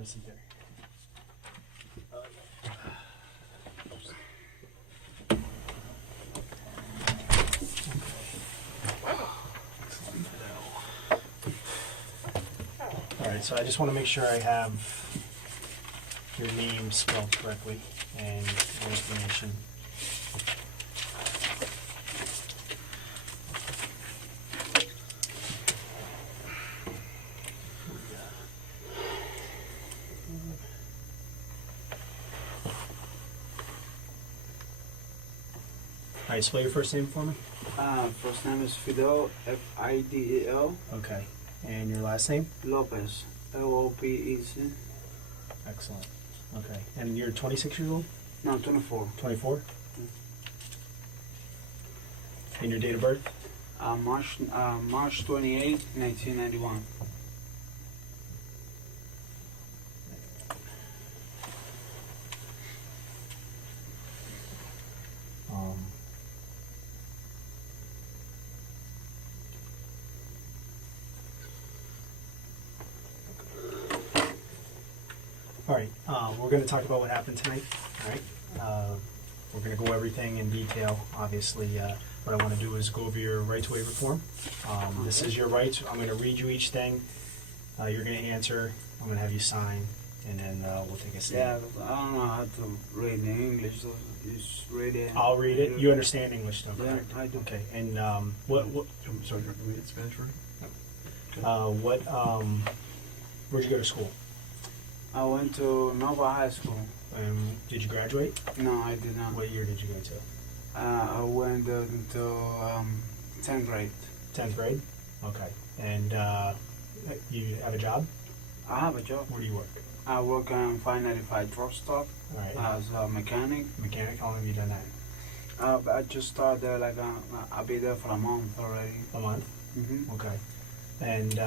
Have a seat there. Alright, so I just want to make sure I have your name spelled correctly and your information. Alright, spell your first name for me. First name is Fidel, F-I-D-E-L. Okay. And your last name? Lopez, L-O-P-E-Z. Excellent. Okay. And you're 26 years old? No, 24. 24? And your date of birth? March 28, 1991. All right, we're going to talk about what happened tonight. All right, we're going to go everything in detail. Obviously, what I want to do is go over your rights waiver form. This is your rights. I'm going to read you each thing. You're going to answer. I'm going to have you sign, and then we'll take a stand. Yeah, I don't know how to read in English, so just read it. I'll read it. You understand English, though, Yeah, correct? I do. Okay, and what? I'm sorry, can we read Spanish, right? Where'd you go to school? I went to Nova High School. Did you graduate? No, I did not. What year did you go to? I went until 10th grade. 10th grade? Okay. And you have a job? I have a job. Where do you work? I work in 595 drugstop All right. as a mechanic. Mechanic? How long have you done that? I just started there, like, I'll be there for a month already. A month? Mm-hmm. Okay. And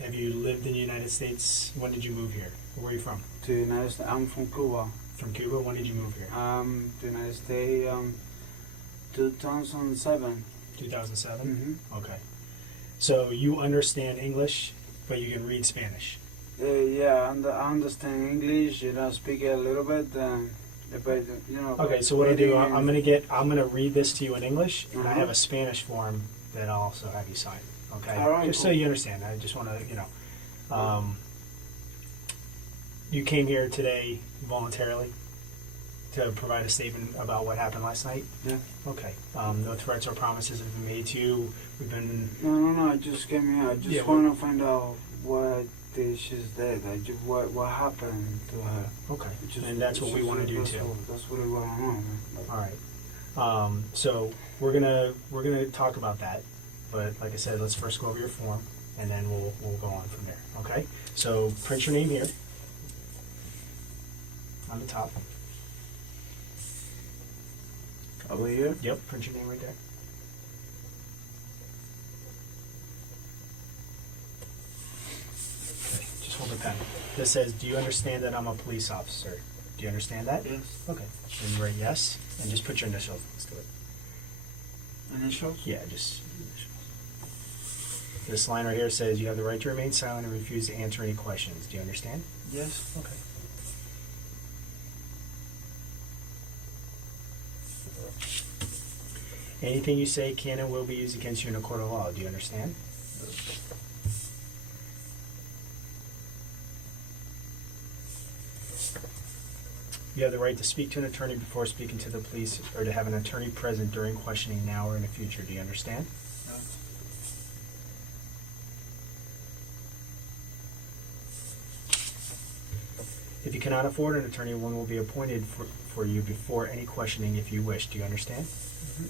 have you lived in the United States? When did you move here? Where are you from? To United States. I'm from Cuba. From Cuba? When did you move here? To United States, 2007. 2007? Mm-hmm. Okay. So you understand English, but you can read Spanish? Yeah, I understand English, speak it a little bit, but, Okay, so what I'll do, I'm gonna read this to you in English, and I Uh-huh. have a Spanish form that I'll also have you sign. Okay, All right, just cool. so you understand. I just want to, you came here today voluntarily to provide a statement about what happened last night. Yeah. Okay. No threats or promises have been made to you. We've been. No, I just came here. I just want to find out what she's dead. What happened to her. Okay. And that's what we want to do too. That's what we want to know, man. All right. So we're gonna talk about that. But like I said, let's first go over your form, and then we'll go on from there. Okay? So print your name here on the top. Over here? Yep, print your name right there. Okay, just hold the pen. This says, "Do you understand that I'm a police officer?" Do you understand that? Yes. Okay. Then you write yes, and just put your initials next to it. Initials? Yeah, just initials. This line right here says you have the right to remain silent and refuse to answer any questions. Do you understand? Yes. Okay. Anything you say can and will be used against you in a court of law. Do you understand? You have the right to speak to an attorney before speaking to the police, or to have an attorney present during questioning now or in the future. Do you understand? Yes. If you cannot afford an attorney, one will be appointed for you before any questioning if you wish. Do you understand? Mm-hmm.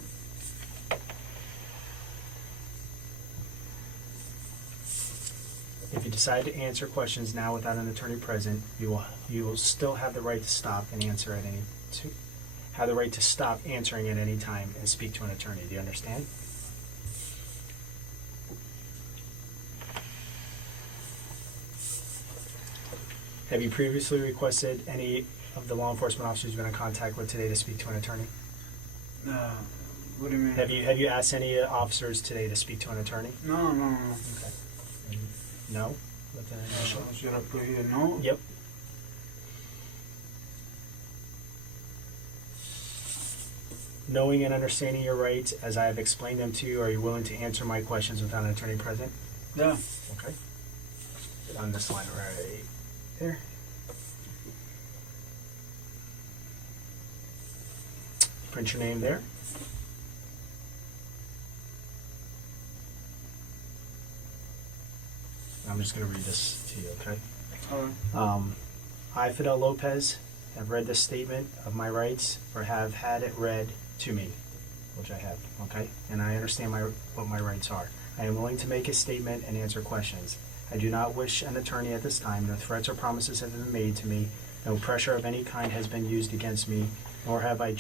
If you decide to answer questions now without an attorney present, you will still have the right to stop and answer at have the right to stop answering at any time and speak to an attorney. Do you understand? Have you previously requested any of the law enforcement officers you've been in contact with today to speak to an attorney? What do you mean? Have you asked any officers today to speak to an attorney? No. Okay. No? with an initial. Should I put here no? Yep. Knowing and understanding your rights as I have explained them to you, are you willing to answer my questions without an attorney present? Yeah. Okay. Get on this line right there. Print your name there. I'm just going to read this to you, okay? Alright. I, Fidel Lopez, have read this statement of my rights, or have had it read to me, which I have, okay? And I understand what my rights are. I am willing to make a statement and answer questions. I do not wish an attorney at this time. No threats or promises have been made to me. No pressure of any kind has been used against me, nor have I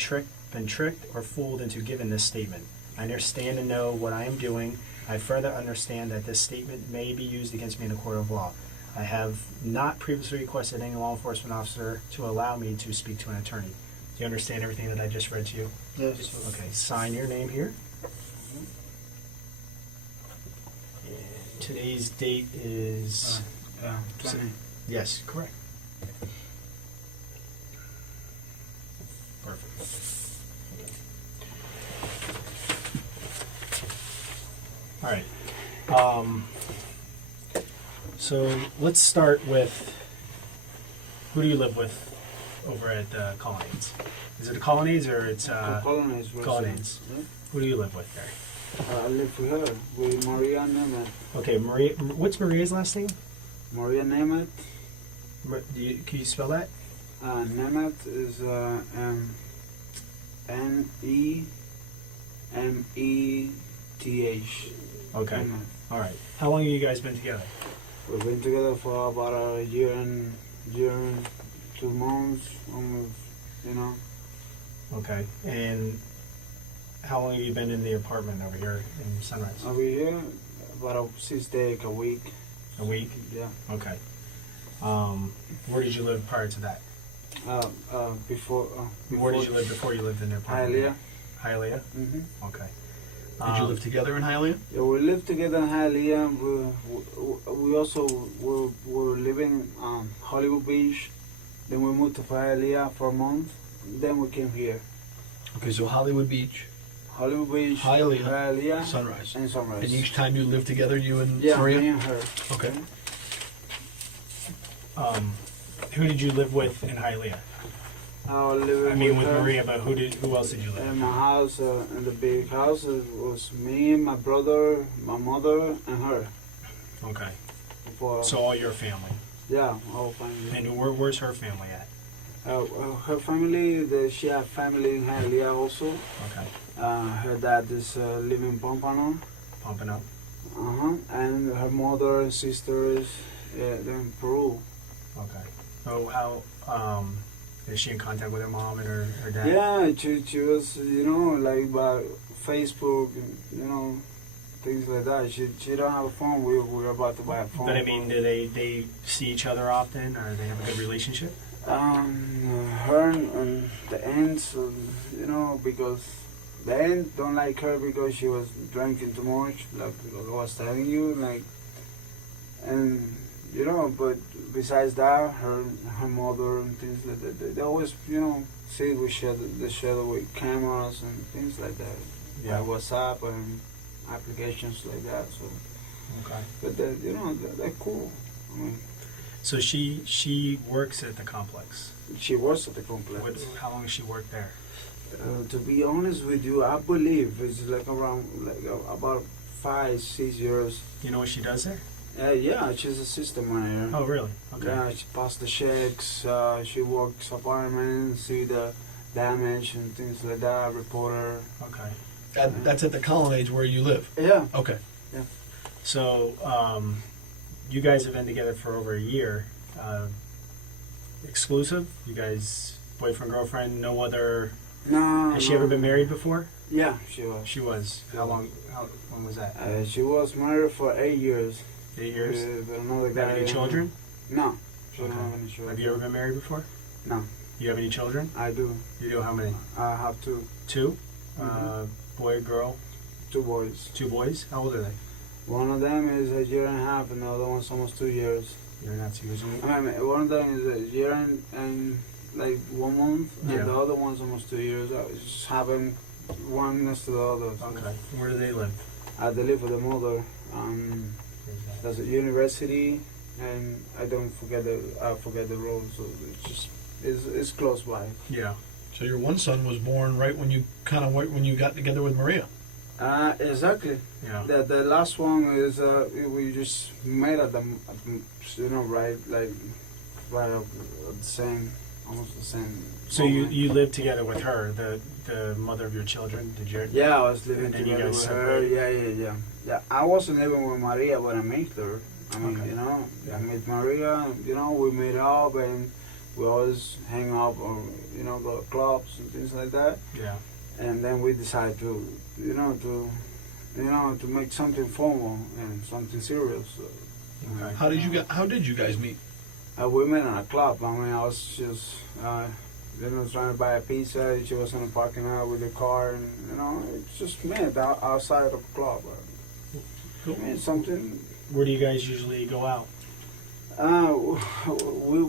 been tricked or fooled into giving this statement. I understand and know what I am doing. I further understand that this statement may be used against me in a court of law. I have not previously requested any law enforcement officer to allow me to speak to an attorney. Do you understand everything that I just read to you? Yes. Okay, sign your name here. And today's date is... Yeah, 20. Yes, correct. Perfect. All right. So let's start with, who do you live with over at Colonnades? Is it the Colonnades or it's Colonnades. Colonnades? Yeah. Who do you live with there? I live with her, with Maria Nemeth. Okay, Maria. What's Maria's last name? Maria Nemeth. Can you spell that? Nemeth is Nemeth. Okay. Nemeth. All right. How long have you guys been together? We've been together for about a year and 2 months, almost, you know. Okay. And how long have you been in the apartment over here in Sunrise? Over here, about 6 days a week. A week? Yeah. Okay. Where did you live prior to that? Before. Where did you live before you lived in the apartment? Hialeah. Hialeah? Mm-hmm. Okay. Did you live together in Hialeah? Yeah, we lived together in Hialeah. We also were living Hollywood Beach. Then we moved to Hialeah for a month. Then we came here. Okay, so Hollywood Beach, Hollywood Beach, Hialeah, Sunrise. and Sunrise. And each time you lived together, you and yeah, Maria? me and her. Okay. Who did you live with in Hialeah? Living I mean, with her. Maria, but who else did you live In with? my house, in the big house, it was me, my brother, my mother, and her. Okay. For, So all your family. yeah, our family. And where's her family at? Her family, she had family in Hialeah also. Okay. Her dad is living in Pompano. Pumping up. And her mother and sisters, they're in Peru. Okay. So how, is she in contact with her mom and her dad? Yeah, she was, like by Facebook, things like that. She don't have a phone. We're about to buy a phone. But I mean, do they see each other often, or they have a good relationship? Her and the aunts, because the aunt don't like her because she was drinking too much, like I was telling you, and but besides that, her mother and things like that, they always, see we share with cameras and things like that, Yeah. like WhatsApp and applications like that. So, Okay. but they're cool. I mean, So she works at the complex. she works at the complex. How long has she worked there? To be honest with you, I believe it's around about 5-6 years. You know what she does there? Yeah, she's a system manager. Oh, really? Okay. Yeah, she passes the checks. She works apartments, see the damage and things like that. Reporter. Okay. That's at the Colonnades where you live? Yeah. Okay. Yeah. So, you guys have been together for over a year. Exclusive? You guys, boyfriend, girlfriend, no other... No. Has she ever been married before? Yeah, she was. She was. How long was that? She was married for 8 years. 8 years? With another Have guy. any children? No. She Okay. don't have any children. Have you ever been married before? No. You have any children? I do. You do? How many? I have 2. 2? Mhm. Boy, girl? 2 boys. 2 boys? How old are they? One of them is a year and a half, and the other one's almost 2 years. You're not using it? I mean, one of them is a year and like 1 month, Yeah. and the other one's almost 2 years. I just having one next to the other. So Okay. Where do they live? they live with the mother. There's a university, and I forget the road, so it's close by. Yeah. So your one son was born right when you when you got together with Maria. Exactly. Yeah. The last one is we just met at the right at the same, almost the same. So you lived together with her, the mother of your children? Did you? Yeah, I was living And then you together guys with her. separated? Yeah. I wasn't living with Maria when I met her. I mean, Okay. I met Maria. We met up and we always hang up or go to clubs and things like that. Yeah. And then we decided to make something formal and something serious. Okay. How did you guys meet? We met in a club. I mean, I was just trying to buy a pizza. She was in the parking lot with the car, and it's just met outside of the club. Cool. I mean, something. Where do you guys usually go out?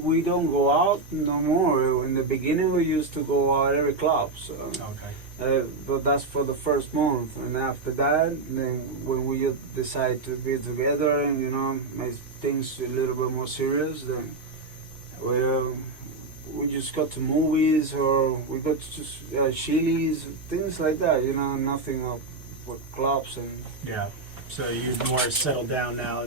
We don't go out no more. In the beginning, we used to go out every club. So. Okay. But that's for the first month, and after that, then when we decide to be together and make things a little bit more serious, then we just go to movies or we go to just Chili's, things like that. Nothing with clubs and. Yeah. So you're more settled down now.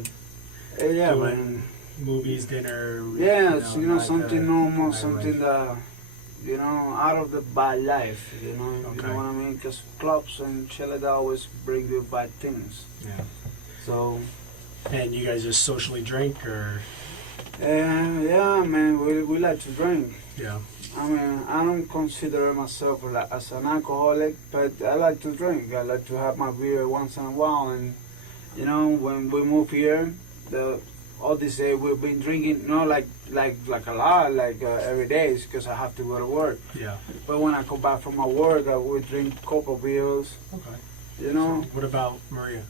Yeah, doing man. Movies, dinner. Yeah, like something that, normal, right, something right. that out of the bad life. You know Okay. what I mean? Because clubs and chilling always bring you bad things. Yeah. So. And you guys just socially drink, or? Yeah, man, we like to drink. Yeah. I mean, I don't consider myself as an alcoholic, but I like to drink. I like to have my beer once in a while. And, when we move here, all this day we've been drinking, not like a lot, every day, because I have to go to work. Yeah. But when I come back from my work, I would drink a couple beers. Okay. So what about Maria?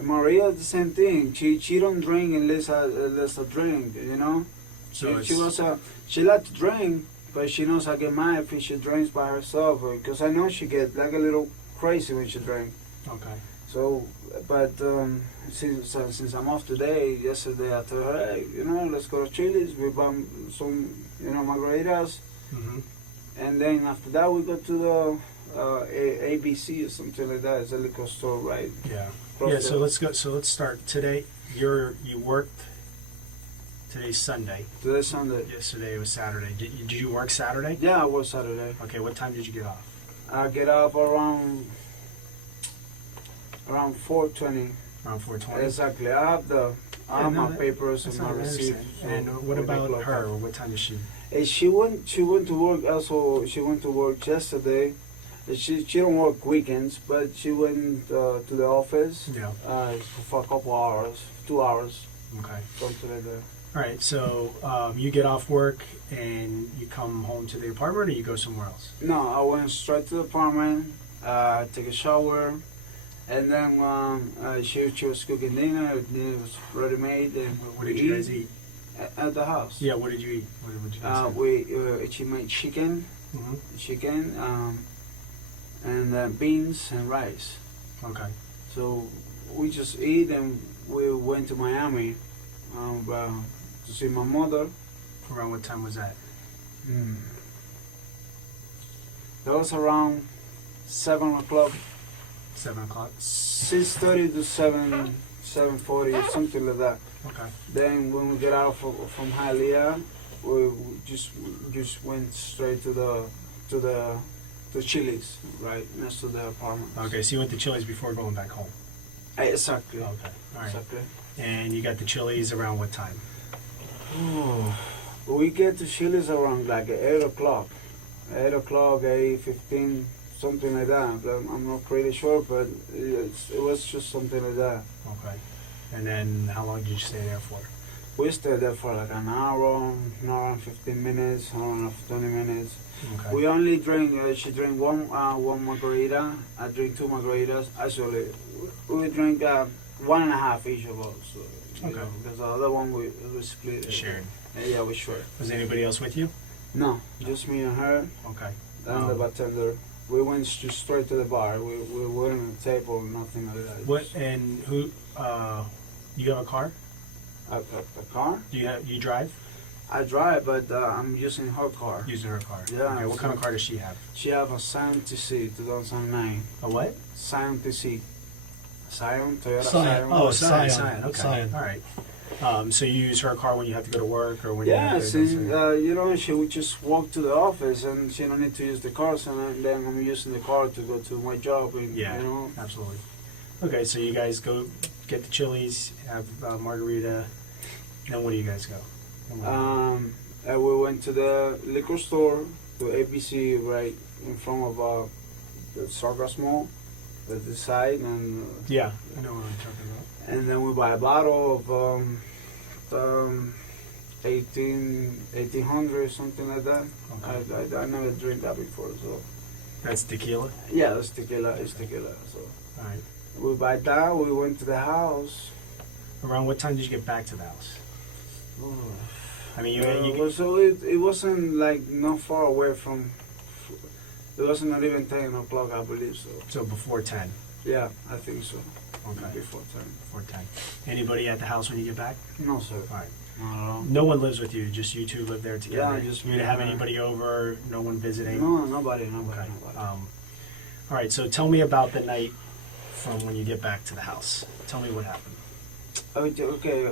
Maria, the same thing. She don't drink unless I drink. So She likes to drink, but she knows I get mad if she drinks by herself, because I know she get like a little crazy when she drinks. Okay. So, but since I'm off today, yesterday I told her, hey, let's go to Chili's. We buy some, margaritas, Mm-hmm. and then after that we go to the ABC or something like that. It's a liquor store, right? Yeah. Across Yeah. So the- let's go. So let's start today. You worked. Today's Sunday. Today's Sunday. Yesterday was Saturday. Did you work Saturday? Yeah, I was Saturday. Okay. What time did you get off? I get up around 4:20. Around 4:20. Exactly. I have my papers and That's my all right, I receipt. understand. so And what when they about clock her? out. What time is she? She went to work also. She went to work yesterday. She don't work weekends, but she went to the office Yeah. for a couple hours, 2 hours, Okay. something like that. All right. So you get off work and you come home to the apartment, or you go somewhere else? No, I went straight to the apartment, take a shower, and then she was cooking dinner. Dinner was ready made, and What did you guys eat? at the house. Yeah. What did you eat? What did you guys eat? She made chicken, Mm-hmm. and beans and rice. Okay. So we just eat, and we went to Miami to see my mother. Around what time was that? That was around 7 o'clock, 7 o'clock. 6:30 to 7:40, something like that. Okay. Then when we get out from Hialeah, we just went straight to the Chili's, right next to the apartment. Okay. So you went to Chili's before going back home. Exactly. Okay. All right. Exactly. And you got the Chili's around what time? We get to Chili's around like 8 o'clock. 8 o'clock, 8:15, something like that. I'm not pretty sure, but it was just something like that. Okay. And then how long did you stay there for? We stayed there for like an hour and 15 minutes, hour and 20 minutes. Okay. We only drink, she drank one margarita, I drink 2 margaritas. Actually, we drink 1.5 each of us. So, Okay. Because the other one we split. Shared. Yeah, we shared. Was anybody else with you? No, just me and her Okay. and the bartender. We went straight to the bar. We weren't on the table, nothing like that. What and who? You have a car? A car? Do you drive? I drive, but I'm using her car. Using her car. Yeah. Okay. What kind of car does she have? She have a Scion TC 2009. A what? Scion TC. Scion, Toyota Scion. Scion. Oh, Scion. Scion. Okay. Scion. All right. So you use her car when you have to go to work or when you have Yes, to go and she would just walk to the office and she don't need to use the car, so then I'm using the car to go to my job. And, Yeah, you know. absolutely. Okay, so you guys go get the Chili's, have margarita, then where do you guys go? And we went to the liquor store, to ABC, right in front of the Sargas Mall, at the side, and Yeah, I know what I'm talking about. and then we buy a bottle of 1800, something like that. Okay. I never drink that before, so That's tequila? yeah, it's tequila. So All right. we buy that. We went to the house. Around what time did you get back to the house? I mean, So it wasn't like not far away from. It wasn't not even 10 o'clock, I believe so. so before 10. Yeah, I think so. Okay. Before 10. Before 10. Anybody at the house when you get back? No, sir. All right. Not at all. No one lives with you, just you two live there together? Yeah, just You me didn't have and her. anybody over, no one visiting? No, nobody. Okay. All right, so tell me about the night from when you get back to the house. Tell me what happened. Okay,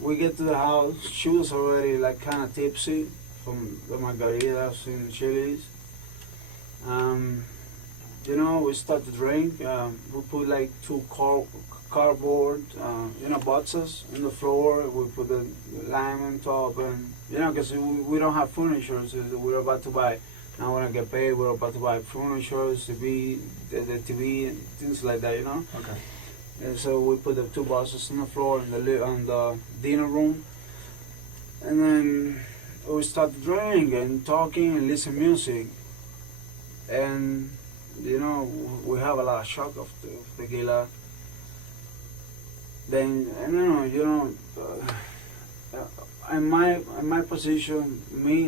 we get to the house. She was already like kind of tipsy from the margaritas in Chili's. You know, we start to drink. We put like two cardboard, boxes on the floor. We put the lime on top, and because we don't have furniture, so we're about to buy. Now when I get paid, we're about to buy furniture, TV, the TV, and things like that. Okay. And so we put the two boxes on the floor in the dinner room, and then we start drinking and talking and listen music, and we have a lot of shock of tequila. Then in my position,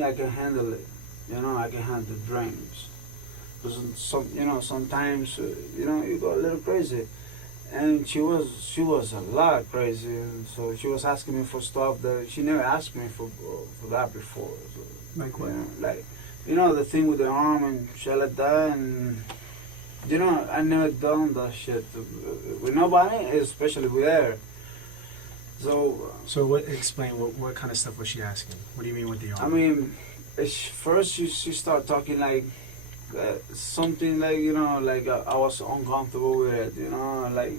I can handle it. I can handle drinks. Because sometimes you go a little crazy. And she was a lot crazy, and so she was asking me for stuff that she never asked me for that before. So, Like what? The thing with the arm and shit like that, and I never done that shit with nobody, especially with her. So explain what kind of stuff was she asking? What do you mean with the arm? I mean, first she started talking like something like I was uncomfortable with it, like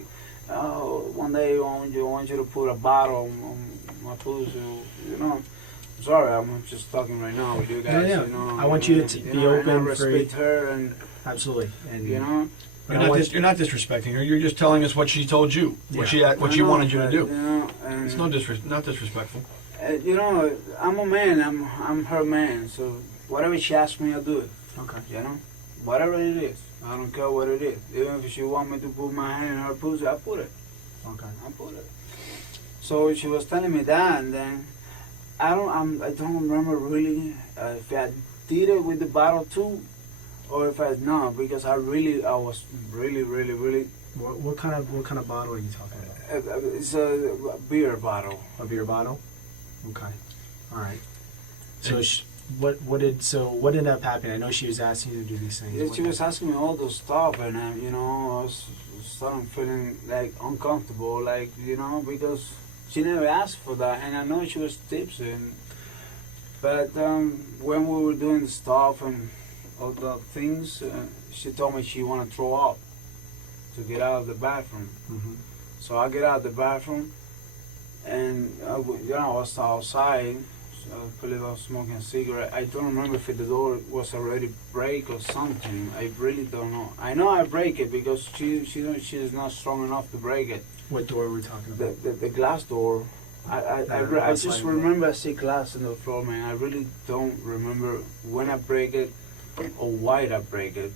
one day I want you to put a bottle on my pussy, Sorry, I'm just talking right now with you guys. Yeah. I want you to be open, and I free. respect her, and Absolutely. And You're not disrespecting her. You're just telling us what she told you, what she wanted you to do. And It's not disrespectful. I'm a man. I'm her man. So whatever she asks me, I do it. Okay. Whatever it is. I don't care what it is. Even if she want me to put my hand in her pussy, I put it. Okay. I put it. So she was telling me that, and then I don't remember really if I did it with the bottle too, or if I not, because I was really. What kind of bottle are you talking about? It's a beer bottle. A beer bottle? Okay. All right. So what ended up happening? I know she was asking you to do these things. Yeah, she was asking me all those stuff, and I was starting feeling like uncomfortable, because she never asked for that, and I know she was tipsy. But when we were doing the stuff and all the things, she told me she wanted to throw up to get out of the bathroom. Mm-hmm. So I get out of the bathroom, and I was outside. I believe I was smoking a cigarette. I don't remember if the door was already break or something. I really don't know. I know I break it because she's not strong enough to break it. What door were we talking about? The glass door. I just remember I see glass on the floor, man. I really don't remember when I break it or why I break it.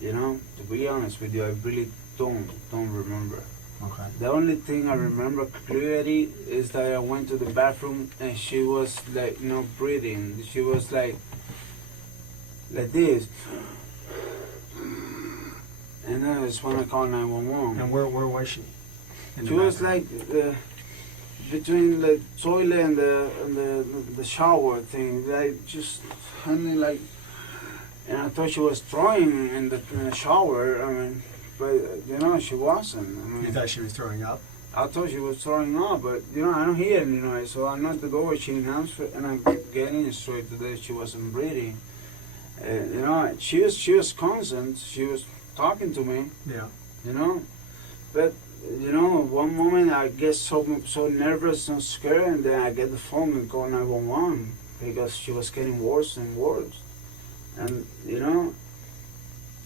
To be honest with you, I really don't remember. Okay. The only thing I remember clearly is that I went to the bathroom and she was like, breathing. She was like this. And I just want to call 911. And where was she? In the She was bathroom? like between the toilet and the shower thing. Like just honey, like, and I thought she was throwing in the shower. I mean, but she wasn't. I mean, You thought she was throwing up? I thought she was throwing up, but I don't hear any noise. So I knocked the door. She didn't answer, and I'm getting straight to that she wasn't breathing. She was constant. She was talking to me. Yeah. But one moment I get so nervous and scared, and then I get the phone and call 911 because she was getting worse and worse. And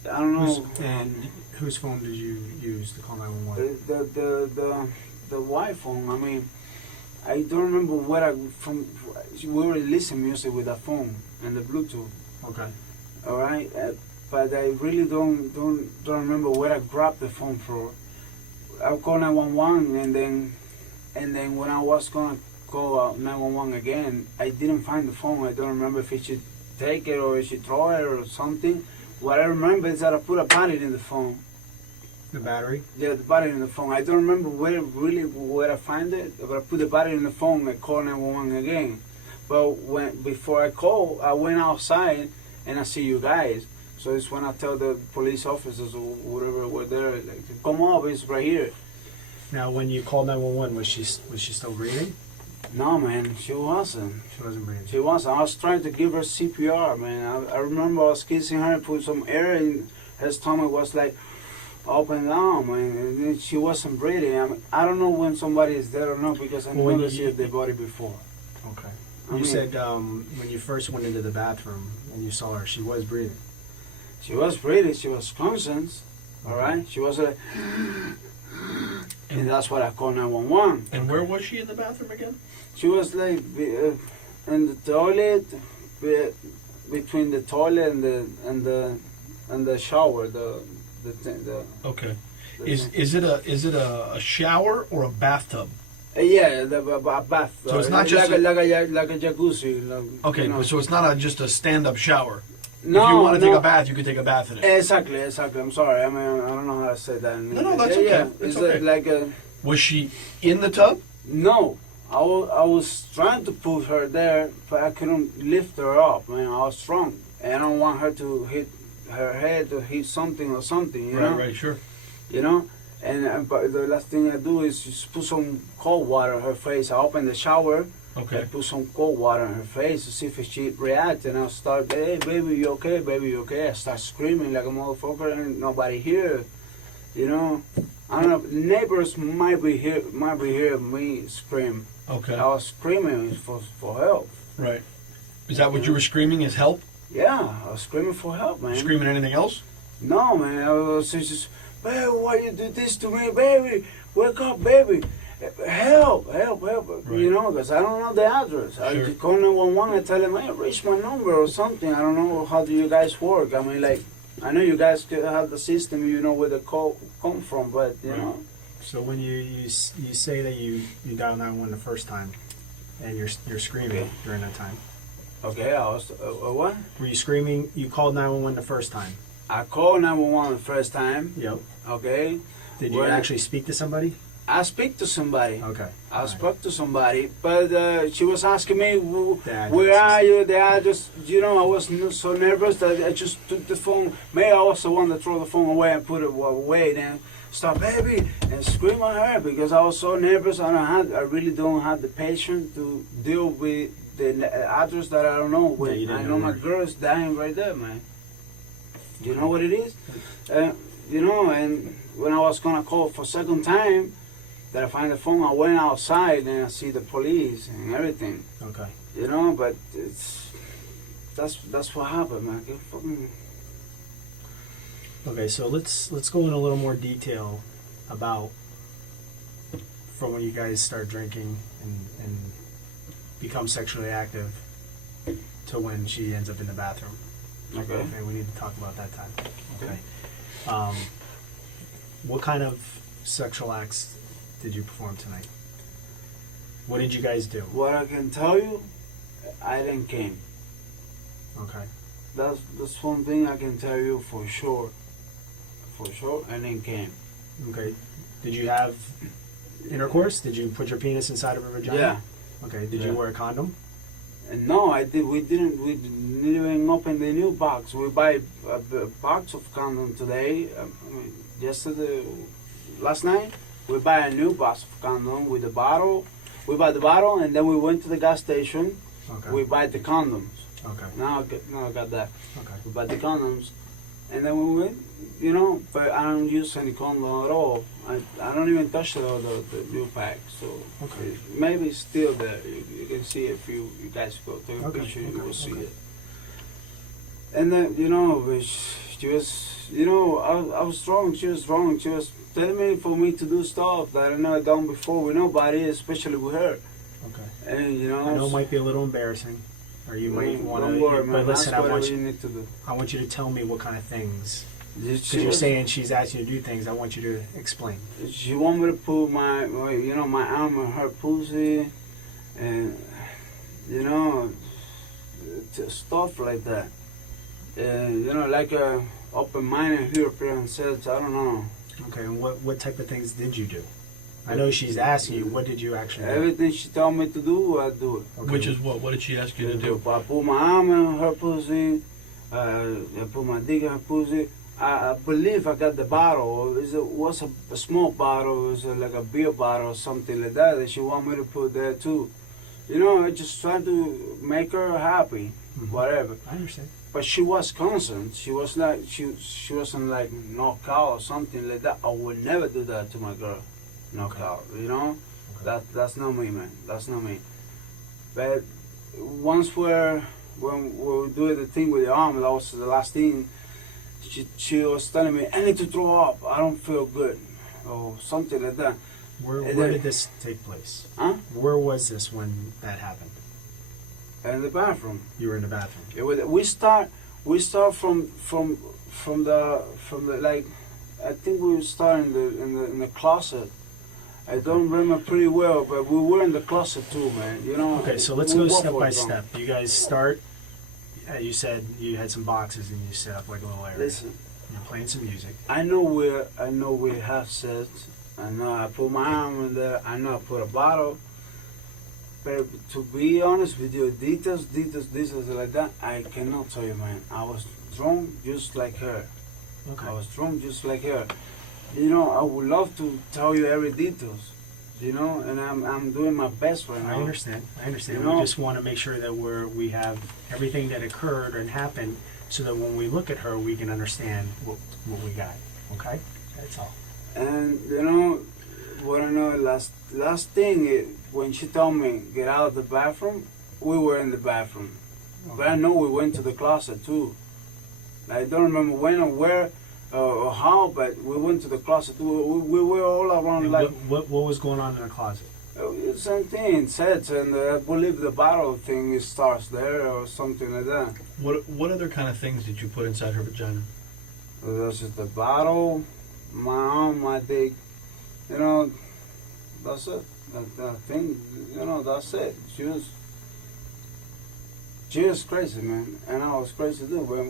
I don't know. And whose phone did you use to call 911? The wife phone. I mean, I don't remember where we were listening music with the phone and the Bluetooth. Okay. All right, but I really don't remember where I grabbed the phone from. I called 911, and then when I was gonna call 911 again, I didn't find the phone. I don't remember if she take it or if she throw it or something. What I remember is that I put a battery in the phone. The battery? Yeah, the battery in the phone. I don't remember where I find it, but I put the battery in the phone and called 911 again. But before I called, I went outside and I see you guys. So it's when I tell the police officers or whatever were there, like, come up, it's right here. Now, when you called 911, was she still breathing? No, man, she wasn't. She wasn't breathing. She wasn't. I was trying to give her CPR, man. I remember I was kissing her and put some air in her stomach. Was like up and down, man. And then she wasn't breathing. I mean, I don't know when somebody is dead or not because I never seen their body before. Okay. You said when you first went into the bathroom and you saw her, she was breathing. She was breathing. She was conscious. All right. She was like, and that's what I call 911. And where was she in the bathroom again? She was like in the toilet, between the toilet and the shower. Okay. Is it a shower or a bathtub? Yeah, a bath. So it's not just like a jacuzzi. Okay, so it's not just a stand-up shower. No, if you want to no. take a bath, you can take a bath in it. Exactly. I'm sorry. I mean, I don't know how to say that. No, that's okay. Yeah, It's it's okay. like a. Was she in the tub? No, I was trying to put her there, but I couldn't lift her up. Man, I was strong, and I don't want her to hit her head or hit something or something. You know? Right, sure. And but the last thing I do is just put some cold water on her face. I open the shower. Okay. I put some cold water on her face to see if she reacts, and I'll start, hey, baby, you okay? Baby, you okay? I start screaming like a motherfucker, and nobody here. I don't know. Neighbors might be hear me scream. Okay. I was screaming for help. Right. Is that what you were screaming? Is help? Yeah, I was screaming for help, man. Screaming anything else? No, man. I was just, baby, why you do this to me, baby? Wake up, baby. Help. Right. Because I don't know the address. Sure. I just call 911 and tell them, hey, reach my number or something. I don't know how do you guys work. I mean, like, I know you guys have the system, you know where the call come from, but, you Right. know. So when you say that you dial 911 the first time, and you're screaming during that time. Okay, I was, what? Were you screaming? You called 911 the first time. I called 911 the first time, Yep. okay? Did you actually speak to somebody? I speak to somebody. Okay. I spoke to somebody, but she was asking me, address. where are you? The address. I was so nervous that I just took the phone. Maybe I was the one that threw the phone away and put it away. Then stop, baby, and scream at her because I was so nervous. I really don't have the patience to deal with the address that I don't know. Yeah, you didn't I know know my where. girl's dying right there, man. You know what it is? And when I was gonna call for second time, that I find the phone, I went outside and I see the police and everything. Okay. But that's what happened, man. Okay, so let's go in a little more detail about from when you guys start drinking and become sexually active to when she ends up in the bathroom. Okay. Okay, we need to talk about that time. Okay. What kind of sexual acts did you perform tonight? What did you guys do? What I can tell you, I didn't came. Okay. That's one thing I can tell you for sure. For sure, I didn't came. Okay. Did you have intercourse? Did you put your penis inside of her vagina? Yeah. Okay. Did you Yeah. wear a condom? And no, I did. We didn't even open the new box. We buy a box of condom today. Yesterday, last night, we buy a new box of condom with the bottle. We buy the bottle, and then we went to the gas station. Okay. We buy the condoms. Okay. Now I got that. Okay. We buy the condoms, and then we went. You know, but I don't use any condom at all. I don't even touch the new pack. So Okay. maybe it's still there. You can see it if you guys go take a Okay, picture, you okay, will see okay. it. And then she was, I was wrong. She was wrong. She was telling me for me to do stuff that I never done before with nobody, especially with her. Okay. And I know it might be a little embarrassing, or you might want don't worry, to. man. But listen, That's I whatever want you you. need to do. I want you to tell me what kind of things. Because She you're was- saying she's asked you to do things. I want you to explain. She want me to put my arm in her pussy, and stuff like that. Like a open-minded European says, I don't know. Okay. And what type of things did you do? I know she's asking you. What did you actually do? Everything she told me to do, I do it. Okay. Which is what? What did she ask you to do? I put my arm in her pussy, I put my dick in her pussy. I believe I got the bottle. It was a small bottle. It was like a beer bottle or something like that she want me to put there too. I just trying to make her happy, Mhm. whatever. I understand. But she was concerned. She was like she wasn't like knocked out or something like that. I would never do that to my girl, knocked out. Okay. That's not me, man. That's not me. But once when we do the thing with the arm, that was the last thing. She was telling me, I need to throw up. I don't feel good, or something like that. Where did this take place? Huh? Where was this when that happened? In the bathroom. You were in the bathroom. We start from the like. I think we start in the closet. I don't remember pretty well, but we were in the closet too, man. Okay, so let's we go walk step for by it, bro. step. You guys start. You said you had some boxes and you set up like a little area. Listen, You're playing some music. I know we have sex. I know I put my arm in there. I know I put a bottle. But to be honest with you, details like that, I cannot tell you, man. I was drunk just like her. Okay. I was drunk just like her. I would love to tell you every details. And I'm doing my best right now. I understand. You We know? just want to make sure that we have everything that occurred and happened, so that when we look at her, we can understand what we got. Okay. That's all. And what I know last thing when she told me get out of the bathroom, we were in the bathroom. But I know we went to the closet too. I don't remember when or where or how, but we went to the closet too. We were all around And like what was going on in the closet? same thing, sets, and I believe the bottle thing starts there or something like that. What other kind of things did you put inside her vagina? There's just the bottle, my arm, my dick. That's it. That thing, that's it. She was crazy, man, and I was crazy too. When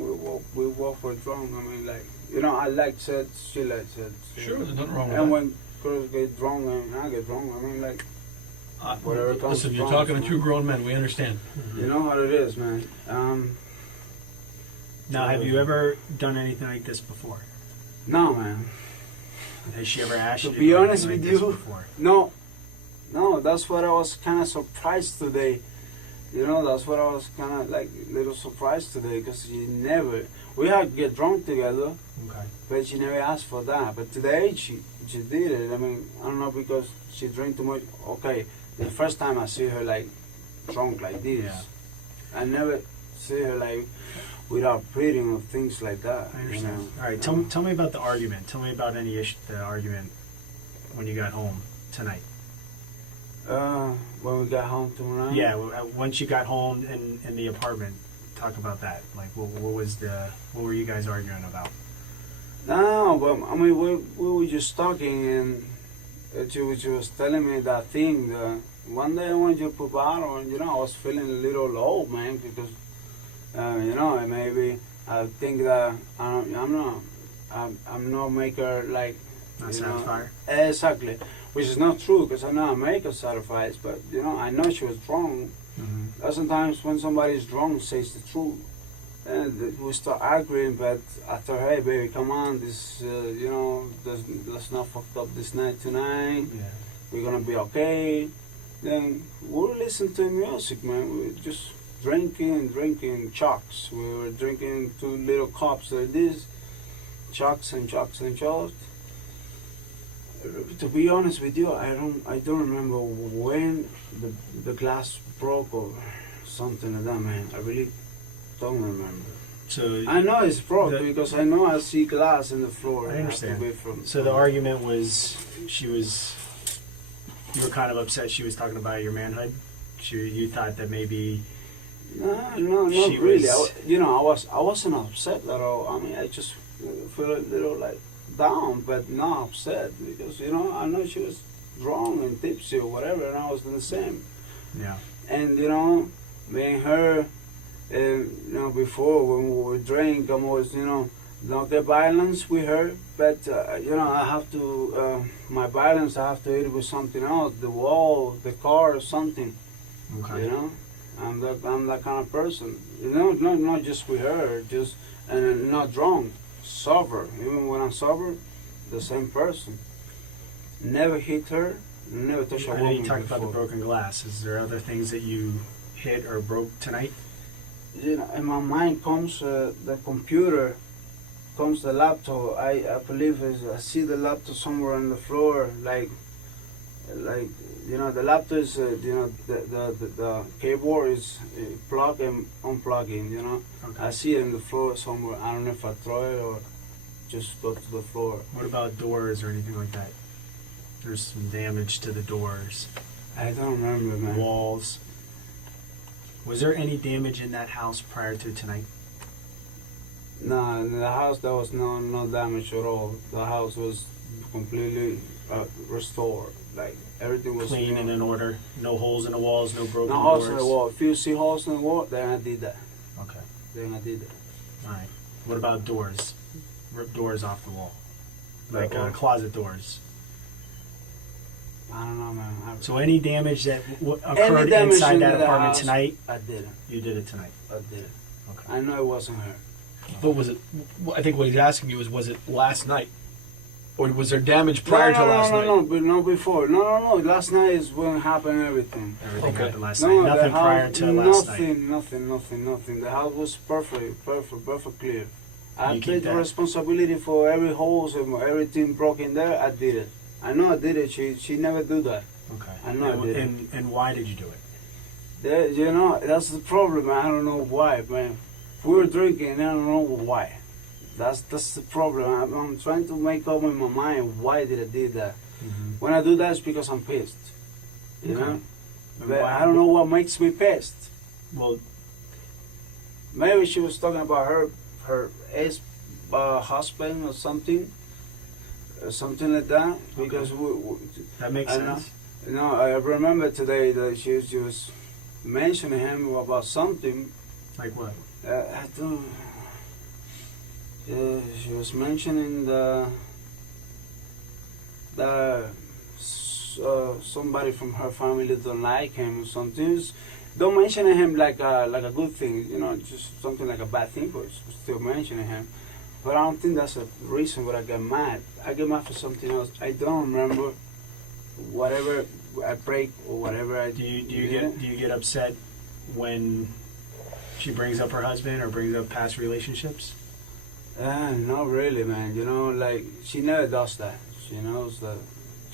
we walk for drunk, I mean, like, I like sex, she likes sex. Sure, there's nothing wrong with And that. when girls get drunk and I get drunk, I mean, like, whatever comes Listen, you're from, talking to two grown men. We understand. you know how it is, man. Now, have you ever done anything like this before? No, man. Has she ever asked To you to be do honest anything with like this you, before? No, that's what I was kind of surprised today. That's what I was kind of like little surprised today, because we had to get drunk together, Okay. but she never asked for that. But today she did it. I mean, I don't know, because she drank too much. Okay, the first time I see her like drunk like this, Yeah. I never see her like without breathing or things like that. I understand. All right, tell me about the argument. Tell me about the argument when you got home tonight. When we got home tonight. Yeah, once you got home in the apartment, talk about that. Like, what were you guys arguing about? No, but I mean, we were just talking, and she was telling me that thing. One day I wanted you to put bottle, and I was feeling a little low, man, because maybe I think that I'm not maker like. Not satisfied. Exactly, which is not true because I know I make her satisfied, but I know she was wrong. Mm-hmm. Sometimes when somebody's wrong, says the truth. And we start arguing, but after, hey, baby, come on, this, let's not fuck up this night tonight. Yeah. We're gonna be okay. Then we'll listen to music, man. We're just drinking chucks. We were drinking 2 little cups like this, chucks and chucks and chucks. To be honest with you, I don't remember when the glass broke or something like that, man. I really don't remember. So I know it's broke because I know I see glass in the floor. I understand. From so the argument was you were kind of upset she was talking about your manhood. You thought that maybe no, not she really. was- I wasn't upset at all. I mean, I just feel a little like down, but not upset because I know she was drunk and tipsy or whatever, and I was the same. Yeah. And me and her. Before when we would drink, I was, not get violence with her, but, I have to, my violence, I have to hit it with something else, the wall, the car, or something, Okay. I'm that kind of person, not just with her, and not drunk, sober, even when I'm sober, the same person. Never hit her, never touched a I know woman you talked about the before. broken glass. Is there other things that you hit or broke tonight? In my mind comes the computer, comes the laptop. I believe I see the laptop somewhere on the floor, like the laptop is the keyboard is plug and unplugging. Okay. I see it on the floor somewhere. I don't know if I throw it or just go to the floor. What about doors or anything like that? There's some damage to the doors, I don't remember, man. walls. Was there any damage in that house prior to tonight? No, in the house there was no damage at all. The house was completely restored. Like everything was Clean and in order? No holes in the walls, no broken no doors? holes in the wall. If you see holes in the wall, then I did that. Okay. Then I did that. All right. What about doors? Rip doors off the wall? Like What? closet doors? I don't know, man. So any damage that occurred damage inside in that the apartment house, tonight, I didn't. you did it tonight? I didn't. Okay. I know it wasn't her. But was it? I think what he's asking you is, was it last night, or was there damage prior to last night? No, but no before. No. Last night is when happened everything. Everything Okay. happened last No, night. the Nothing house, prior to last night. Nothing. The house was perfect clear. I You keep take the that? responsibility for every holes and everything broken there. I did it. I know I did it. She never do that. Okay. I know I did it. And why did you do it? That's the problem. I don't know why, man. We were drinking, and I don't know why. That's the problem. I'm trying to make up in my mind why did I do that. Mm-hmm. When I do that, it's because I'm pissed. You Okay. know, And but why- I don't know what makes me pissed. Well, Maybe she was talking about her ex husband or something like that. Because that makes I know. sense. I remember today that she was mentioning him about something. Like what? I don't. She was mentioning somebody from her family don't like him or something. Don't mention him like a good thing, just something like a bad thing, but still mentioning him. But I don't think that's a reason why I get mad. I get mad for something else. I don't remember whatever I break or whatever I Do you get upset when she brings up her husband or brings up past relationships? Not really, man. Like she never does that. She knows that.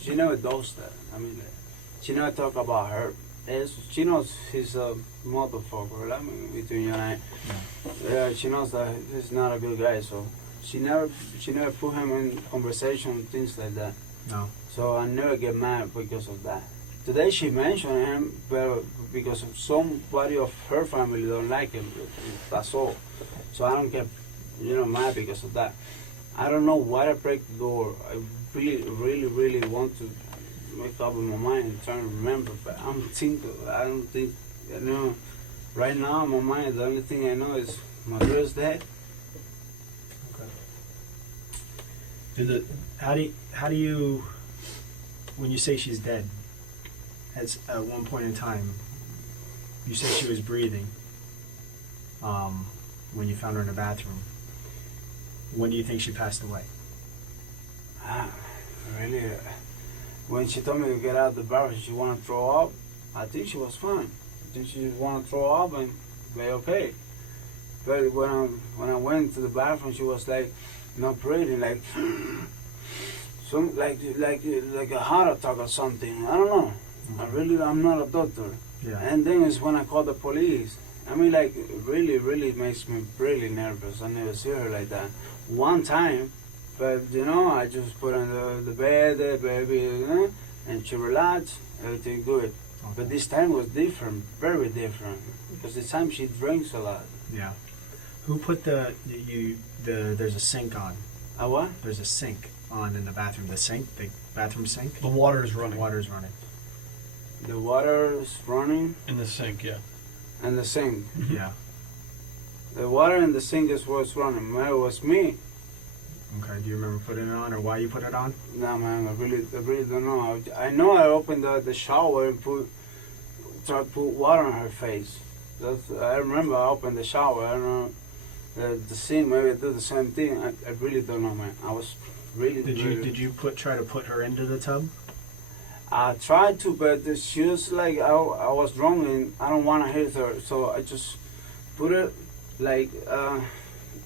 She never does that. I mean, she never talk about her. She knows he's a motherfucker. I mean, between you and I, yeah, she knows that he's not a good guy. So she never put him in conversation, things like that. No. So I never get mad because of that. Today she mentioned him, but because of somebody of her family don't like him. That's all. So I don't get mad because of that. I don't know why I break the door. I really want to make up in my mind and try to remember, but I'm thinking, I don't think, you know, right now in my mind, the only thing I know is my girl's dead. Okay. How do you, when you say she's dead, at one point in time, you said she was breathing, when you found her in the bathroom. When do you think she passed away? Really, when she told me to get out of the bathroom, she wanted to throw up, I think she was fine. I think she wanted to throw up and be okay. But when I went to the bathroom, she was like not breathing, like some like a heart attack or something. I don't know. Mm-hmm. I'm not a doctor. Yeah. And then it's when I called the police. I mean, like, really makes me really nervous. I never see her like that. One time, but, you know, I just put on the bed, baby, you know, and she relaxed, everything good. Okay. But this time was different, very different, because this time she drinks a lot. Yeah. Who put there's a sink on. A what? There's a sink on in the bathroom. The bathroom sink? The water is running. The water's running. The water is running In the sink, yeah. and the sink. Yeah. The water in the sink is what's running. Well, it was me. Okay. Do you remember putting it on or why you put it on? No, man, I really don't know. I know I opened the shower and tried to put water on her face. I remember I opened the shower. I don't know the scene. Maybe I do the same thing. I really don't know, man. I was really. Did you try to put her into the tub? I tried to, but she was like I was drunk and I don't want to hit her, so I just put it like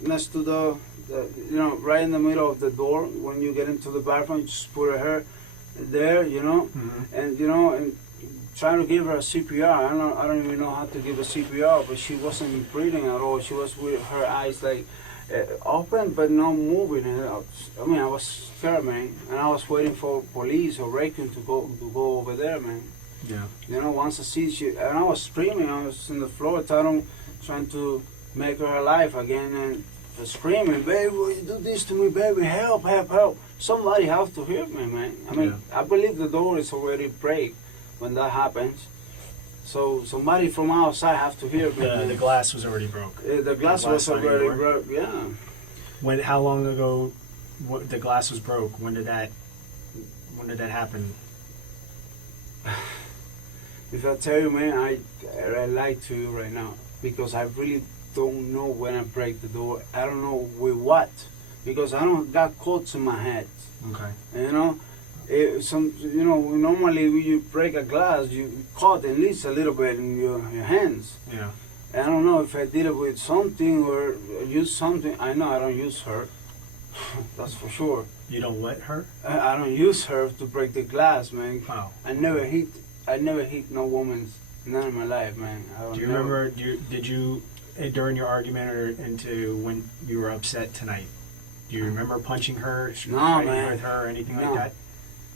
next to the you know, right in the middle of the door when you get into the bathroom. Just put her there, you know, Mm-hmm. and you know, and trying to give her a CPR. I don't even know how to give a CPR, but she wasn't breathing at all. She was with her eyes like open but not moving. I mean, I was scared, man, and I was waiting for police or Recon to go over there, man. Yeah. You know, once I see she, and I was screaming. I was on the floor, trying to make her alive again, and screaming, "Baby, will you do this to me, baby? Help, help, help! Somebody has to help me, man." I mean, Yeah. I believe the door is already break when that happens. So somebody from outside has to hear me. The glass was already broke. The glass was on your already door? broke. Yeah. How long ago the glass was broke? When did that happen? If I tell you, man, I lie to you right now because I really don't know when I break the door. I don't know with what, because I don't got cuts in my head. Okay. You know, you know, normally when you break a glass, you cut at least a little bit in your hands. Yeah. I don't know if I did it with something or use something. I know I don't use her. That's for sure. You don't let her? I don't use her to break the glass, man. Oh. I never hit no woman, none in my life, man. Do you remember? Did you during your argument or into when you were upset tonight? Do you remember punching her, fighting man. with her, or anything No. like that?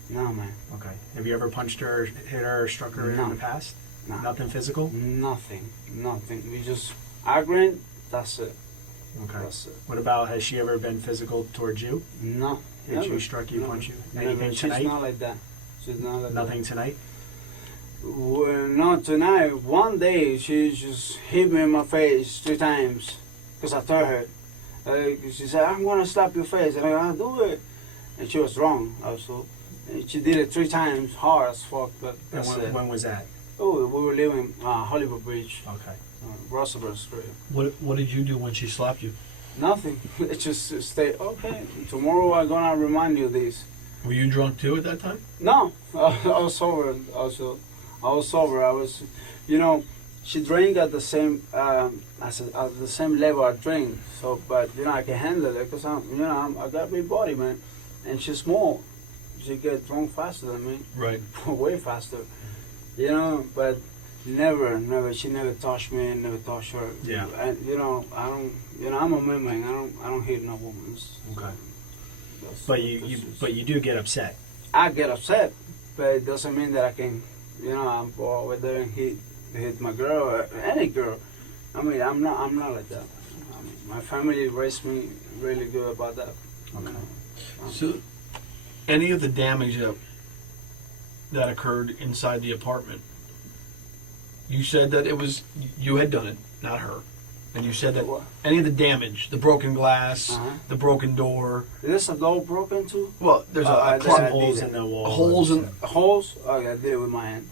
No, man. Okay. Have you ever punched her, hit her, or struck her No. in the past? No. Nothing physical? Nothing. We just arguing. That's it. Okay. That's it. What about, has she ever been physical towards you? No. Hit you, struck you, Never. punched you? Never. Anything She's tonight? not like that. She's not like Nothing tonight? that. Well, not tonight. One day she just hit me in my face 3 times because I told her. She said, "I'm gonna slap your face," and I'll do it. And she was wrong also. And she did it 3 times, hard as fuck. But And that's it. when was that? Oh, we were living Hollywood Beach, Okay. Roosevelt Street. What did you do when she slapped you? Nothing. It just stay okay. Tomorrow I'm gonna remind you this. Were you drunk too at that time? No, I was sober. Also, I was sober. I was, you know, she drank at the same at the same level I drink. So, but you know, I can handle it because I got big body, man, and she's small. She get drunk faster than me, Right. way faster. You know, but never. She never touched me, never touched her. Yeah. And I don't. I'm a man. I don't hit no woman. Okay. But you do get upset. I get upset, but it doesn't mean that I can, I'm over there and hit my girl or any girl. I mean, I'm not like that. My family raised me really good about that. Okay. So, any of the damage that occurred inside the apartment, you said that it was you had done it, not her, and you said that What? any of the damage, the broken glass, Uh-huh. the broken door. Is this a door broken too? Well, there's I a did- plug I Holes did in the wall. holes in. Holes? Oh, yeah, I did it with my hand.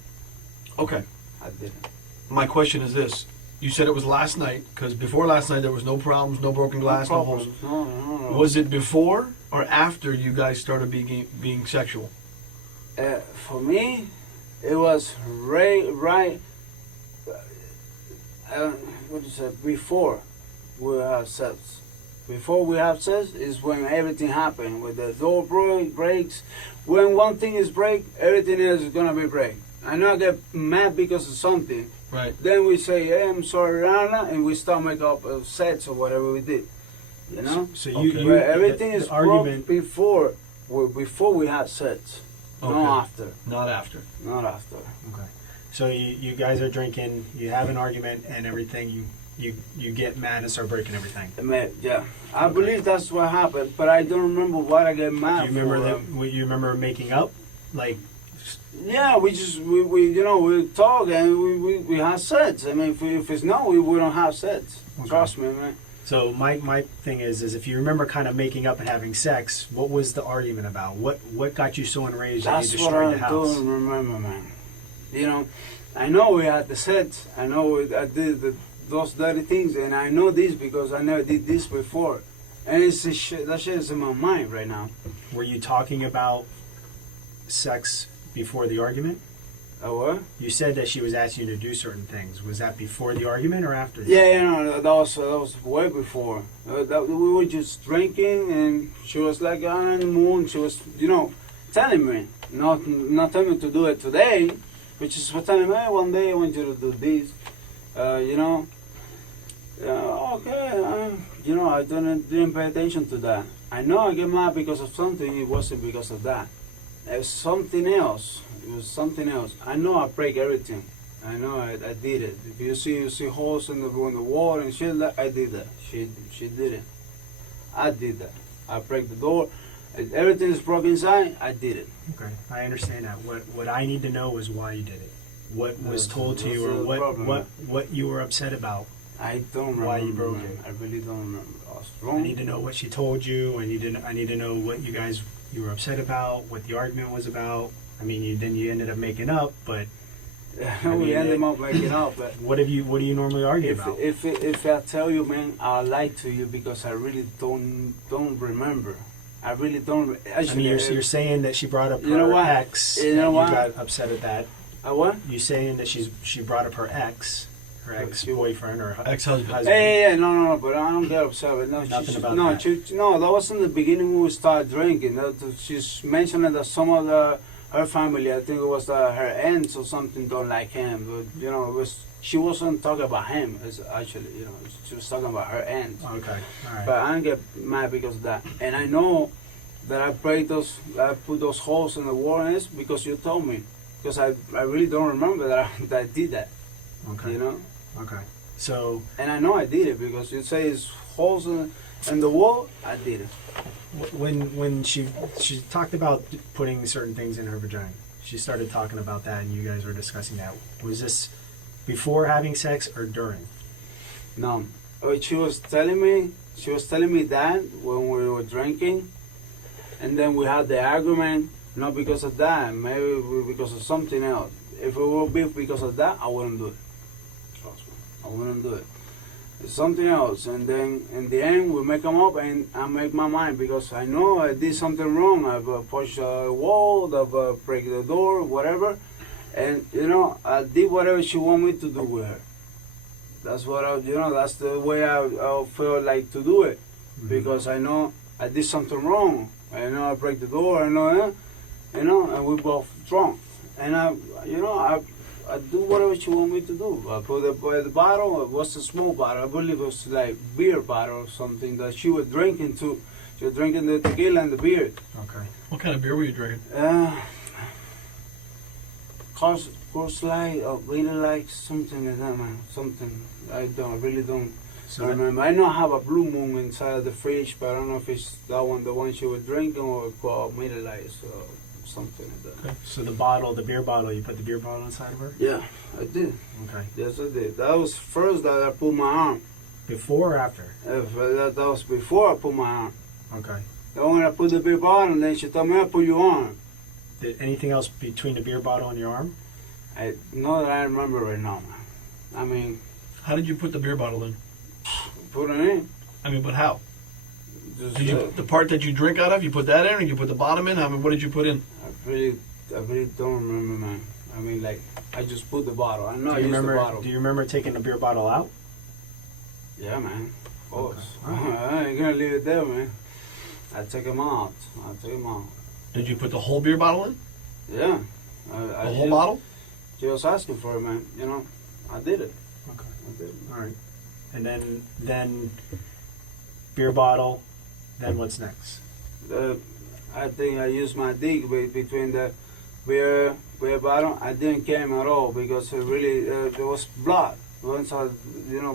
Okay, I did it. my question is this: you said it was last night because before last night there was no problems, no broken glass, no holes. No. Was it before or after you guys started being sexual? For me, it was right. What do you say? Before we have sex. Before we have sex is when everything happened. When the door breaks. When one thing is break, everything else is gonna be break. I know I get mad because of something. Right. Then we say, "Hey, I'm sorry, Rana," and we start make up sets or whatever we did. You know. So Okay. you But everything the is argument. broke before we had sex. Okay. Not after. Not after. Not after. Okay. So you guys are drinking. You have an argument and everything. You get mad and start breaking everything. Yeah, I believe that's what happened, but I don't remember what I get Do mad you remember for. you remember making up? Like, Yeah, we we talk and we have sex. I mean, if it's no, we don't have sex. Okay. Trust me, man. so my thing is if you remember kind of making up and having sex, what was the argument about? What got you so enraged that That's you what destroyed I the house? don't remember, man. You know, I know we had the sex. I know I did those dirty things, and I know this because I never did this before. And it's that shit is in my mind right now. Were you talking about sex before the argument? What? You said that she was asking you to do certain things. Was that before the argument or after? The Yeah, that was way before. We were just drinking, and she was like on the moon. She was, telling me, not telling me to do it today, which is for telling me, hey, one day I want you to do this. Okay. I didn't pay attention to that. I know I get mad because of something. It wasn't because of that. It was something else. I know I break everything. I know I did it. If you see holes in the wall and shit, I did that. She did it. I did that. I break the door. Everything is broken inside. I did it. Okay, I understand that. What I need to know is why you did it. What was told to you, that's or the problem. what you were upset about. I don't remember. Why you broke man. it. I really don't remember. I was I wrong. need to know what she told you. I need to know what you were upset about, what the argument was about. I mean, you ended up making up, but We ended up making up. But what do you normally argue about? if I tell you, man, I'll lie to you because I really don't remember. I really don't. Actually, I mean, you're saying that she brought up You know her what? ex, You and know you what? got upset at that. What? You saying that she brought up her ex-boyfriend or Ex-husband. Yeah, no, but I don't get upset. But no, Nothing about no, that. no, that was in the beginning when we started drinking. She's mentioning that some of her family, I think it was her aunts or something, don't like him. But, she wasn't talking about him. Actually, she was talking about her aunts. Okay, all right. But I don't get mad because of that. And I know that I put those holes in the wall, and it's because you told me. Because I really don't remember that I did that. Okay. Okay. So And I know I did it because you say it's holes in the wall. I did it. when she talked about putting certain things in her vagina, she started talking about that, and you guys were discussing that. Was this before having sex or during? No, she was telling me that when we were drinking, and then we had the argument. Not because of that, maybe because of something else. If it would be because of that, I wouldn't do it. Trust me, I wouldn't do it. It's something else, and then in the end we make them up, and I make my mind because I know I did something wrong. I've pushed a wall, I've break the door, whatever, and I did whatever she want me to do with her. That's what that's the way I feel like to do it, because I know I did something wrong. I know I break the door. I know. And we both drunk. And I do whatever she want me to do. I put the bottle. It was a small bottle. I believe it was like beer bottle or something that she was drinking too. She was drinking the tequila and the beer. Okay. What kind of beer were you drinking? Course Light, really like something like that, man. Something I really don't. So I that- remember, I know I have a Blue Moon inside of the fridge, but I don't know if it's that one, the one she was drinking, or Miller Lights or something like that. So the bottle, the beer bottle, you put the beer bottle inside of her? Yeah, I did. Okay. Yes, I did. That was first that I put my arm. Before or after? That was before I put my arm. Okay. Then when I put the beer bottle, and then she told me, I put your arm. Did anything else between the beer bottle and your arm? I know that I remember right now, man. I mean, How did you put the beer bottle in? put it in. I mean, but how? Just, Did you the part that you drink out of? You put that in, or you put the bottom in? I mean, what did you put in? I really don't remember, man. I mean, like, I just put the bottle. I know I Do you used remember? the bottle. Do you remember taking the beer bottle out? Yeah, man. Of course. Okay. I ain't gonna leave it there, man. I take him out. Did you put the whole beer bottle in? Yeah. The whole bottle? She was asking for it, man. You know, I did it. Okay. I did it. All right. And then beer bottle. Then what's next? I think I used my dick between the beer bottle. I didn't came at all because it really there was blood. Once I,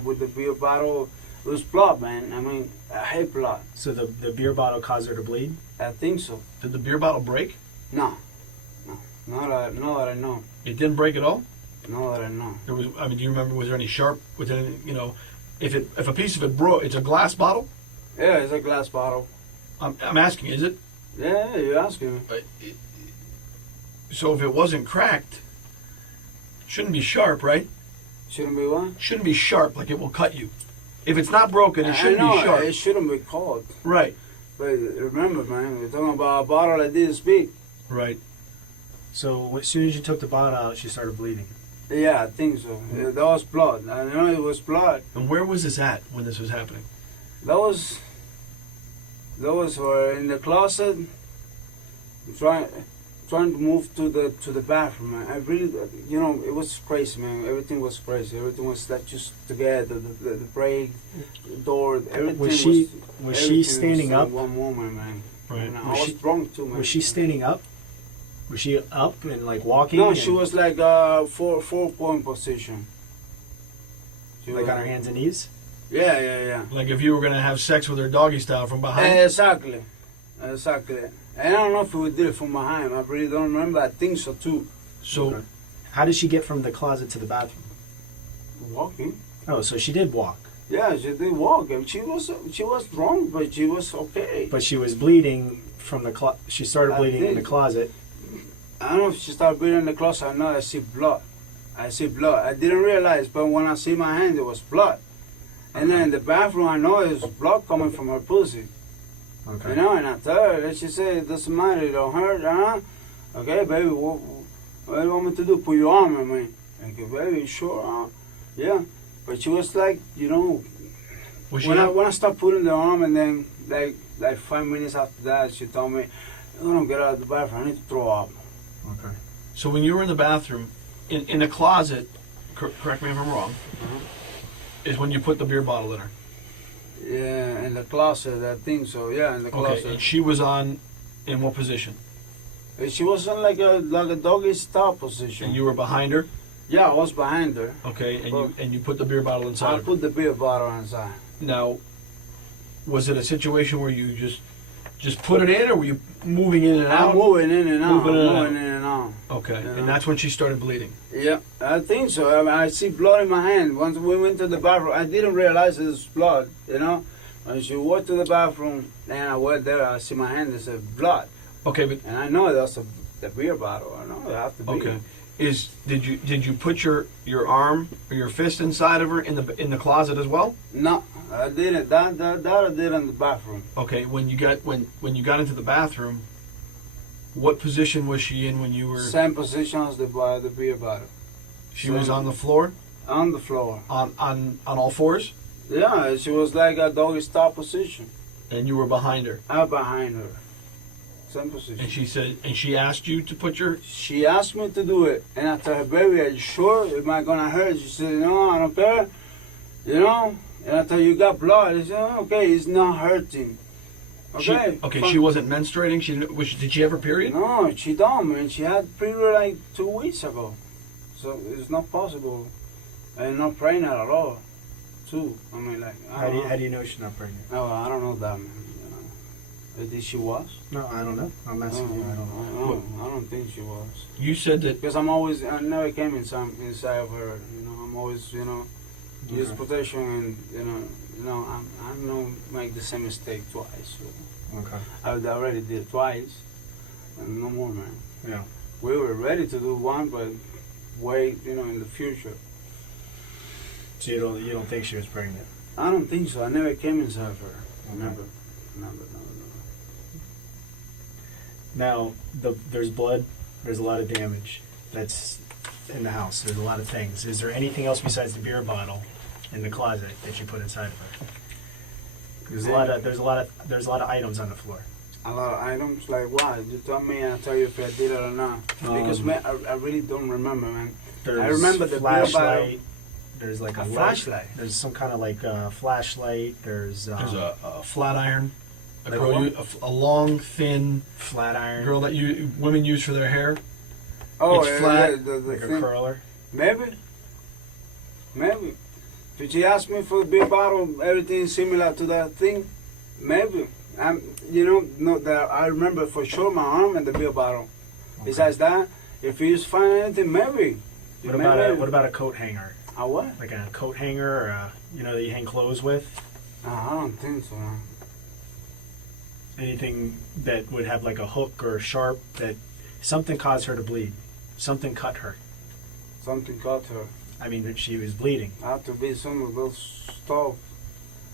with the beer bottle, it was blood, man. I mean, I hate blood. So the beer bottle caused her to bleed? I think so. Did the beer bottle break? No. Not that I know. It didn't break at all? Not that I know. There was. I mean, do you remember? Was there any sharp? Was there any, if a piece of it broke, it's a glass bottle. Yeah, it's a glass bottle. I'm asking, is it? Yeah, you're asking me. So if it wasn't cracked, it shouldn't be sharp, right? Shouldn't be what? Shouldn't be sharp, like it will cut you. If it's not broken, it shouldn't I know, be sharp. it shouldn't be cold. Right. But remember, man, we're talking about a bottle that didn't speak. Right. So as soon as you took the bottle out, she started bleeding. Yeah, I think so. Yeah, that was blood. I know it was blood. And where was this at when this was happening? That was in the closet, trying to move to the bathroom. Man. I really, it was crazy, man. Everything was crazy. Everything was like just together. The brake, the door, everything Was she everything standing was up? in one moment, man. Right. And I Was was she- drunk too, man. Was she standing up? Was she up and like walking? No, and, she was like four-point position. She like was- on her hands and knees. Yeah. Like if you were going to have sex with her doggy style from behind? Exactly. And I don't know if we did it from behind. I really don't remember. I think so too. So, Okay. How did she get from the closet to the bathroom? Walking. Oh, so she did walk, Yeah, she did walk. And she was drunk, but she was okay. but she was bleeding from the she started I bleeding in the did. closet. I don't know if she started bleeding in the closet. I know I see blood. I didn't realize, but when I see my hand, it was blood. And then in the bathroom, I know it was blood coming from her pussy. Okay. And I tell her, and she said, it doesn't matter, it don't hurt, huh? Okay, baby, what do you want me to do? Put your arm on me. Okay, baby, sure, huh? Yeah. But she was like, was she when I started putting the arm, and then like 5 minutes after that, she told me, I'm gonna get out of the bathroom, I need to throw up. Okay. So when you were in the bathroom, in the closet, correct me if I'm wrong, is when you put the beer bottle in her. Yeah, in the closet, I think so. Yeah, in the closet. Okay, and she was in what position? And she was in like a doggy style position. And you were behind her? Yeah, I was behind her. Okay, and you put the beer bottle inside I of her. put the beer bottle inside. Now, was it a situation where you just put it in, or were you moving in and out? I'm moving in and out. Moving in and out. Moving in and out. Okay, Yeah. and that's when she started bleeding. Yeah, I think so. I mean, I see blood in my hand. Once we went to the bathroom, I didn't realize it was blood, When she walked to the bathroom, and I went there, I see my hand, it said blood. Okay, but And I know that's the beer bottle. I know it have to be. okay, did you put your arm or your fist inside of her in the closet as well? No, I didn't. That I did in the bathroom. Okay, when you got into the bathroom, what position was she in when you were? Same position as the beer bottle. She was on the floor, On the floor. on all fours, Yeah, she was like a doggy style position. and you were behind her. I'm behind her. Same position. And she asked you to put your. She asked me to do it, and I told her, baby, are you sure? Am I gonna hurt? She said, no, I don't care. And I told her, you got blood. She said, oh, okay, it's not hurting. Okay. Okay, she wasn't menstruating. Did she have her period? No, she don't, man. She had period like 2 weeks ago. So it's not possible. And not pregnant at all. too. I mean, like, How do you know she's not pregnant? No, I don't know that, man. Did she was? No, I don't know. I'm asking you. I don't know. I don't think she was. You said that. Because I never came inside of her. You know, I'm always, use protection, and I don't make the same mistake twice. So Okay. I already did it twice, and no more, man. Yeah. We were ready to do one, but wait, in the future. So you don't think she was pregnant? I don't think so. I never came inside of her. Okay. Never. Now, there's blood. There's a lot of damage that's in the house. There's a lot of things. Is there anything else besides the beer bottle in the closet that you put inside of her? There's a lot of items on the floor. A lot of items, like what? You tell me, and I'll tell you if I did it or not. Because man, I really don't remember, man. I remember the beer bottle. There's like a flashlight. There's some kind of like flashlight. There's a flat iron. Like a long, thin flat iron. Girl that women use for their hair. Oh, it's flat, the like thing. a curler. Maybe. Did she ask me for the beer bottle, everything similar to that thing? Maybe. No, that I remember for sure my arm and the beer bottle. Okay. Besides that, if you just find anything, maybe. What about a coat hanger? A what? Like a coat hanger, or that you hang clothes with? I don't think so, man. Anything that would have like a hook or a sharp, that something caused her to bleed. Something cut her. Something cut her. I mean, that she was bleeding. Had to be some of those stuff.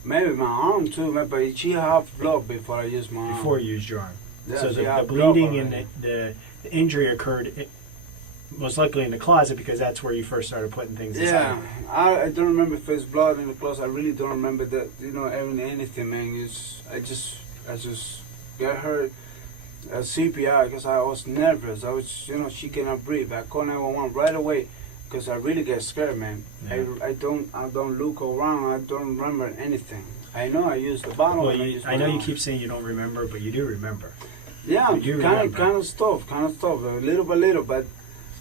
Maybe my arm too, but she had blood before I used my arm. Before you used your arm. Yeah, so the bleeding and the injury occurred most likely in the closet, because that's where you first started putting things inside. Yeah, I don't remember if there's blood in the closet. I really don't remember that. Anything, man. I just got her CPR because I was nervous. I was, she cannot breathe. I called 911 right away because I really get scared, man. Yeah. I don't look around. I don't remember anything. I know I used the bottle. Well, I know you keep saying you don't remember, but you do remember. Yeah, kind of stuff, a little by little, but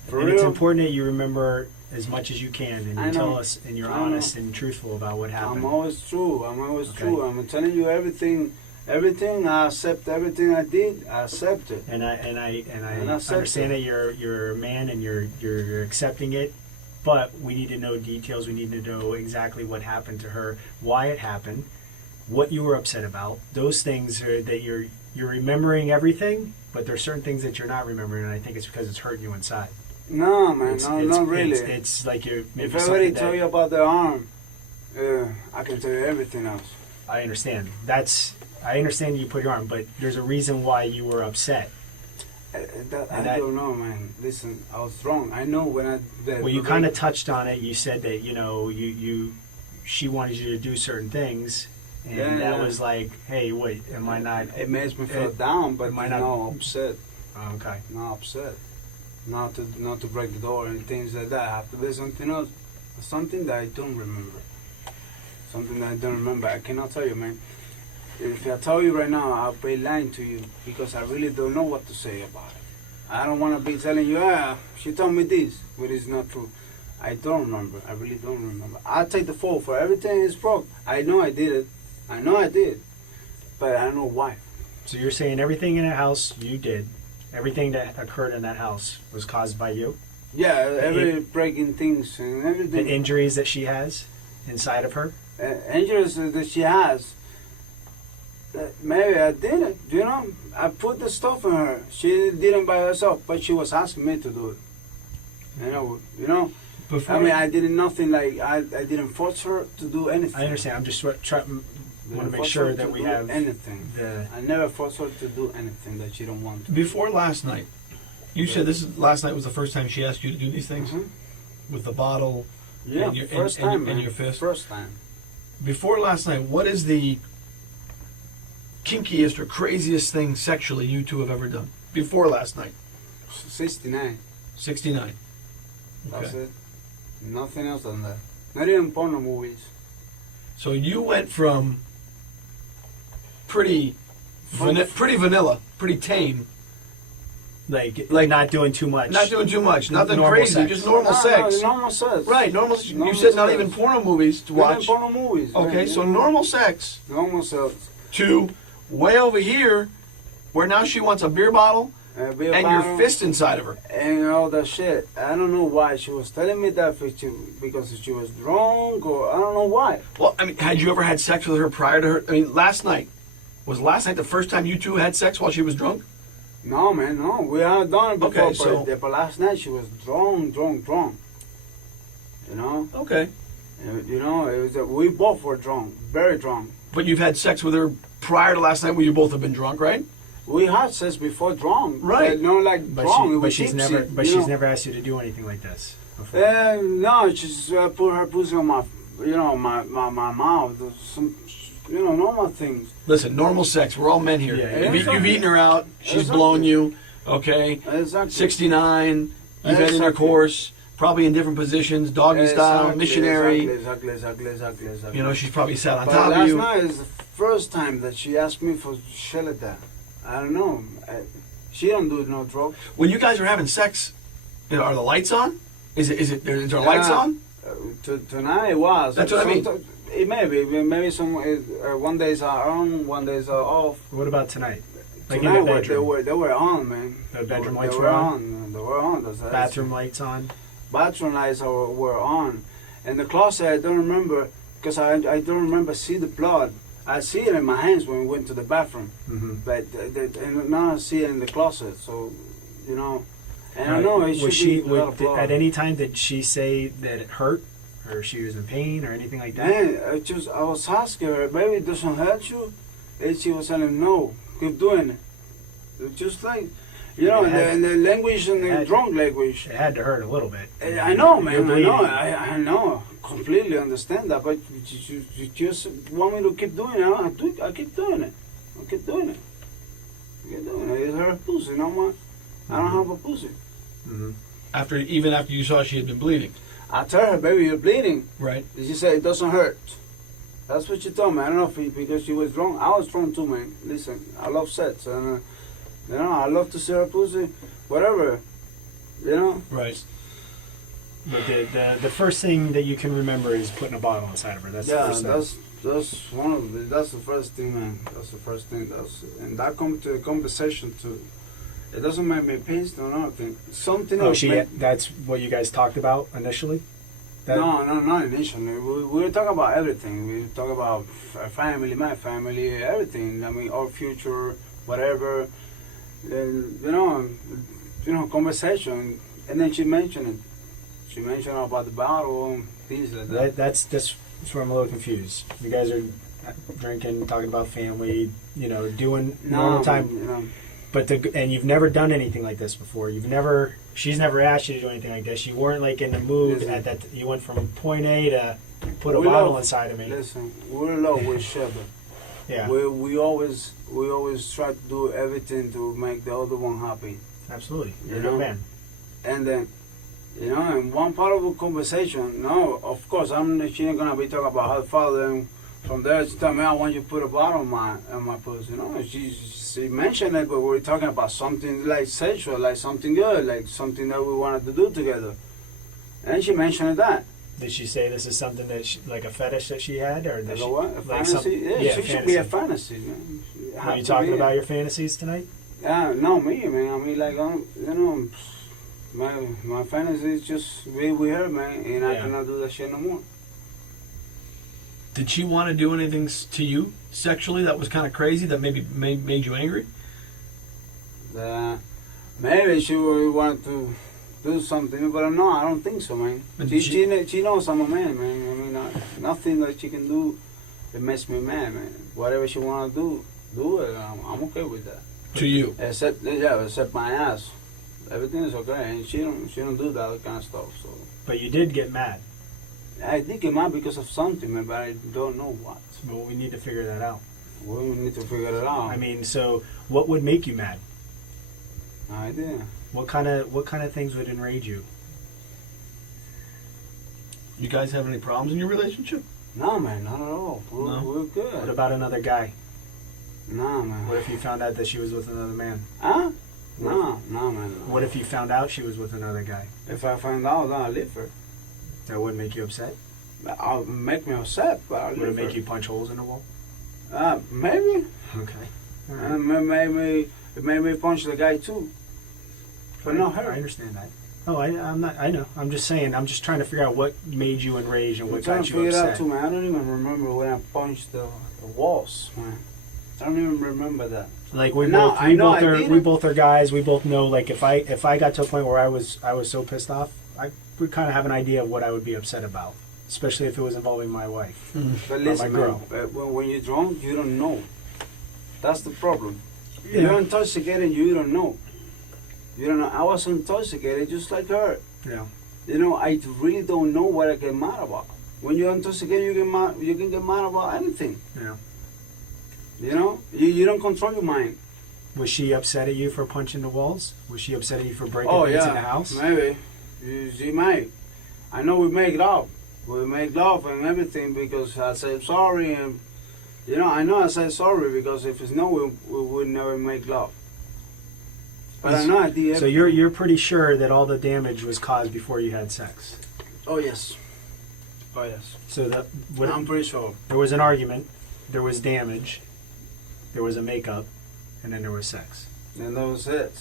for real. It's important that you remember as much as you can, and you tell us, and you're I honest know. and truthful about what happened. I'm always true. Okay. True. I'm telling you everything. Everything I accept. Everything I did, I accept it. And I accept understand it. that you're a man and you're accepting it, but we need to know details. We need to know exactly what happened to her, why it happened, what you were upset about. Those things are that you're remembering everything, but there's certain things that you're not remembering, and I think it's because it's hurting you inside. No, man, not really. It's like you're. If I already tell you about the arm, I can tell you everything else. I understand. I understand you put your arm, but there's a reason why you were upset. I don't know, man. Listen, I was wrong. I know when I. Well, you kind of touched on it. You said that she wanted you to do certain things, and that was like, hey, wait, am I not? It makes me feel down, but am I not upset. Oh, okay. Not upset. Not to break the door and things like that. I have to do something else. Something that I don't remember. Something that I don't remember. I cannot tell you, man. If I tell you right now, I'll be lying to you because I really don't know what to say about it. I don't want to be telling you, she told me this, but it's not true. I don't remember. I really don't remember. I'll take the fault for everything is broke. I know I did it. I know I did. But I don't know why. So you're saying everything in that house you did, everything that occurred in that house was caused by you? Yeah, every breaking things and everything. The injuries that she has inside of her? Injuries that she has. Maybe I did it, I put the stuff in her. She didn't by herself, but she was asking me to do it. I did nothing like I didn't force her to do anything. I understand. I'm just trying want to make sure that we have anything. I never forced her to do anything that she don't want to. Before last night, you said last night was the first time she asked you to do these things? Mm-hmm. With the bottle and your fist? First time. Before last night, what is the kinkiest or craziest thing sexually you two have ever done? Before last night? 69. 69. Okay. That's it. Nothing else than that. Not even porno movies. So you went from pretty vanilla, pretty tame, Like not doing too much. Not doing too much. Nothing Normal crazy. sex. Just normal sex. Normal sex. Right. Normal. You Normal said not sex. even porno movies to Not watch. porno movies. Okay, man, so you know. normal sex Normal sex. to way over here, where now she wants a beer bottle Beer and bottle your fist inside of her. and all that shit. I don't know why she was telling me that because she was drunk or I don't know why. Well, I mean, had you ever had sex with her prior to her? I mean, last night. Was last night the first time you two had sex while she was drunk? No, man, no. We had done it before, Okay, so- but last night she was drunk. You know? Okay. You know, it was, we both were drunk, very drunk. But you've had sex with her prior to last night where you both have been drunk, right? We had sex before drunk. Right. But, no, like But drunk. she, it but was she's tipsy, never, but you she's know? never asked you to do anything like this before. No, she just put her pussy on my, you know, my mouth. Some, you know, normal things. Listen, normal sex. We're all men here. Yeah, You've eaten her out. She's Exactly. blown you. Okay. Exactly. 69. You've had Exactly. intercourse. Probably in different positions. Doggy style. Missionary. Exactly. You know, she's probably sat on But top of last you. night is the first time that she asked me for shit like that. I don't know. She don't do no drugs. When you guys are having sex, are the lights on? Is there lights on? Tonight it was. That's what I mean. It maybe some one days are on, one days are off. What about tonight? Like Tonight in the bedroom, they were on, man. the bedroom lights they were on. They were on. That's Bathroom lights on. Bathroom lights were on, and the closet I don't remember because I don't remember see the blood. I see it in my hands when we went to the bathroom, Mm-hmm. but and now I see it in the closet. So, you know, and I know it Was should she be a lot of blood. at any time did she say that it hurt, or she was in pain, or anything like that? Man, I was asking her, baby, it doesn't hurt you? And she was telling no, keep doing it. It's just like, you know, and the language and the drunk language. It had to hurt a little bit. I know, You're man, I bleeding. know, I know, completely understand that, but you just want me to keep doing it, I keep doing it. I keep doing it. It's her pussy, no more. I don't have a pussy. Mm-hmm. Even after you saw she had been bleeding. I tell her, baby, you're bleeding. Right. She said it doesn't hurt. That's what she told me. I don't know if because she was drunk. I was drunk too, man. Listen, I love sex, and you know, I love to see her pussy, whatever. You know. Right. But the first thing that you can remember is putting a bottle inside of her. That's the Yeah, first thing. that's one of the, that's the first thing, man. That's the first thing. And that comes to the conversation too. It doesn't make me pissed or nothing. Something Oh, else. that's what you guys talked about initially? No, not initially. We were talking about everything. We talk about our family, my family, everything. I mean, our future, whatever. And, you know, conversation. And then she mentioned it. She mentioned about the bottle and things like that. That's where I'm a little confused. You guys are drinking, talking about family, you know, doing normal time. You know, But and you've never done anything like this before. She's never asked you to do anything like this. You weren't like in the mood Listen. at that. You went from point A to put a We bottle love- inside of me. listen, we're in love with each other. Yeah, We always try to do everything to make the other one happy. absolutely. You're You a good know? man. And then, you know, in one part of the conversation, no, of course, she ain't gonna be talking about her father. And from there, she told me, I want you to put a bottle on my pussy. You know, she mentioned it, but we're talking about something like sexual, like something good, like something that we wanted to do together. And she mentioned that. Did she say this is something that like a fetish that she had, or Like she, a what? A like fantasy? Yeah, she should be a fantasy. fantasy. Man. Are you talking about your fantasies tonight? Yeah, no, me, man. I mean, like, you know, my fantasy is just be with her, man, and I Yeah. cannot do that shit no more. Did she want to do anything to you sexually that was kind of crazy that maybe made you angry? Maybe she would want to do something, but no, I don't think so, man. And She knows I'm a man, man. I mean, nothing that she can do that makes me mad, man. Whatever she want to do it. I'm okay with that. To you? Except my ass. Everything is okay, and she don't do that kind of stuff. So But you did get mad. I think it might because of something, man, but I don't know what. Well, we need to figure that out. We need to figure it out. I mean, so what would make you mad? No idea. What kind of things would enrage you? You guys have any problems in your relationship? No, man, not at all. No? We're good. What about another guy? Nah, man. What if you found out that she was with another man? Huh? No, man. No. What if you found out she was with another guy? If I find out, then I'll leave her. That wouldn't make you upset? I'll make me upset, but I'll Would it leave make her. you punch holes in the wall? Maybe. Okay. All right. It made me punch the guy too. But not her. I understand that. Oh, I'm not. I know. I'm just saying. I'm just trying to figure out what made you enraged and I'm what trying got to you figure it out upset. too, man. I don't even remember when I punched the walls, man. I don't even remember that. Like I know I did we it. both are guys. We both know. Like if I got to a point where I was so pissed off, I would kind of have an idea of what I would be upset about, especially if it was involving my wife. But my listen, girl. man, when you're drunk, you don't know. That's the problem. Yeah. You're intoxicated, you don't know. You don't know. I was intoxicated just like her. Yeah. You know, I really don't know what I get mad about. When you're intoxicated, you can get mad about anything. Yeah. You know, you don't control your mind. Was she upset at you for punching the walls? Was she upset at you for breaking Oh things yeah, in the house? maybe. She might. I know we make love. We make love and everything because I said sorry and you know I said sorry because if it's no, we would never make love. But I know I did. So you're pretty sure that all the damage was caused before you had sex. Oh yes. Oh yes. So that what, I'm pretty sure. there was an argument, there was damage, there was a makeup, and then there was sex. And that was it.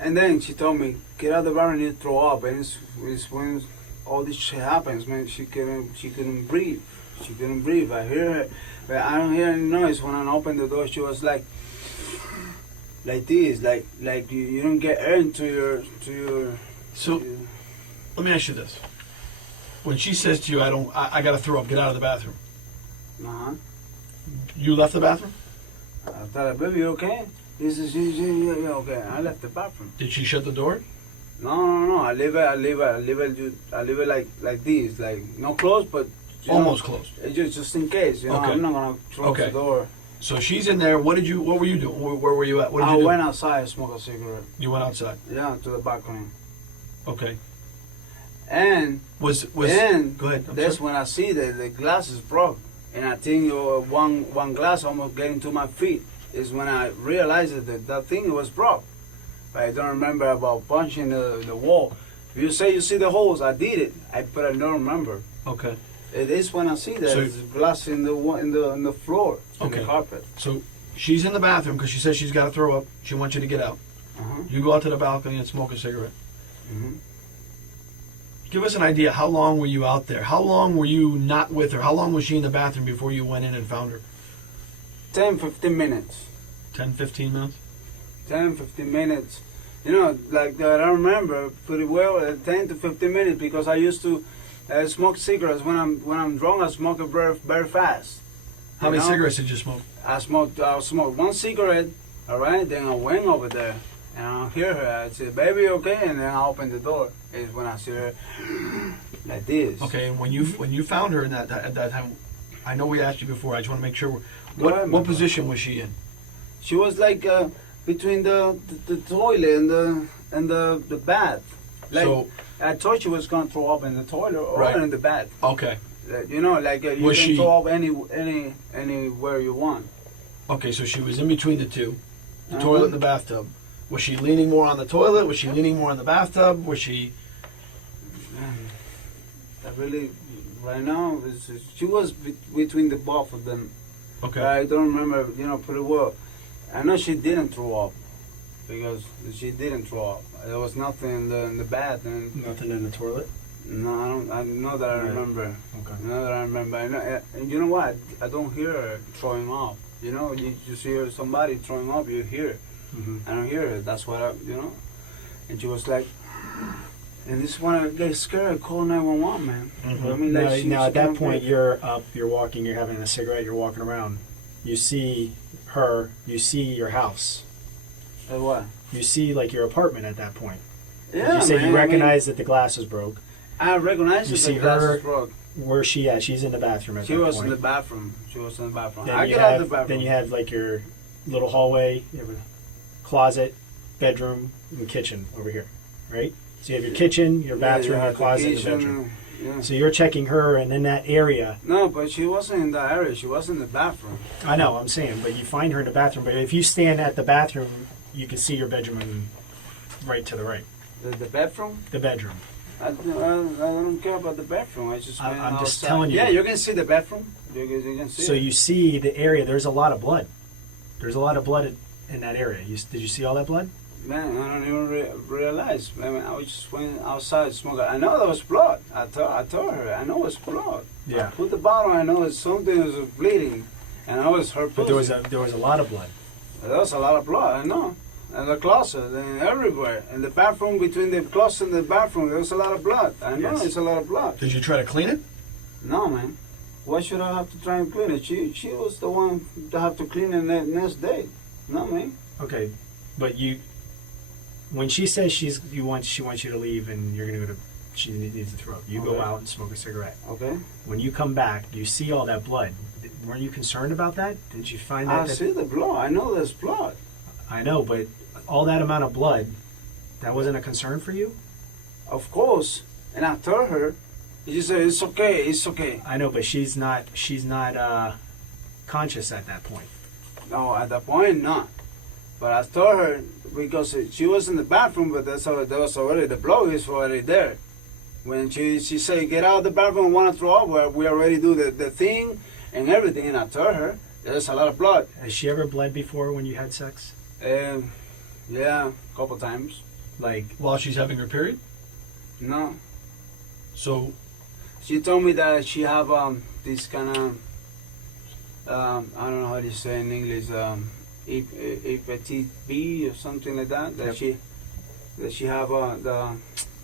And then she told me, get out of the bar and you throw up. And it's when all this shit happens, man. She couldn't breathe. She couldn't breathe. I hear her, but I don't hear any noise. When I opened the door, she was like this, like you don't get air into your. So, let me ask you this. When she says to you, I gotta throw up, get out of the bathroom. Uh-huh. You left the bathroom? I thought, baby, you okay? He says, yeah, okay. I left the bathroom. Did she shut the door? No. I leave it like this, like not close, but you Almost know, closed. just in case. You know, Okay. I'm not gonna close Okay. the door. So she's in there. What were you doing? Where were you at? What did I you do? went outside and smoked a cigarette. You went outside. Yeah, to the balcony. Okay. And Was then go ahead. I'm that's sorry. when I see that the glass is broke, and I think one glass almost getting to my feet is when I realized that thing was broke. But I don't remember about punching the wall. If you say you see the holes, I did it. But I don't remember. Okay. It is when I see that So- there's glass in the floor, in Okay. the carpet. So she's in the bathroom because she says she's got to throw up. She wants you to get out. Uh-huh. You go out to the balcony and smoke a cigarette. Mm-hmm. Give us an idea. How long were you out there? How long were you not with her? How long was she in the bathroom before you went in and found her? 10-15 minutes. 10, 15 minutes? 10-15 minutes. You know, like that I remember pretty well, 10 to 15 minutes, because I used to smoke cigarettes when I'm drunk. I smoke it very fast. How You many know? cigarettes did you smoke? I smoked one cigarette, all right. Then I went over there and I hear her. I said, "Baby, okay?" And then I open the door. Is when I see her like this. Okay, and when you found her in at that time, I know we asked you before. I just want to make sure. Go ahead, What my position was she in? She was like between the toilet and the bath. Like So- I thought she was gonna throw up in the toilet or Right. in the bath. Okay. You know, like you Was can she- throw up anywhere you want. Okay, so she was in between the two, the Uh-huh. toilet and the bathtub. Was she leaning more on the toilet? Was she leaning more on the bathtub? Was she? I really, right now, she was between the both of them. Okay. I don't remember, pretty well. I know she didn't throw up because she didn't throw up. There was nothing in the bath, and Nothing in the toilet. no, I don't. I know that I Right. remember. Okay. I know that I remember. I know, and you know what? I don't hear her throwing up. You know, you hear somebody throwing up, you hear it. Mm-hmm. I don't hear it. That's what And she was like, and this is when I get scared. Call 911, man. Mhm. I mean, like, Now at she that can't point, breathe. you're up, you're walking, you're having a cigarette, you're walking around. You see her, you see your house, What? you see like your apartment at that point. Yeah, You say man, you I mean, recognize that the glass was broke. I recognize You that see the glass her- is broke. Where's she at? She's in the bathroom at She that was point. in the bathroom. She was in the bathroom. Then I you get out have, of the bathroom. then you have like your little hallway, you have a closet, bedroom, and kitchen over here, right? So you have your kitchen, your bathroom, your closet, and your bedroom. Yeah. So you're checking her, and in that area, No, but she wasn't in that area. She was in the bathroom. I know, I'm saying, but you find her in the bathroom. But if you stand at the bathroom, you can see your bedroom right to the right. The bedroom? The bedroom. I don't care about the bedroom. I just went I'm just outside. telling you. Yeah, you can see the bedroom. You can see So it. you see the area. There's a lot of blood. There's a lot of blood in that area. Did you see all that blood? Man, I don't even realize. I mean, I just went outside smoking. I know there was blood. I told her. I know it's blood. Yeah. I put the bottle. I know it's something was bleeding, and I was her. But there was a lot of blood. There was a lot of blood. I know. In the closet and everywhere. In the bathroom, between the closet and the bathroom, there was a lot of blood. I know Yes. it's a lot of blood. Did you try to clean it? No, man. Why should I have to try and clean it? She was the one to have to clean it the next day. No, man. Okay, but when she says she wants you to leave and you're gonna go to, she needs to throw up. You go Okay. out and smoke a cigarette. Okay. When you come back, you see all that blood. Weren't you concerned about that? Did you find I that? see the blood. I know there's blood. I know, but all that amount of blood, that wasn't a concern for you? Of course. And I told her, she said, it's okay, it's okay. I know, but she's not conscious at that point. No, at that point, not. But I told her, because she was in the bathroom, but there was already, the blood is already there. When she said, get out of the bathroom and want to throw up, well, we already do the thing and everything. And I told her, there's a lot of blood. Has she ever bled before when you had sex? Yeah, a couple times. Like, While she's having her period? No. So, She told me that she have this kind of, I don't know how to say in English, hepatitis B or something like that. That Yep. she have the,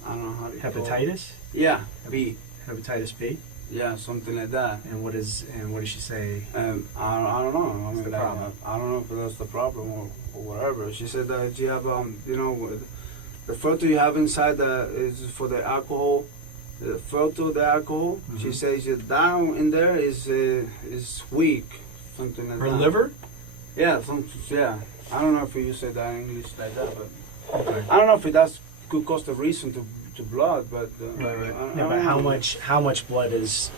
I don't know how to call it. hepatitis? Yeah, B. Hepatitis B? Yeah, something like that. And what does she say? I don't know. I What's mean, the like, problem? I don't know if that's the problem or whatever. She said that she have the filter you have inside is for the alcohol. The filter, the alcohol. Mm-hmm. She says down in there is weak, something like her that. liver? Yeah, yeah. I don't know if you say that in English like that, but Okay. I don't know if that could cause the reason to blood, but Right. I Yeah, don't but know. how much blood is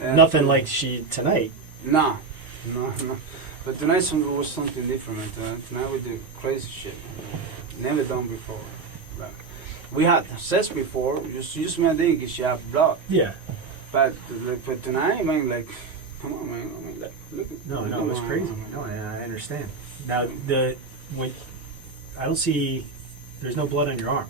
Yeah. nothing like she tonight? No. But tonight was something different. Tonight we did crazy shit. Never done before. Like, we had sex before. Just my dick, she had blood. Yeah. But tonight, man, like, come on, man. I mean, like, look. No, look it was at my- crazy. No, I understand. Now when I don't see, there's no blood on your arm.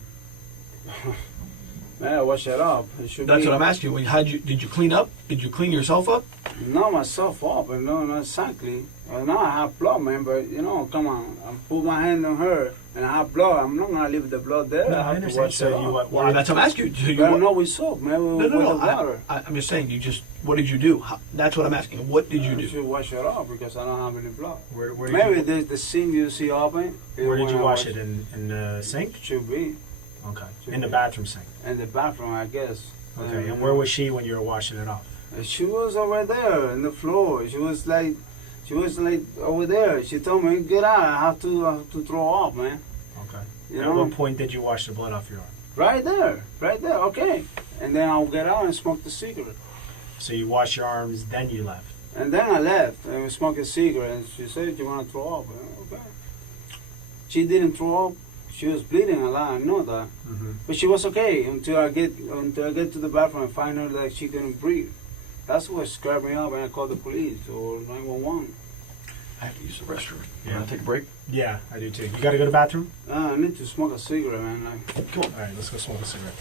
Man, I wash it up. It should That's be, what I'm asking you. Did you clean up? Did you clean yourself up? Not myself up, but no, not exactly. Now I have blood, man, but come on. I put my hand on her and I have blood. I'm not gonna leave the blood there. No, I have to understand. wash So it you off. what? That's what I'm asking you. So you But no, with soap, man. no, With the no. water. I'm just saying. What did you do? That's what I'm asking. What did you I do? should wash it off because I don't have any blood. Where did Maybe you, there's the sink you see open. where did when you I wash it in the sink? Should be Okay. In the bathroom sink. in the bathroom, I guess. Okay. And where was she when you were washing it off? She was over there in the floor. She was like over there. She told me, "Get out! I have to throw up, man." Okay. You At know, what point did you wash the blood off your arm? right there. Okay. And then I'll get out and smoke the cigarette. So you wash your arms, then you left. And then I left and we smoked a cigarette. And she said, "You want to throw up?" Okay. She didn't throw up. She was bleeding a lot. I know that. Mm-hmm. But she was okay until I get to the bathroom and find her that she couldn't breathe. That's what scared me up, and I called the police or 911. I have to use the restroom. Yeah. You want to take a break? Yeah, I do too. You got to go to the bathroom? I need to smoke a cigarette, man. Like, Come on. All right, let's go smoke a cigarette.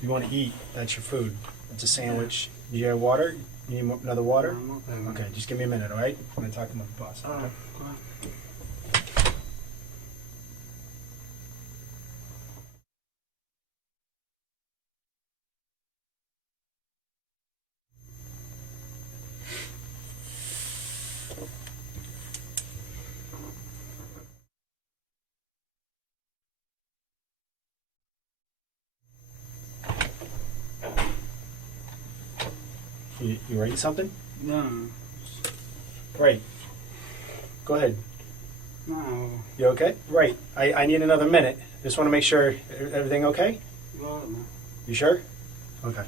You want to eat, that's your food. It's a sandwich. Do you have water? You need another water? I'm okay, man. Okay, just give me a minute, all right? I'm going to talk to my boss. All right, go ahead. You ready something? No, Right. Go ahead. No, You okay? Right. I need another minute. Just want to make sure everything okay? go ahead, man. You sure? Okay.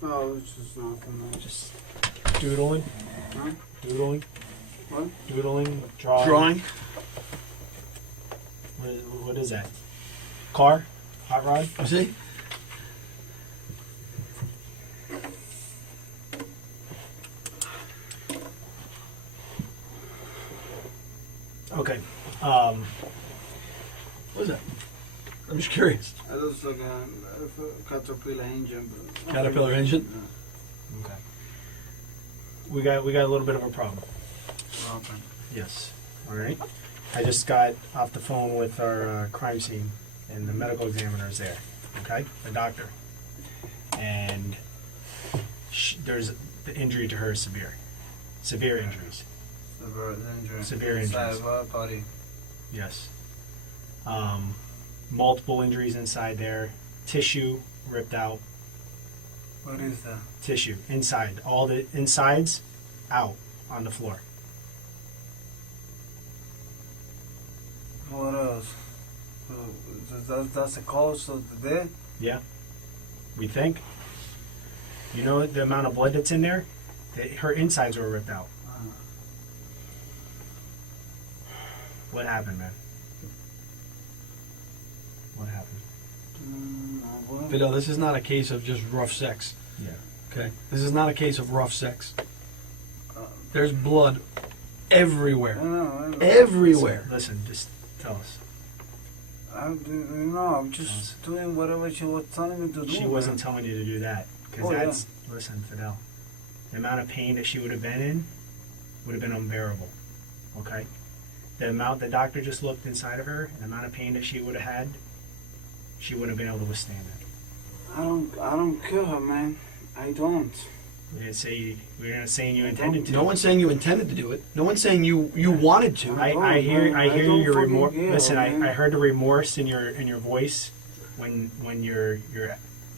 No, it's just nothing, man. Just doodling. Huh? Doodling. What? Doodling. Drawing. Drawing. What is that? Car? Hot rod? You see? Okay. What is that? I'm just curious. It looks like a caterpillar engine. But Caterpillar engine? Okay. We got a little bit of a problem. Okay. Yes. All right. I just got off the phone with our crime scene, and the medical examiner is there. Okay, the doctor, and there's the injury to her is severe injuries. Severe injuries. Body. Yes. Multiple injuries inside there. Tissue ripped out. What is that? Tissue inside. All the insides out on the floor. What else? That's the cause of the death? Yeah. We think. You know the amount of blood that's in there? Her insides were ripped out. What happened, man? What happened? Fidel, this is not a case of just rough sex. Yeah. Okay? This is not a case of rough sex. There's blood everywhere. Everywhere. Listen, just tell us. I'm just doing whatever she was telling me to do. She wasn't telling you to do that. Because Oh, yeah. that's, listen, Fidel, the amount of pain that she would have been in would have been unbearable. Okay? The amount the doctor just looked inside of her, and the amount of pain that she would have had, she wouldn't have been able to withstand it. I don't kill her, man. I don't. We're not saying you intended to. No one's saying you intended to do it. No one's saying you wanted to. I hear don't your remorse. fucking care, Listen, man. I heard the remorse in your voice when you're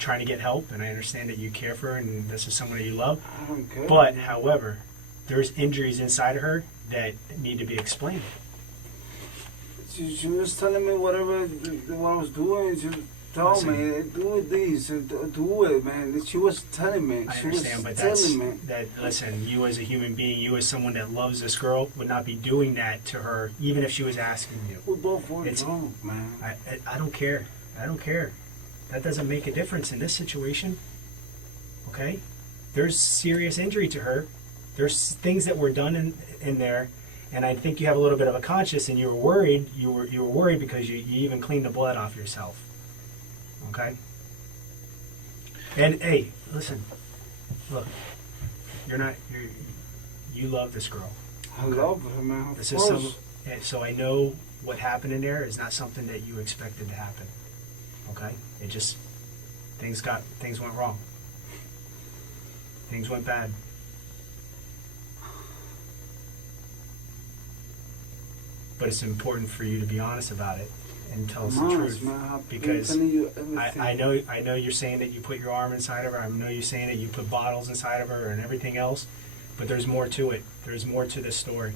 trying to get help, and I understand that you care for her and this is someone that you love. I don't care. But however, there's injuries inside of her that need to be explained. She was telling me what I was doing. She told me, do this, do it, man. She was telling me. I She understand, was but that's telling me. that. Listen, you as a human being, you as someone that loves this girl, would not be doing that to her, even if she was asking you. We both were It's- drunk, man. I don't care. I don't care. That doesn't make a difference in this situation. Okay? There's serious injury to her. There's things that were done in there, and I think you have a little bit of a conscience, and you were worried. You were worried because you even cleaned the blood off yourself. Okay? And hey, listen. Look, you love this girl. I love her, man. Of This is course. so I know what happened in there is not something that you expected to happen. Okay? It just things went wrong. Things went bad. But it's important for you to be honest about it and tell us the truth. Man. I've been Because telling you everything. I know you're saying that you put your arm inside of her. I know you're saying that you put bottles inside of her and everything else. But there's more to it. There's more to this story.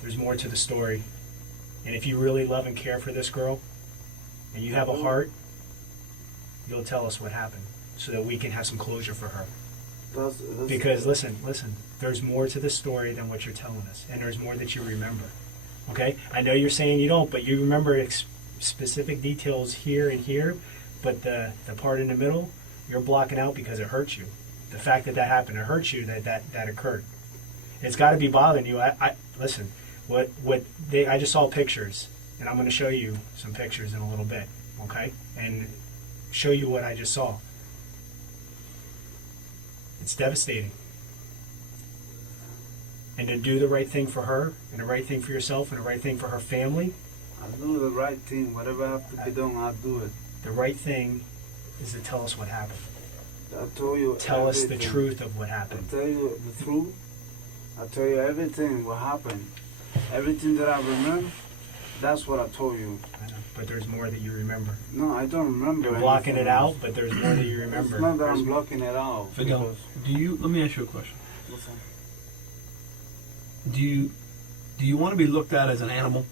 There's more to the story. And if you really love and care for this girl, and you have a heart, you'll tell us what happened so that we can have some closure for her. That's Because listen, there's more to the story than what you're telling us, and there's more that you remember. Okay, I know you're saying you don't, but you remember specific details here and here, but the part in the middle, you're blocking out because it hurts you. The fact that happened, it hurts you that occurred. It's got to be bothering you. I listen. I just saw pictures, and I'm going to show you some pictures in a little bit. Okay, and show you what I just saw. It's devastating. And to do the right thing for her, and the right thing for yourself, and the right thing for her family, I'll do the right thing. Whatever I have to be done, I'll do it. the right thing is to tell us what happened. I told you. Tell us the everything. truth of what I happened. tell you the truth. I tell you everything what happened. Everything that I remember, that's what I told you. I know, but there's more that you remember. No, I don't remember. You're blocking anything it out, else. but there's more that you remember. It's not that There's- I'm blocking it out. Fidel, because- let me ask you a question. Listen, Do you want to be looked at as an animal?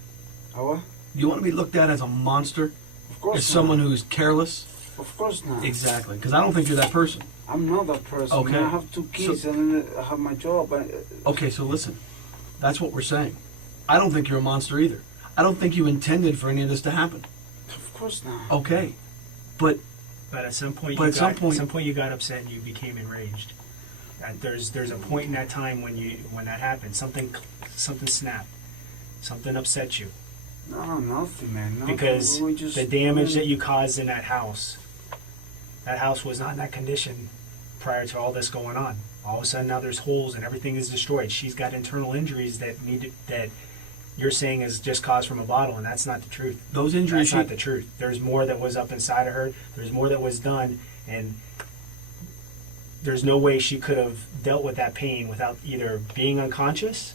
what? Do you want to be looked at as a monster? Of course As not. someone who's careless? Of course not. Exactly, because I don't think you're that person. I'm not that person. Okay. I have two kids and I have my job. Okay, so listen, that's what we're saying. I don't think you're a monster either. I don't think you intended for any of this to happen. Of course not. Okay, but But at some point, But at some point- you got upset and you became enraged. And there's a point in that time when that happened. Something snapped. Something upset you No, nothing, man. Nothing. because We were just the damage that doing- you caused in that house. That house was not in that condition prior to all this going on. All of a sudden now there's holes and everything is destroyed. She's got internal injuries that you're saying is just caused from a bottle, and that's not the truth. those injuries, That's not the truth. There's more that was up inside of her. There's more that was done, and there's no way she could have dealt with that pain without either being unconscious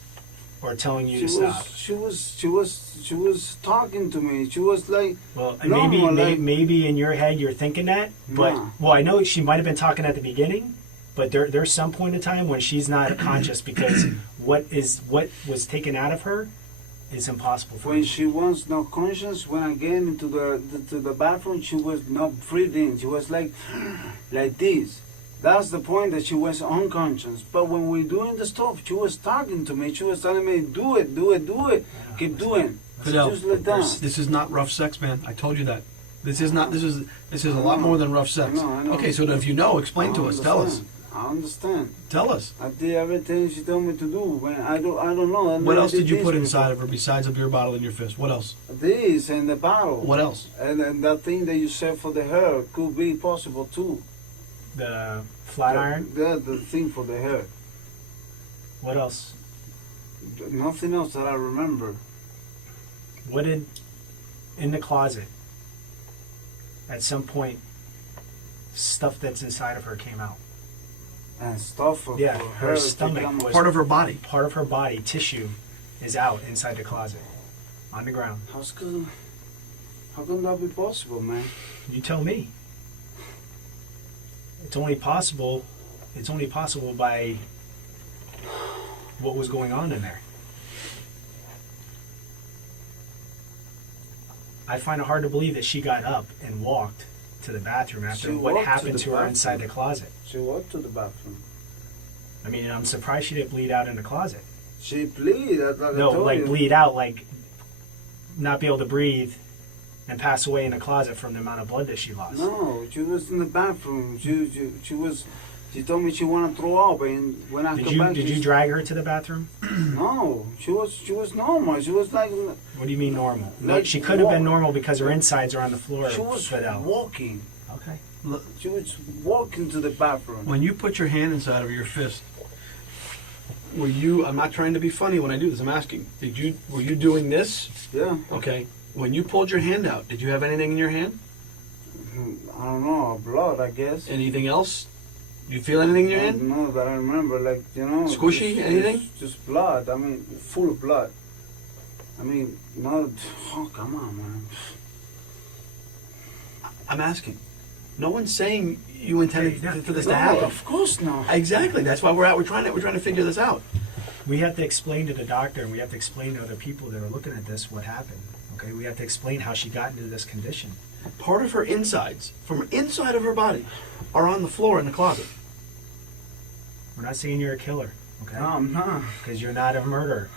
or telling you to stop. She was talking to me. She was like, Well, normal, maybe in your head you're thinking that, but Nah. well, I know she might have been talking at the beginning, but there's some point in time when she's not conscious because what was taken out of her is impossible for when you. she was not conscious, when I get into the bathroom, she was not breathing. She was like this. That's the point that she was unconscious. But when we doing the stuff, she was talking to me. She was telling me, do it, keep doing. Fidel, Just like that. this is not rough sex, man. I told you that. This is not. This is a lot more than rough sex. I know. Okay, so then if you know, explain to us. Tell us. I understand. Tell us. I did everything she told me to do. When I don't know. I What never else did you this put before. inside of her besides a beer bottle in your fist? What else? This and the bottle. What else? And that thing that you said for the hair could be possible too. The flat iron. The thing for the hair. What else? Nothing else that I remember. What did in the closet? At some point, stuff that's inside of her came out. And stuff for Yeah, for her to stomach become- was- Part of her body. Part of her body tissue is out inside the closet, on the ground. How can that be possible, man? You tell me. It's only possible by what was going on in there. I find it hard to believe that she got up and walked to the bathroom after She what walked to happened the to her bathroom. inside the closet. She walked to the bathroom. I mean, I'm surprised she didn't bleed out in the closet. She bleed. I No, told like you. bleed out, like not be able to breathe and pass away in the closet from the amount of blood that she lost. No, she was in the bathroom. She was. She told me she wanted to throw up, and when I come back, Did you drag her to the bathroom? No, she was normal. She was like What do you mean normal? No, Like she could have been walk. normal because her insides are on the floor. she was Fidel. walking. Okay. Look, She was walking to the bathroom. when you put your hand inside of your fist, were you? I'm not trying to be funny when I do this. I'm asking. Were you doing this? Yeah, Okay. When you pulled your hand out, did you have anything in your hand? I don't know, blood, I guess. Anything else? You feel anything in your hand? No, that I remember, like, Squishy, anything? Just blood. I mean, full of blood. I mean, no. Oh, come on, man. I'm asking. No one's saying you intended Hey, for this to No, happen. of course not. Exactly. That's why we're out. We're trying to figure this out. We have to explain to the doctor and we have to explain to other people that are looking at this what happened. Okay, we have to explain how she got into this condition. Part of her insides, from inside of her body, are on the floor in the closet. We're not saying you're a killer, okay? No, I'm not. Because you're not a murderer.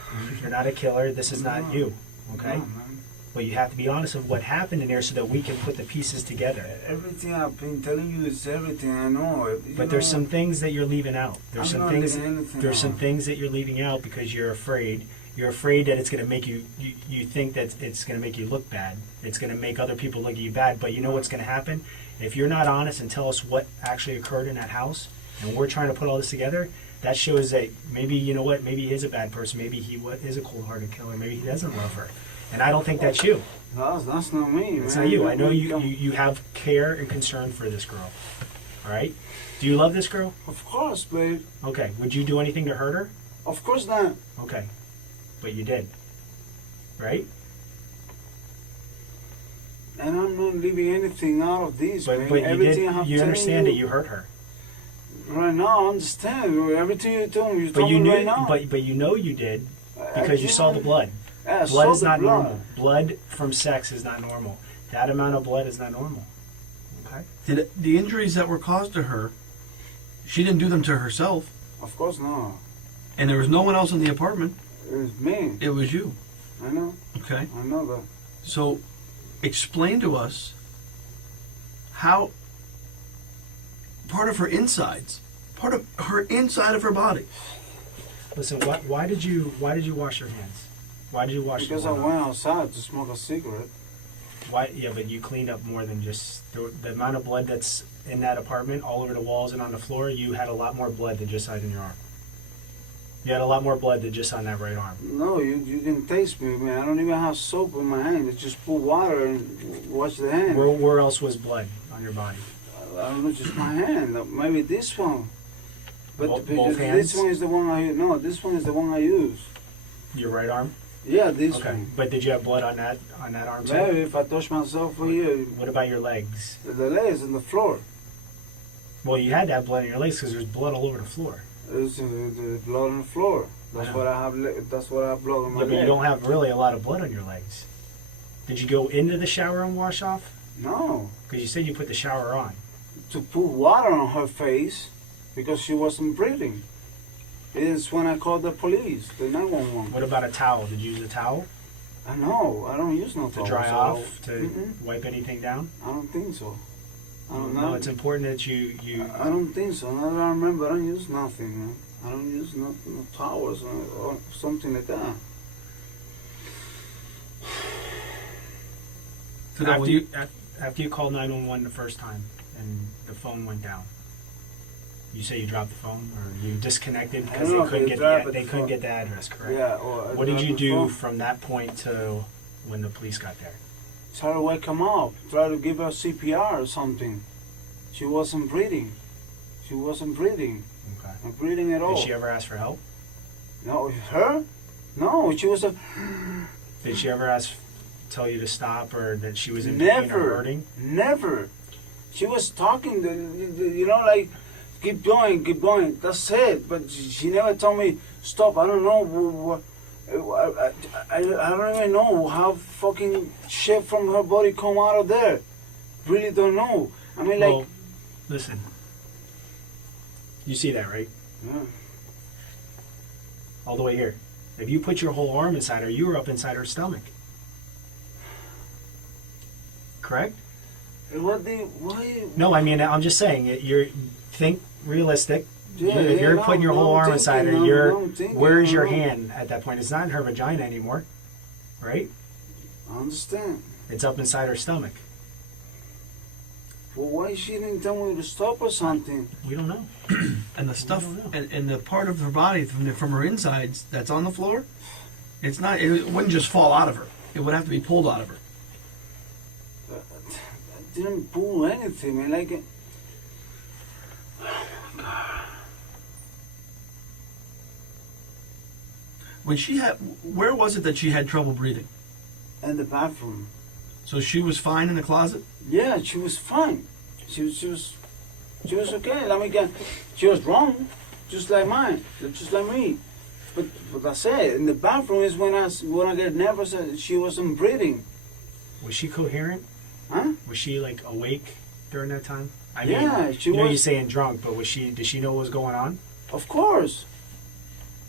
You're not a killer. This is not you, okay? No, man. But you have to be honest of what happened in there so that we can put the pieces together. Everything I've been telling you is everything I know. But there's some things that you're leaving out. There's I'm some not things. leaving anything There's some out. things that you're leaving out because you're afraid. You're afraid that it's going to make you. You think that it's going to make you look bad. It's going to make other people look at you bad. But you know what's going to happen? If you're not honest and tell us what actually occurred in that house, and we're trying to put all this together, that shows that maybe, you know what? Maybe he is a bad person. Maybe he is a cold-hearted killer. Maybe he doesn't love her. And I don't think that's you. That's not me, It's man. not you. I know you have care and concern for this girl. All right? Do you love this girl? Of course, babe. Okay. Would you do anything to hurt her? Of course not. Okay. But you did. Right? And I'm not leaving anything out of this, But man. you Everything I have did. You telling understand that you hurt her. Right now, I understand. Everything you told me, you But told you me knew. right now. But you know you did I because you saw the blood. Yeah, I Blood saw is the not blood. normal. Blood from sex is not normal. That amount of blood is not normal. Okay. Did the injuries that were caused to her, she didn't do them to herself, Of course not. and there was no one else in the apartment. It was me. It was you. I know. Okay. I know that. So, explain to us how part of her insides, part of her inside of her body. Listen. Why did you wash your hands? Why did you wash? Because your I hands? went outside to smoke a cigarette. Why? Yeah, but you cleaned up more than just the amount of blood that's in that apartment, all over the walls and on the floor. You had a lot more blood than just on your arm. You had a lot more blood than just on that right arm. No, you can taste me, man. I don't even have soap in my hand. It's just put water and wash the hand. Where else was blood on your body? I don't know, just my hand. Maybe this one. But Both because hands? this one is the one I no. This one is the one I use. Your right arm. Yeah, this Okay. one. But did you have blood on that arm too? Maybe if I touch myself here, What about your legs? the legs on the floor. Well, you had to have blood on your legs because there's blood all over the floor. There's the blood on the floor. That's I know. what I have. That's what I have blood on my Yeah, but you leg. don't have really a lot of blood on your legs. Did you go into the shower and wash off? No, Because you said you put the shower on. to put water on her face because she wasn't breathing. It's when I called the police, the 911. What about a towel? Did you use a towel I know. I don't use no to towel, dry so- off, to Mm-mm. wipe anything down? I don't think so. I don't No, know. it's important that you I don't think so. Now that I remember, I don't use nothing, man. I don't use no towels or something like that. So that when after you called 911 the first time and the phone went down. You say you dropped the phone or you disconnected I because don't know they if couldn't they get dropped the, it they couldn't before. get the address correct. Yeah. Or What did you do phone. from that point to when the police got there? Try to wake him up. Try to give her CPR or something. She wasn't breathing. She wasn't breathing. Okay. Not breathing at all. Did she ever ask for help? No, her? No, she was a. Did she ever tell you to stop or that she was in pain or Never. hurting? Never. She was talking, you know, like, keep going, keep going. That's it. But she never told me, stop. I don't know. I don't even know how fucking shit from her body come out of there. Really don't know. I mean, Well, like. listen. You see that, right? Yeah. All the way here. If you put your whole arm inside her, you were up inside her stomach. Correct? Why? No, I mean, I'm just saying, think realistic. Yeah, If you're no, putting your whole I'm arm inside her, thinking, I'm thinking, where's your no. hand at that point? It's not in her vagina anymore, right? I understand. It's up inside her stomach. Well, why she didn't tell me to stop or something? We don't know. and the stuff don't know. and the part of her body from her insides that's on the floor, it's not. It wouldn't just fall out of her. It would have to be pulled out of her. I didn't pull anything, man. Like, When she had, where was it that she had trouble breathing? in the bathroom. So she was fine in the closet. Yeah, she was fine. She was okay. Let me get. She was wrong, just like mine, just like me. But that's it. In the bathroom is when I get nervous. She wasn't breathing. Was she coherent? Huh? Was she like awake during that time? Yeah, she you know, was. you're saying drunk, but did she know what was going on? Of course.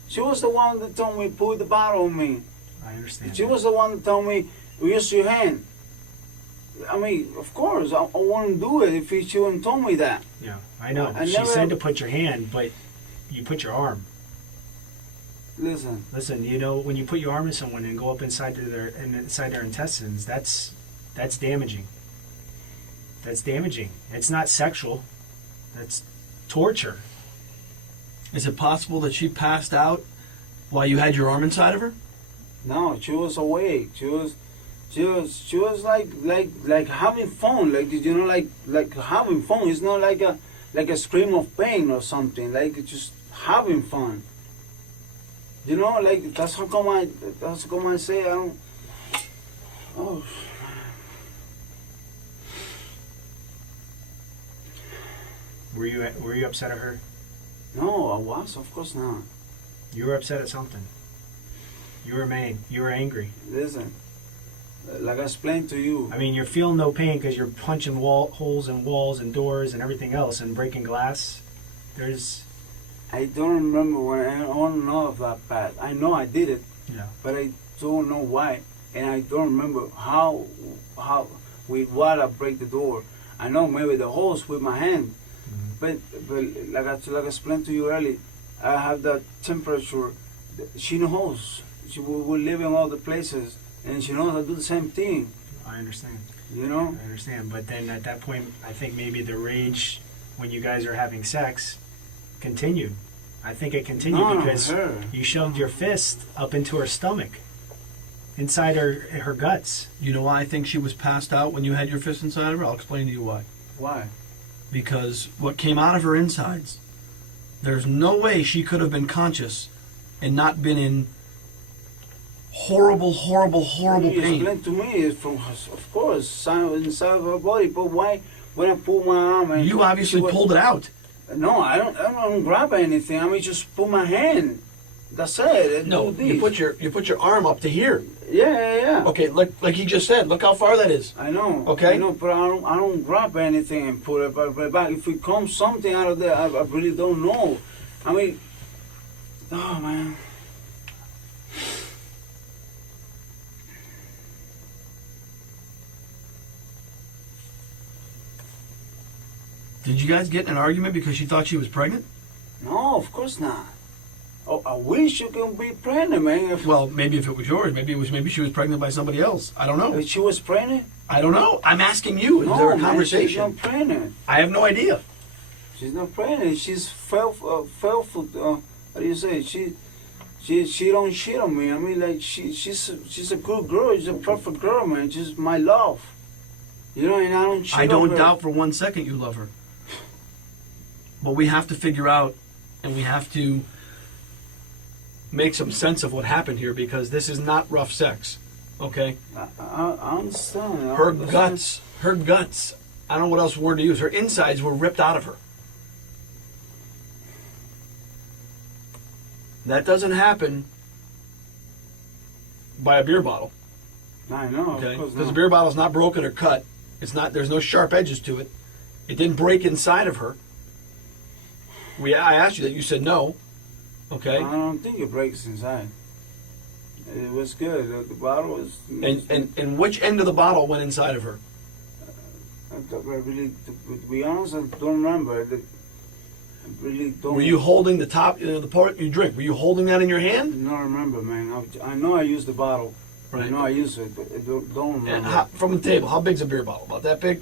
She was the one that told me put the bottle on me. I understand. She was the one that told me use your hand. I mean, of course, I wouldn't do it if she wouldn't told me that. Yeah, I know. I She never- said to put your hand, but you put your arm. Listen, Listen, you know, when you put your arm in someone and go up inside their intestines, that's damaging. That's damaging. It's not sexual. That's torture. Is it possible that she passed out while you had your arm inside of her? no, she was awake. She was like having fun. Like you know, like having fun. It's not like a scream of pain or something. Like just having fun. You know, like that's how come I say I don't. Oh. Were you upset at her? No, I was. Of course not. You were upset at something. You were mad. You were angry. Listen, like I explained to you. I mean, you're feeling no pain because you're punching holes in walls and doors and everything else and breaking glass. I don't remember when I don't know of that bad. I know I did it, Yeah. but I don't know why, and I don't remember how with what I break the door. I know maybe the holes with my hand, but like I explained to you earlier, I have that temperature. She knows. We live in all the places, and she knows I do the same thing. I understand. You know. I understand. But then at that point, I think maybe the rage when you guys are having sex continued. I think it continued No, because her. you shoved your fist up into her stomach, inside her guts. You know why I think she was passed out when you had your fist inside of her? I'll explain to you why. Why? Because what came out of her insides, there's no way she could have been conscious and not been in horrible, horrible, horrible You pain. explained to me, from of course, inside of her body. But why, when I pull my arm, and You obviously she was- pulled it out. No, I don't grab anything. I mean, just put my hand. That's it. No, Do you this. put your arm up to here. Yeah. Okay, like he just said. Look how far that is. I know. Okay. I know, but I don't grab anything and put it back. If it comes something out of there, I really don't know. I mean, oh man. Did you guys get in an argument because she thought she was pregnant? No, of course not. Oh, I wish you could be pregnant, man. Well, maybe if it was yours, maybe she was pregnant by somebody else. I don't know. If she was pregnant? I don't know. I'm asking you. Is No, there a man, conversation? she's not pregnant. I have no idea. She's not pregnant. She's how do you say? She don't shit on me. I mean, like she's a good girl. She's a perfect girl, man. She's my love. You know, and I don't cheat I on don't her. doubt for 1 second you love her. But we have to figure out, and we have to make some sense of what happened here, because this is not rough sex, okay? I understand. I Her understand. guts, I don't know what else word to use, her insides were ripped out of her. That doesn't happen by a beer bottle, I know, okay? of course Because a not. beer bottle's not broken or cut. It's not. There's no sharp edges to it. It didn't break inside of her. I asked you that. You said no. Okay. I don't think it breaks inside. It was good. The bottle was. And which end of the bottle went inside of her? I really, to be honest, I don't remember. I really don't. Were you holding the top, the part you drink? Were you holding that in your hand? I don't remember, man. I know I used the bottle. Right. I know I used it, but I don't And remember. from the table, how big's a beer bottle? About that big?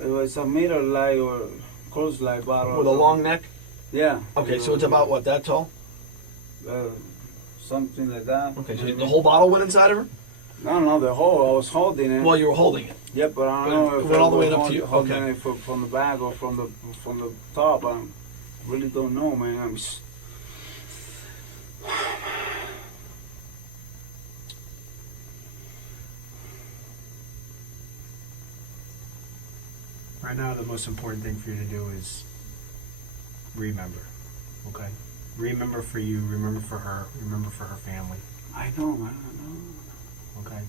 It was a meter light or close light bottle. With a long neck? Yeah. Okay, so it's about what, that tall? Something like that. Okay, so the whole bottle went inside of her? No, the whole. I was holding it. Well, you were holding it. Yeah, but I don't But know it if went I all the way was up to you? holding Okay. it from the back or from the top. I really don't know, man. Right now, the most important thing for you to do is remember, okay? Remember for you, remember for her, remember for her family, I know, man. I know. okay?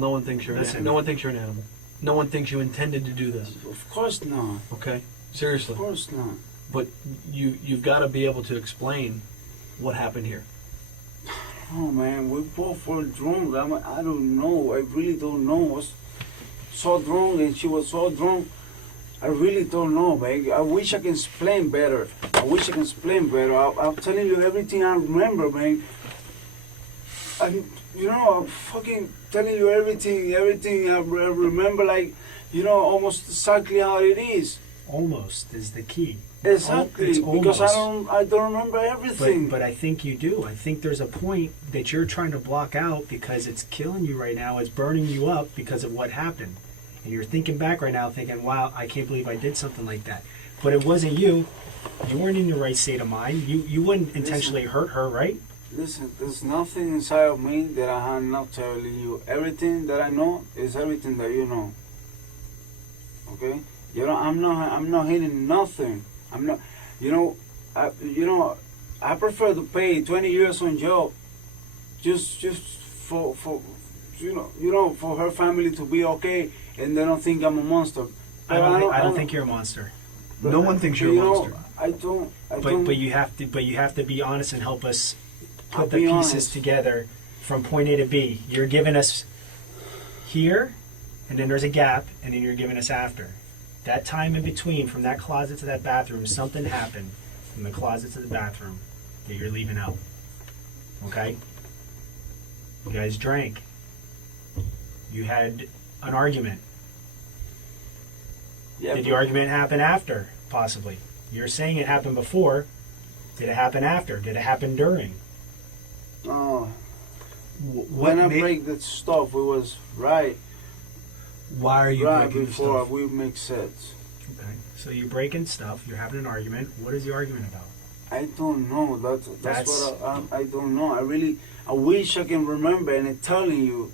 No one thinks you're Listen. no one thinks you're an animal. No one thinks you intended to do this. Of course not. Okay? Seriously. Of course not. But you've got to be able to explain what happened here. Oh man, we both were drunk. I don't know. I really don't know. I was so drunk and she was so drunk. I really don't know, man. I wish I can explain better. I'm telling you everything I remember, man. I'm fucking telling you everything I remember, like, almost exactly how it is. Almost is the key. Exactly, It's because almost. I don't remember everything. But I think you do. I think there's a point that you're trying to block out because it's killing you right now. It's burning you up because of what happened. And you're thinking back right now thinking, wow, I can't believe I did something like that. But it wasn't you. You weren't in your right state of mind. You wouldn't intentionally hurt her, right? Listen, there's nothing inside of me that I'm not telling you. Everything that I know is everything that you know. Okay? I'm not hiding nothing. I'm not. I prefer to pay 20 years on jail, just for for her family to be okay, and they don't think I'm a monster. I don't think you're a monster. No one thinks you're a monster. I don't. But you have to be honest and help us I'll put the be pieces honest. together from point A to B. You're giving us here, and then there's a gap, and then you're giving us after. That time in between, from that closet to that bathroom, something happened from the closet to the bathroom that you're leaving out. Okay? You guys drank. You had an argument. Yeah, Did the argument happen after? Possibly. You're saying it happened before. Did it happen after? Did it happen during? Oh, What when I made- break that stuff, it was right Why are you breaking the before stuff? we make sense. Okay. So you're breaking stuff. You're having an argument. What is the argument about? I don't know. That's That's- what I don't know. I wish I can remember and I'm telling you.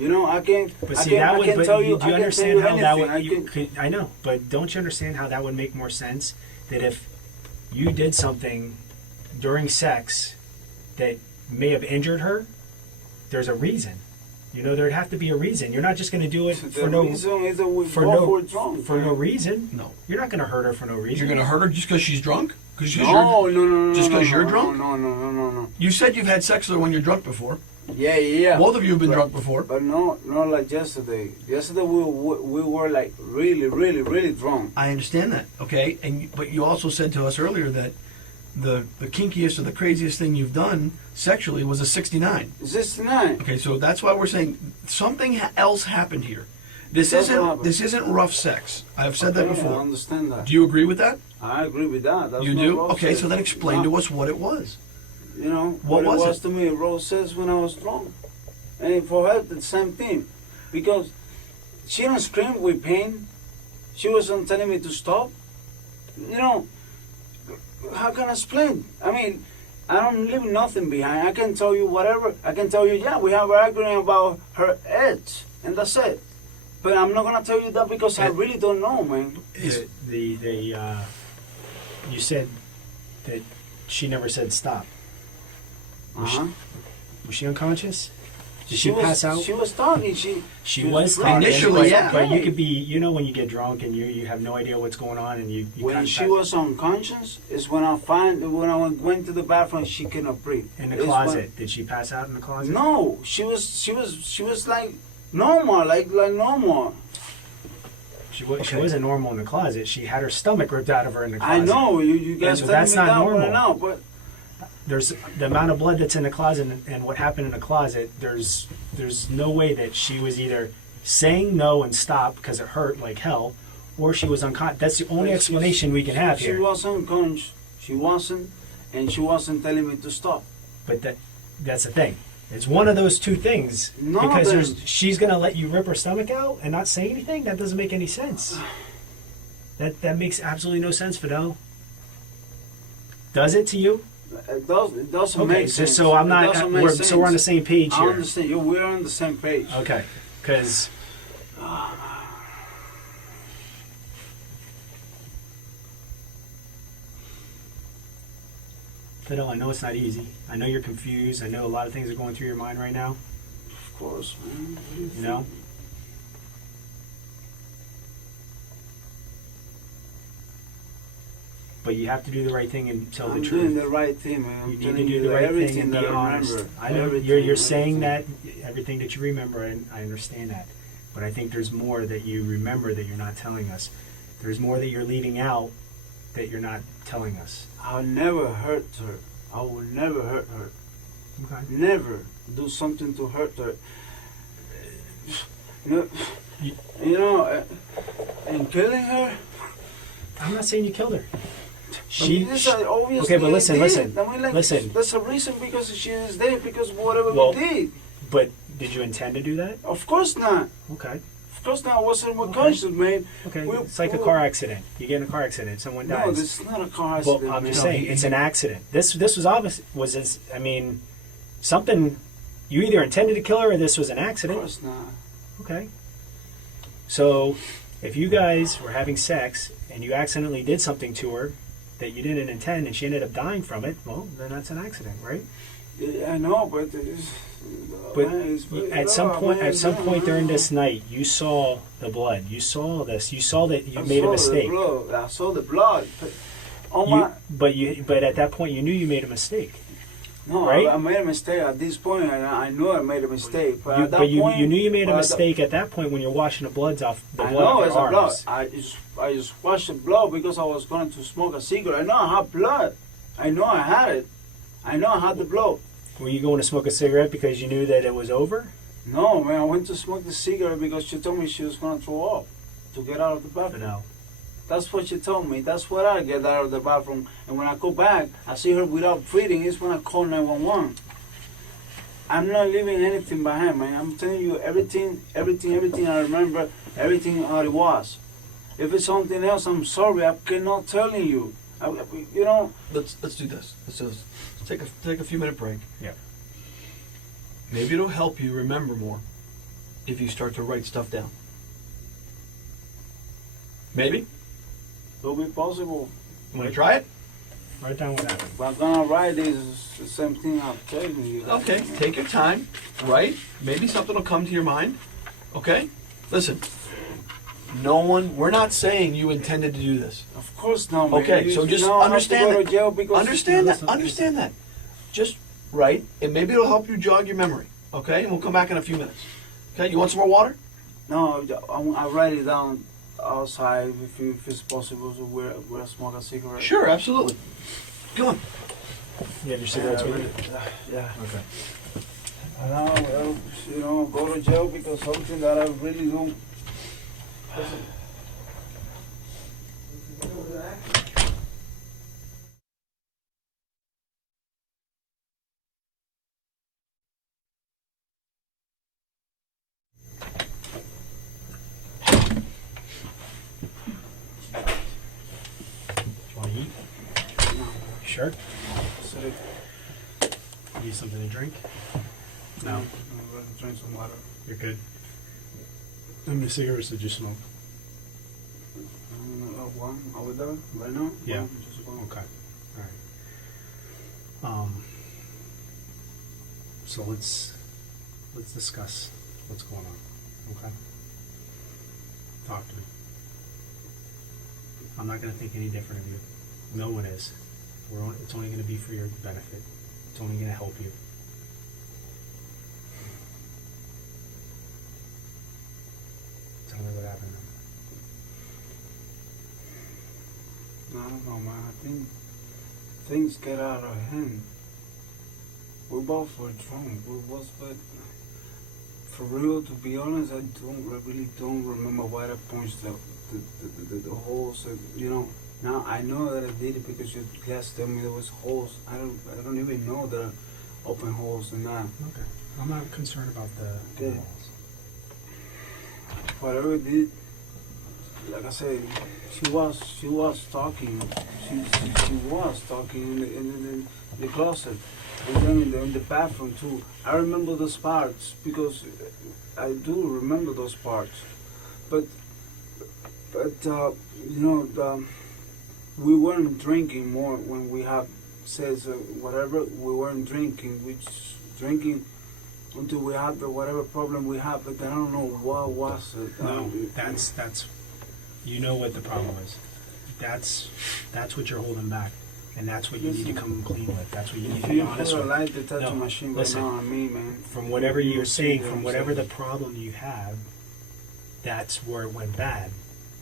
I can. But I see, can, that I would. can But tell do you. you I can tell understand you how that anything. would? You could, I know, but don't you understand how that would make more sense? That if you did something during sex that may have injured her, there's a reason. There'd have to be a reason. You're not just going to do it The for no reason is that we for both no were drunk. for no reason. No. You're not going to hurt her for no reason. You're going to hurt her just because she's drunk? Because No. Just 'cause you're no, drunk? No. You said you've had sex with her when you're drunk before. Yeah. Both of you have been But- drunk before. But not like yesterday. Yesterday we were like really drunk. I understand that, okay? But you also said to us earlier that the kinkiest or the craziest thing you've done sexually was a 69. 69. Okay, so that's why we're saying something else happened here. This That's what isn't happened. this isn't rough sex. I've said that Okay, I before. understand that. Do you agree with that? I agree with that. That's You what do? Rose Okay, said. so then explain to us what it was. What was it was it? to me, Rose says when I was drunk. And for her, the same thing. Because she don't scream with pain. She wasn't telling me to stop. How can I explain? I mean, I don't leave nothing behind. I can tell you whatever. I can tell you, yeah, we have an argument about her edge. And that's it. But I'm not going to tell you that because I really don't know, man. You said that she never said stop. Uh-huh. Was she unconscious? Did she was, pass out? She was talking. She was drunk. talking. Initially, but, yeah. But you could be, when you get drunk and you have no idea what's going on and you When kind of she was unconscious is when I went to the bathroom. She cannot breathe. in the It's closet. Did she pass out in the closet? No, she was like normal, like normal. She wasn't normal in the closet. She had her stomach ripped out of her in the closet. I know you guys so telling that's me not that normal. right now, but There's the amount of blood that's in the closet and what happened in the closet. There's no way that she was either saying no and stop because it hurt like hell, or she was unconscious. That's the only explanation we can have she here. wasn't unconscious. She wasn't, and she wasn't telling me to stop. But that's the thing. It's one of those two things. None of because them. she's going to let you rip her stomach out and not say anything? That doesn't make any sense. That makes absolutely no sense, Fidel. Does it to you? It doesn't Okay, make so, sense. so I'm It not. doesn't make We're, sense. so we're on the same page I here. understand. We're on the same page. Okay, because Fidel, I know it's not easy. I know you're confused. I know a lot of things are going through your mind right now. Of course, man. You know. but you have to do the right thing and tell I'm the doing truth. the right thing, man. I'm You need telling to do you the right thing everything and be that I honest. remember. I know Everything, you're saying everything. that everything that you remember, and I understand that, but I think there's more that you remember that you're not telling us. There's more that you're leaving out that you're not telling us. I'll never hurt her. I will never hurt her. Okay. Never do something to hurt her. You You- know, and killing her. I'm not saying you killed her. I mean, this is obviously okay, but listen, did. listen, I mean, like, listen. That's a reason because she is dead because whatever Well- we did. But did you intend to do that? Of course not. Okay. Of course not. I wasn't with Okay. conscious, man. Okay. We- It's like a we- car accident. You get in a car accident, someone dies. No, this is not a car accident. Well, I'm just man. saying, it's an accident. This was obvious. I mean, something. You either intended to kill her, or this was an Of accident. course not. Okay. So, if you guys were having sex and you accidentally did something to her that you didn't intend, and she ended up dying from it, well, then that's an accident, right? Yeah, I know, but it's, But man, it's- at some point, man, at some point during no. this night, you saw the blood. You saw this. You saw that you I made a saw mistake. The blood. I saw the blood. But But at that point, you knew you made a mistake. no, right? I made a mistake at this point, and I know I made a mistake. But You, at that but you, point, you knew you made a but at mistake at that point when you're washing the bloods off the I blood know off it's your a blood. arms. I just washed the blood because I was going to smoke a cigarette. I know I had blood. I know I had it. I know I had the blood. Were you going to smoke a cigarette because you knew that it was over? No, man, I went to smoke the cigarette because she told me she was going to throw up to get out of the bathroom. No. That's what she told me. That's what I get out of the bathroom. And when I go back, I see her without breathing. It's when I call 911. I'm not leaving anything behind, man. I'm telling you everything I remember, everything how it was. If it's something else, I'm sorry. I cannot telling you. You know. Let's do this. Let's take a few minute break. Yeah. Maybe it'll help you remember more if you start to write stuff down. Maybe. It'll be possible. Want to try it? Write down what happened. But I'm gonna write this the same thing I'm telling you. Okay, take your time, right? Maybe something will come to your mind. Okay? Listen, we're not saying you intended to do this. Of course not, man. Okay, so just I have to understand go to that. jail because Understand that. Just write, and maybe it'll help you jog your memory. Okay? And we'll come back in a few minutes. Okay? You want some more water? No, I write it down outside if it's possible to wear smoke a cigarette. Sure, absolutely. Go on. You have your cigarettes with you? Yeah. Okay. And I'll, go to jail because something that I really don't. Want to eat? No, Sure. so Need something to drink? No. I'm gonna drink some water. You're good. How many cigarettes did you smoke? One over there, right now? Yeah. One, just one. Okay. All right. So let's discuss what's going on. Okay. Talk to me. I'm not going to think any different of you. No one is. It's only going to be for your benefit. It's only going to help you. Tell me what happened. I don't know, man. I think things get out of hand. We both were drunk. But for real, to be honest, I really don't remember why I punched the holes. Now I know that I did it because your glass told me there was holes. I don't even know there are open holes in that. Okay. I'm not concerned about the Okay. walls. Whatever it did, like I said, she was talking. She was talking in the closet, and then in the bathroom too. I remember those parts because I do remember those parts. But we weren't drinking more when we have says whatever. We weren't drinking. We just drinking until we had the whatever problem we had. But I don't know what was it. No, that's you know what the problem is. that's what you're holding back, and that's what you need to come clean with. That's what you need If to be you honest put a with. light detector No, machine right listen. now on me, man. From whatever you're saying, what from I'm whatever the saying. problem you have, that's where it went bad.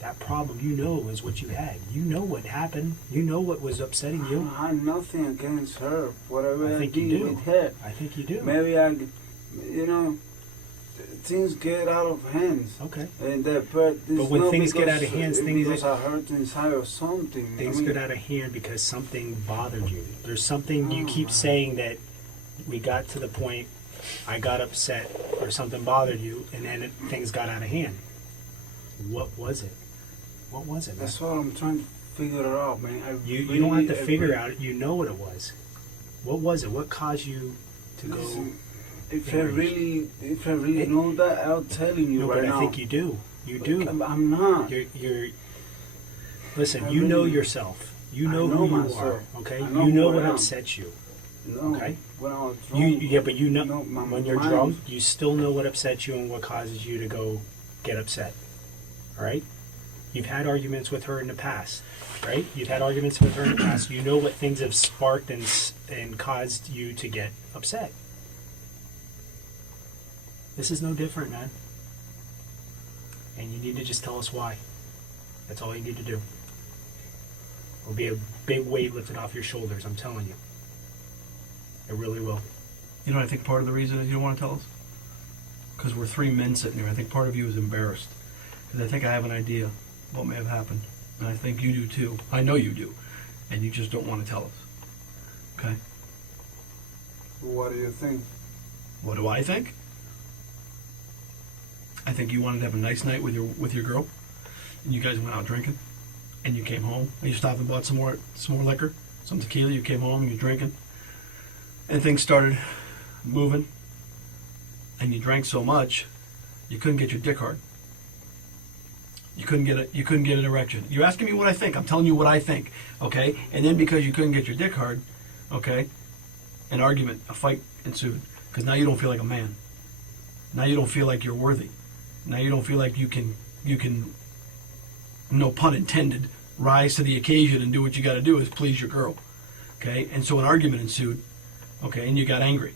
That problem, you know, is what you had. You know what happened. You know what was upsetting you. I have nothing against her. Whatever I I, think you did do. with her. I think you do. Maybe things get out of hands. Okay. And that, but when things get out of hands, things because I hurt inside or something. Things get out of hand because something bothered you. There's something you Oh, keep man. saying that we got to the point I got upset or something bothered you, and then things got out of hand. What was it? What was it, man? That's what I'm trying to figure it out, man. You don't have to figure out it. You know what it was. What was it? What caused you to go? Listen, if Yeah. I really It- know that, I'll telling you No, right but now. I think you do. You do. I'm not. You're. Listen. I You know really- yourself. You I know know who you myself. are. Okay. I know You know who I what am. upsets you. No, Okay. when I was You drunk, but you know No, my when you're mind- drunk, you still know what upsets you and what causes you to go get upset. All right? You've had arguments with her in the past, right? You've had arguments with her in the past. You know what things have sparked and caused you to get upset. This is no different, man. And you need to just tell us why. That's all you need to do. It'll be a big weight lifted off your shoulders, I'm telling you. It really will. You know, I think part of the reason is you don't want to tell us? Because we're three men sitting here. I think part of you is embarrassed. Because I think I have an idea what may have happened. And I think you do too. I know you do. And you just don't want to tell us. Okay? what do you think? What do I think? I think you wanted to have a nice night with your girl. And you guys went out drinking. And you came home. And you stopped and bought some more liquor. Some tequila. You came home and you're drinking. And things started moving. And you drank so much, you couldn't get your dick hard. You couldn't get an erection. You're asking me what I think. I'm telling you what I think. Okay? And then because you couldn't get your dick hard, okay, an argument, a fight ensued. Because now you don't feel like a man. Now you don't feel like you're worthy. Now you don't feel like you can, no pun intended, rise to the occasion and do what you got to do is please your girl. Okay? And so an argument ensued. Okay? And you got angry.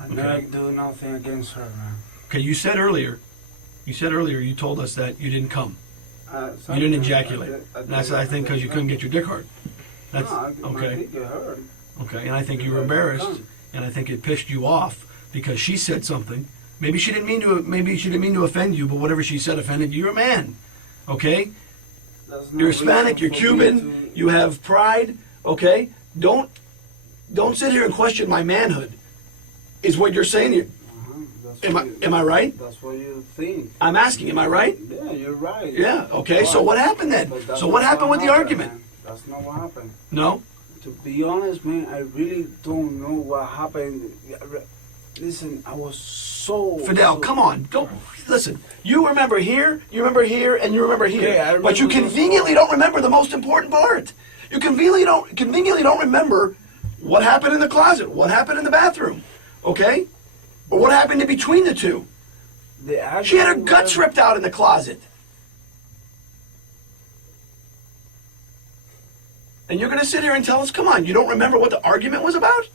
I Okay. never do nothing against her, man. Okay? You said earlier, you told us that you didn't come. You didn't ejaculate. And that's, I think, because you couldn't get your dick hard. That's My okay. dick get hurt. Okay, and I think you were embarrassed, and I think it pissed you off because she said something. Maybe she didn't mean to offend you, but whatever she said offended you. You're a man. Okay, That's no you're Hispanic. reason You're for me Cuban. You have pride. Okay, don't sit here and question my manhood. Is what you're saying here? That's Am what I am I right? That's what you think. I'm asking. Am I right? Yeah, you're right. Yeah. Okay. So what happened then? But that's So what not happened with the happened, argument? man. That's not what happened. No. To be honest, man, I really don't know what happened. Listen, I was so... Fidel, so- come on. Don't listen. You remember here, and you remember here. Okay, I But you remember those conveniently don't remember the most important part. You conveniently don't remember what happened in the closet, what happened in the bathroom. Okay? Or what happened in between the two. She had her guts ripped out in the closet. And you're going to sit here and tell us, come on, you don't remember what the argument was about?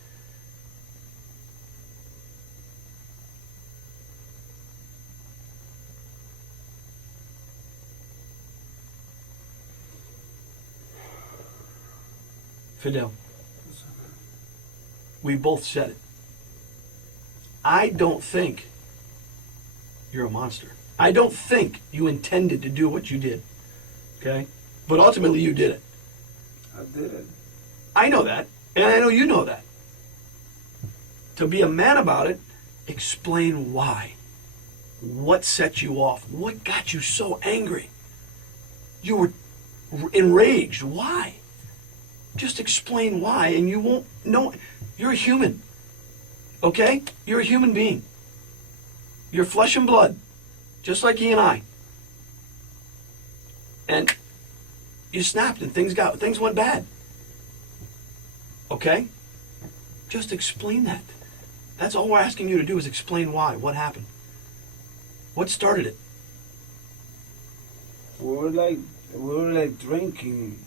Fidel, we both said it. I don't think you're a monster. I don't think you intended to do what you did. Okay? But ultimately you did it. I did it. I know that, and I know you know that. To be a man about it, explain why. What set you off? What got you so angry? You were enraged. Why? Just explain why, and you won't know. You're a human. Okay? You're a human being. You're flesh and blood, just like he and I. And you snapped, and things went bad. Okay? Just explain that. That's all we're asking you to do is explain why. What happened? What started it? We were like we were like drinking.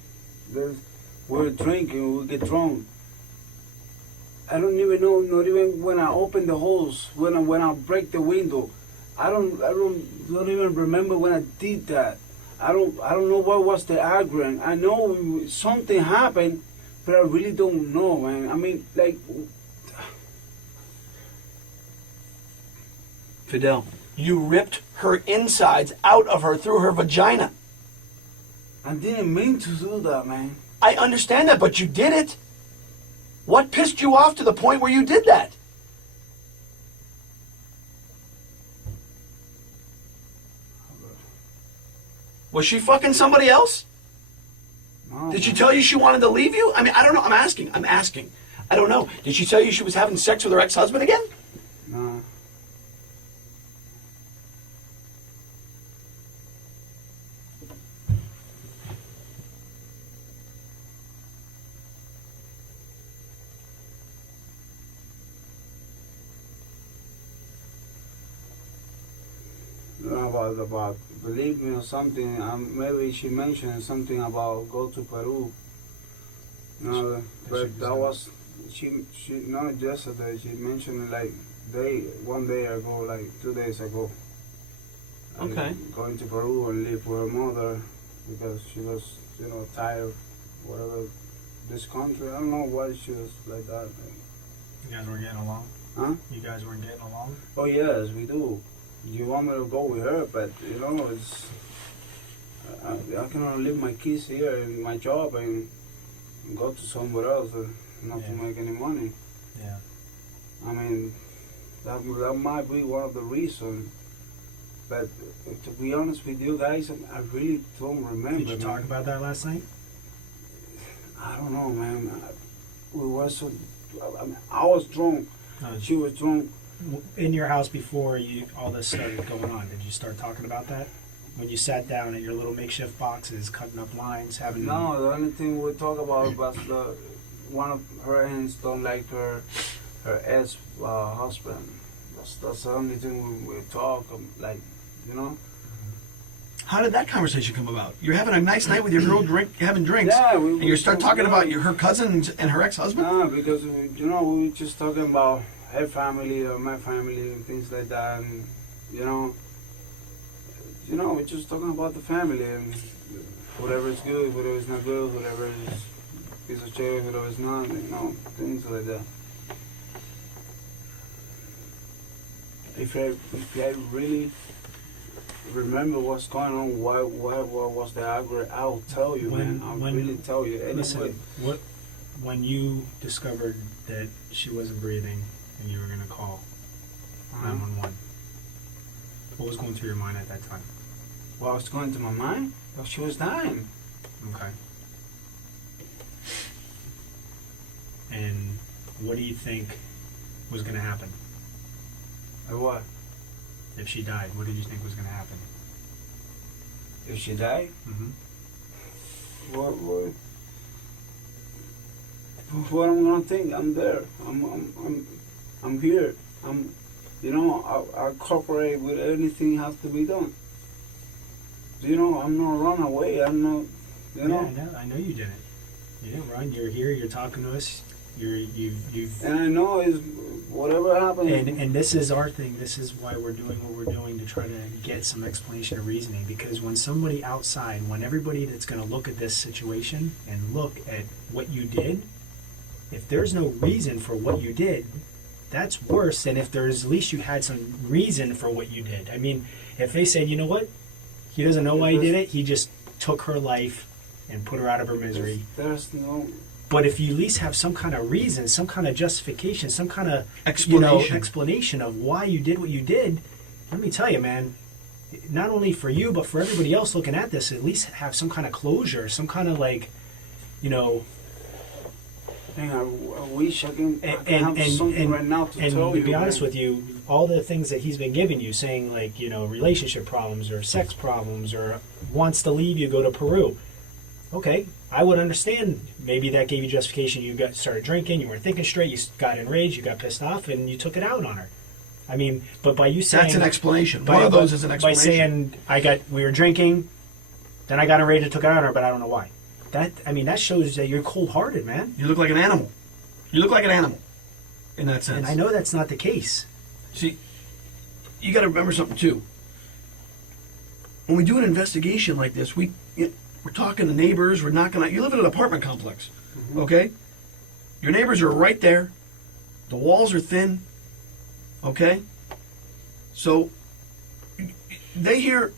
We were drinking, we get drunk. I don't even know, not even when I open the holes, when I break the window. I don't even remember when I did that. I don't know what was the argument. I know something happened, but I really don't know, man. I mean, like, Fidel, you ripped her insides out of her through her vagina. I didn't mean to do that, man. I understand that, but you did it. What pissed you off to the point where you did that? Was she fucking somebody else? No, Did she man. tell you she wanted to leave you? I mean, I don't know. I'm asking. I don't know. Did she tell you she was having sex with her ex-husband again? No. About believe me or something. Maybe she mentioned something about go to Peru. No, but that was she not yesterday. She mentioned it like one day ago, like 2 days ago. Okay. Going to Peru and live with her mother because she was tired, whatever. This country, I don't know why she was like that. You guys weren't getting along? Huh? You guys weren't getting along? Oh yes, we do. You want me to go with her, but it's I can only leave my kids here in my job and go to somewhere else, not to make any money. Yeah. I mean, that might be one of the reasons. But to be honest with you guys, I really don't remember. Did you talk about that last night? I don't know, man. We were so. I was drunk. She was drunk. In your house before all this started going on, did you start talking about that? When you sat down at your little makeshift boxes, cutting up lines, having... No, the only thing we talk about was one of her aunts don't like her ex-husband. That's the only thing we talk, like, How did that conversation come about? You're having a nice night with your girl, having drinks, Yeah, and you start talking about her cousins and her ex-husband? No, because, we were just talking about her family or my family and things like that, and, we're just talking about the family and whatever is good, whatever is not good, whatever is piece of shit, whatever is not, things like that. If I really remember what's going on, what was the argument, I'll tell you, man. I'll really tell you. Listen, when you discovered that she wasn't breathing and you were going to call 911, what was going through your mind at that time? What was going through my mind? Well, she was dying. Okay. And what do you think was going to happen? Like what? If she died, what did you think was going to happen? If she died? Mm-hmm. What I'm gonna think? I'm there. I'm here. I cooperate with anything has to be done. I'm not run away. I'm not. Yeah, I know you didn't. You didn't run. You're here. You're talking to us. You've. And I know is whatever happens. And this is our thing. This is why we're doing what we're doing, to try to get some explanation or reasoning. Because when somebody outside, when everybody that's going to look at this situation and look at what you did, if there's no reason for what you did, that's worse than if there's at least you had some reason for what you did. I mean, if they said, you know what, he doesn't know why he did it, he just took her life and put her out of her misery. There's no. But if you at least have some kind of reason, some kind of justification, some kind of explanation of why you did what you did, let me tell you, man, not only for you, but for everybody else looking at this, at least have some kind of closure, some kind of Man, I wish I can have something right now to tell you. And to be honest with you, all the things that he's been giving you, saying relationship problems or sex problems or wants to leave you, go to Peru. Okay, I would understand. Maybe that gave you justification. You started drinking, you weren't thinking straight, you got enraged, you got pissed off, and you took it out on her. I mean, but by you saying... That's an explanation. One of those is an explanation. By saying, we were drinking, Then I got enraged and took it out on her, but I don't know why. That shows that you're cold-hearted, man. You look like an animal. You look like an animal in that sense. And I know that's not the case. See, you got to remember something too. When we do an investigation like this, we're talking to neighbors. We're knocking out. You live in an apartment complex, okay? Your neighbors are right there. The walls are thin, okay? So they hear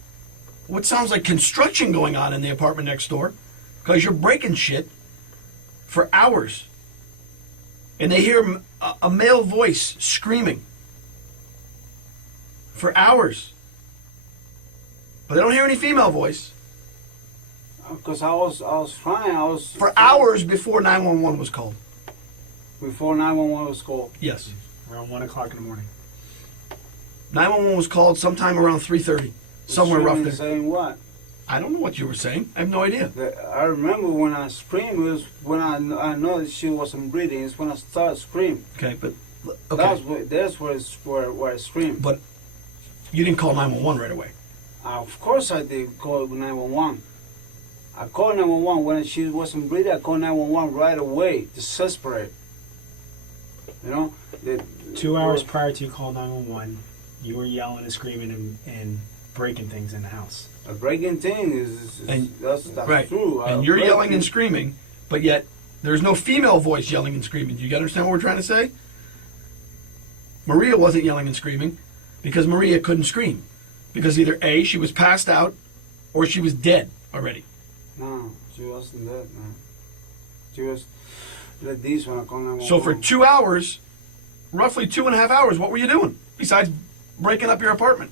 what sounds like construction going on in the apartment next door because you're breaking shit for hours. And they hear a male voice screaming for hours. But they don't hear any female voice. Because I was crying. For hours before 911 was called. Before 911 was called. Yes. Around 1 o'clock in the morning. 911 was called sometime around 3:30. Somewhere rough there. Saying what? I don't know what you were saying. I have no idea. I remember when I screamed, it was when I know that she wasn't breathing. It's when I started screaming. Okay, but okay. That's where I screamed. But you didn't call 911 right away. Of course I did call 911. I called 911 when she wasn't breathing. I called 911 right away, desperate. You know. 2 hours prior to you call 911, you were yelling and screaming and breaking things in the house. A breaking thing that's right. true. And you're yelling and screaming, but yet there's no female voice yelling and screaming. Do you understand what we're trying to say? Maria wasn't yelling and screaming because Maria couldn't scream. Because either A, she was passed out, or she was dead already. No, she wasn't dead, man. She was like this when I called 911. So for 2 hours, roughly 2.5 hours, what were you doing besides breaking up your apartment?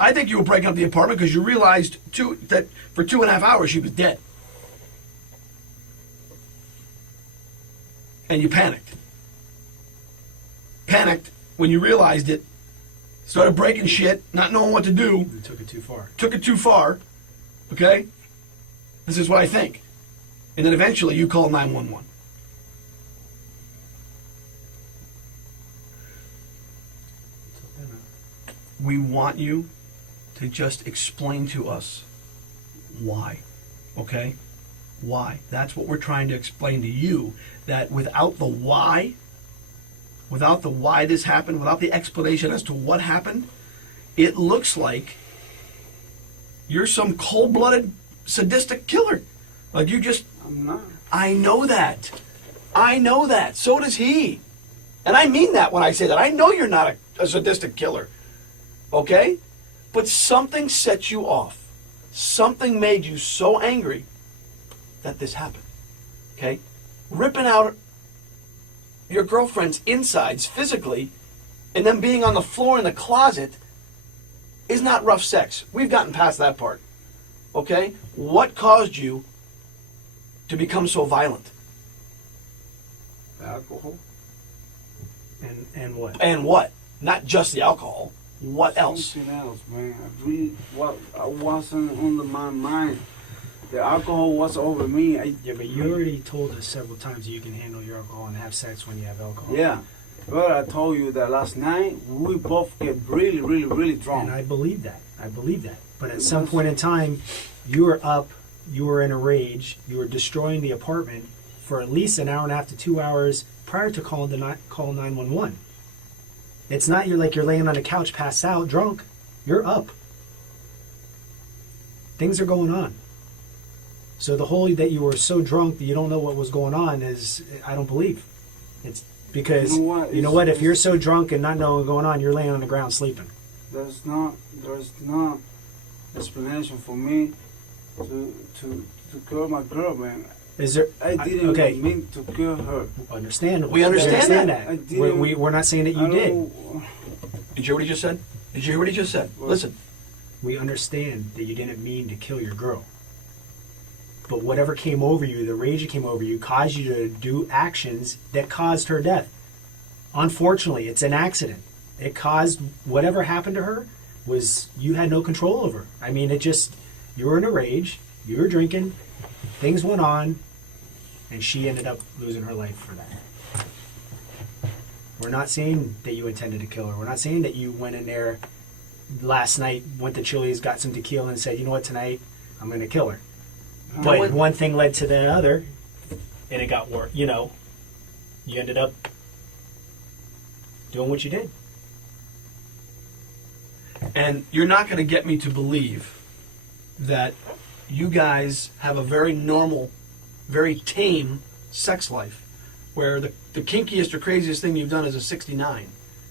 I think you were breaking up the apartment because you realized that for 2.5 hours she was dead. And you panicked. Panicked when you realized it. Started breaking shit, not knowing what to do. You took it too far. Took it too far. Okay? This is what I think. And then eventually you call 911. We want you to just explain to us why. Okay? Why? That's what we're trying to explain to you. That without the why this happened, without the explanation as to what happened, it looks like you're some cold-blooded, sadistic killer. Like you just... I'm not. I know that. I know that. So does he. And I mean that when I say that. I know you're not a sadistic killer. Okay? But something set you off. Something made you so angry that this happened. Okay? Ripping out your girlfriend's insides physically and then being on the floor in the closet is not rough sex. We've gotten past that part. Okay? What caused you to become so violent? Alcohol. And what? And what? Not just the alcohol. What else? Something else, man. I wasn't under my mind. The alcohol was over me. Yeah, but you already told us several times you can handle your alcohol and have sex when you have alcohol. Yeah. But I told you that last night we both get really, really, really drunk. And I believe that. But at some point in time, you were up, you were in a rage, you were destroying the apartment for at least an hour and a half to 2 hours prior to call 911. It's not you're laying on a couch passed out drunk. You're up. Things are going on. So the whole that you were so drunk that you don't know what was going on is, I don't believe. It's because, you know what, if you're so drunk and not knowing what's going on, you're laying on the ground sleeping. There's no explanation for me to kill my girl, man. Is there? I didn't mean to kill her. Understandable. We understand that. I didn't, We're not saying that you did. Did you hear what he just said? Did you hear what he just said? Listen. We understand that you didn't mean to kill your girl. But whatever came over you, the rage that came over you, caused you to do actions that caused her death. Unfortunately, it's an accident. It caused whatever happened to her was you had no control over. I mean, you were in a rage, you were drinking, things went on, and she ended up losing her life for that. We're not saying that you intended to kill her. We're not saying that you went in there last night went to Chili's, got some tequila, and said, you know what, tonight I'm going to kill her. Uh, But when- one thing led to the other, and it got worse. You know, you ended up doing what you did. And you're not going to get me to believe that you guys have a very normal, very tame sex life, where the kinkiest or craziest thing you've done is a 69.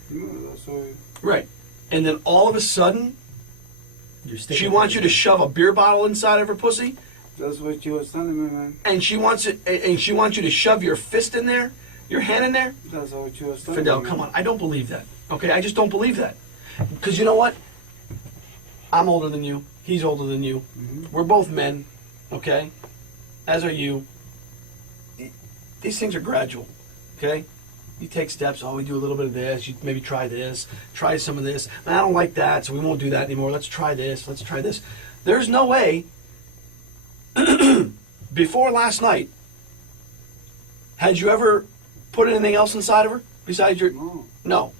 no, that's all. Right. And then all of a sudden, You're sticking she wants you to with it. shove a beer bottle inside of her pussy, That's what you was telling me, man. and she wants you to shove your fist in there, your hand in there. That's what you was telling Fidel, me. come on. I don't believe that. Okay, I just don't believe that. Because you know what? I'm older than you. He's older than you. Mhm. We're both men. Okay? As are you. These things are gradual. Okay? You take steps. Oh, we do a little bit of this. You maybe try this. Try some of this. I don't like that, so we won't do that anymore. Let's try this. Let's try this. There's no way, before last night, had you ever put anything else inside of her besides your... No, No.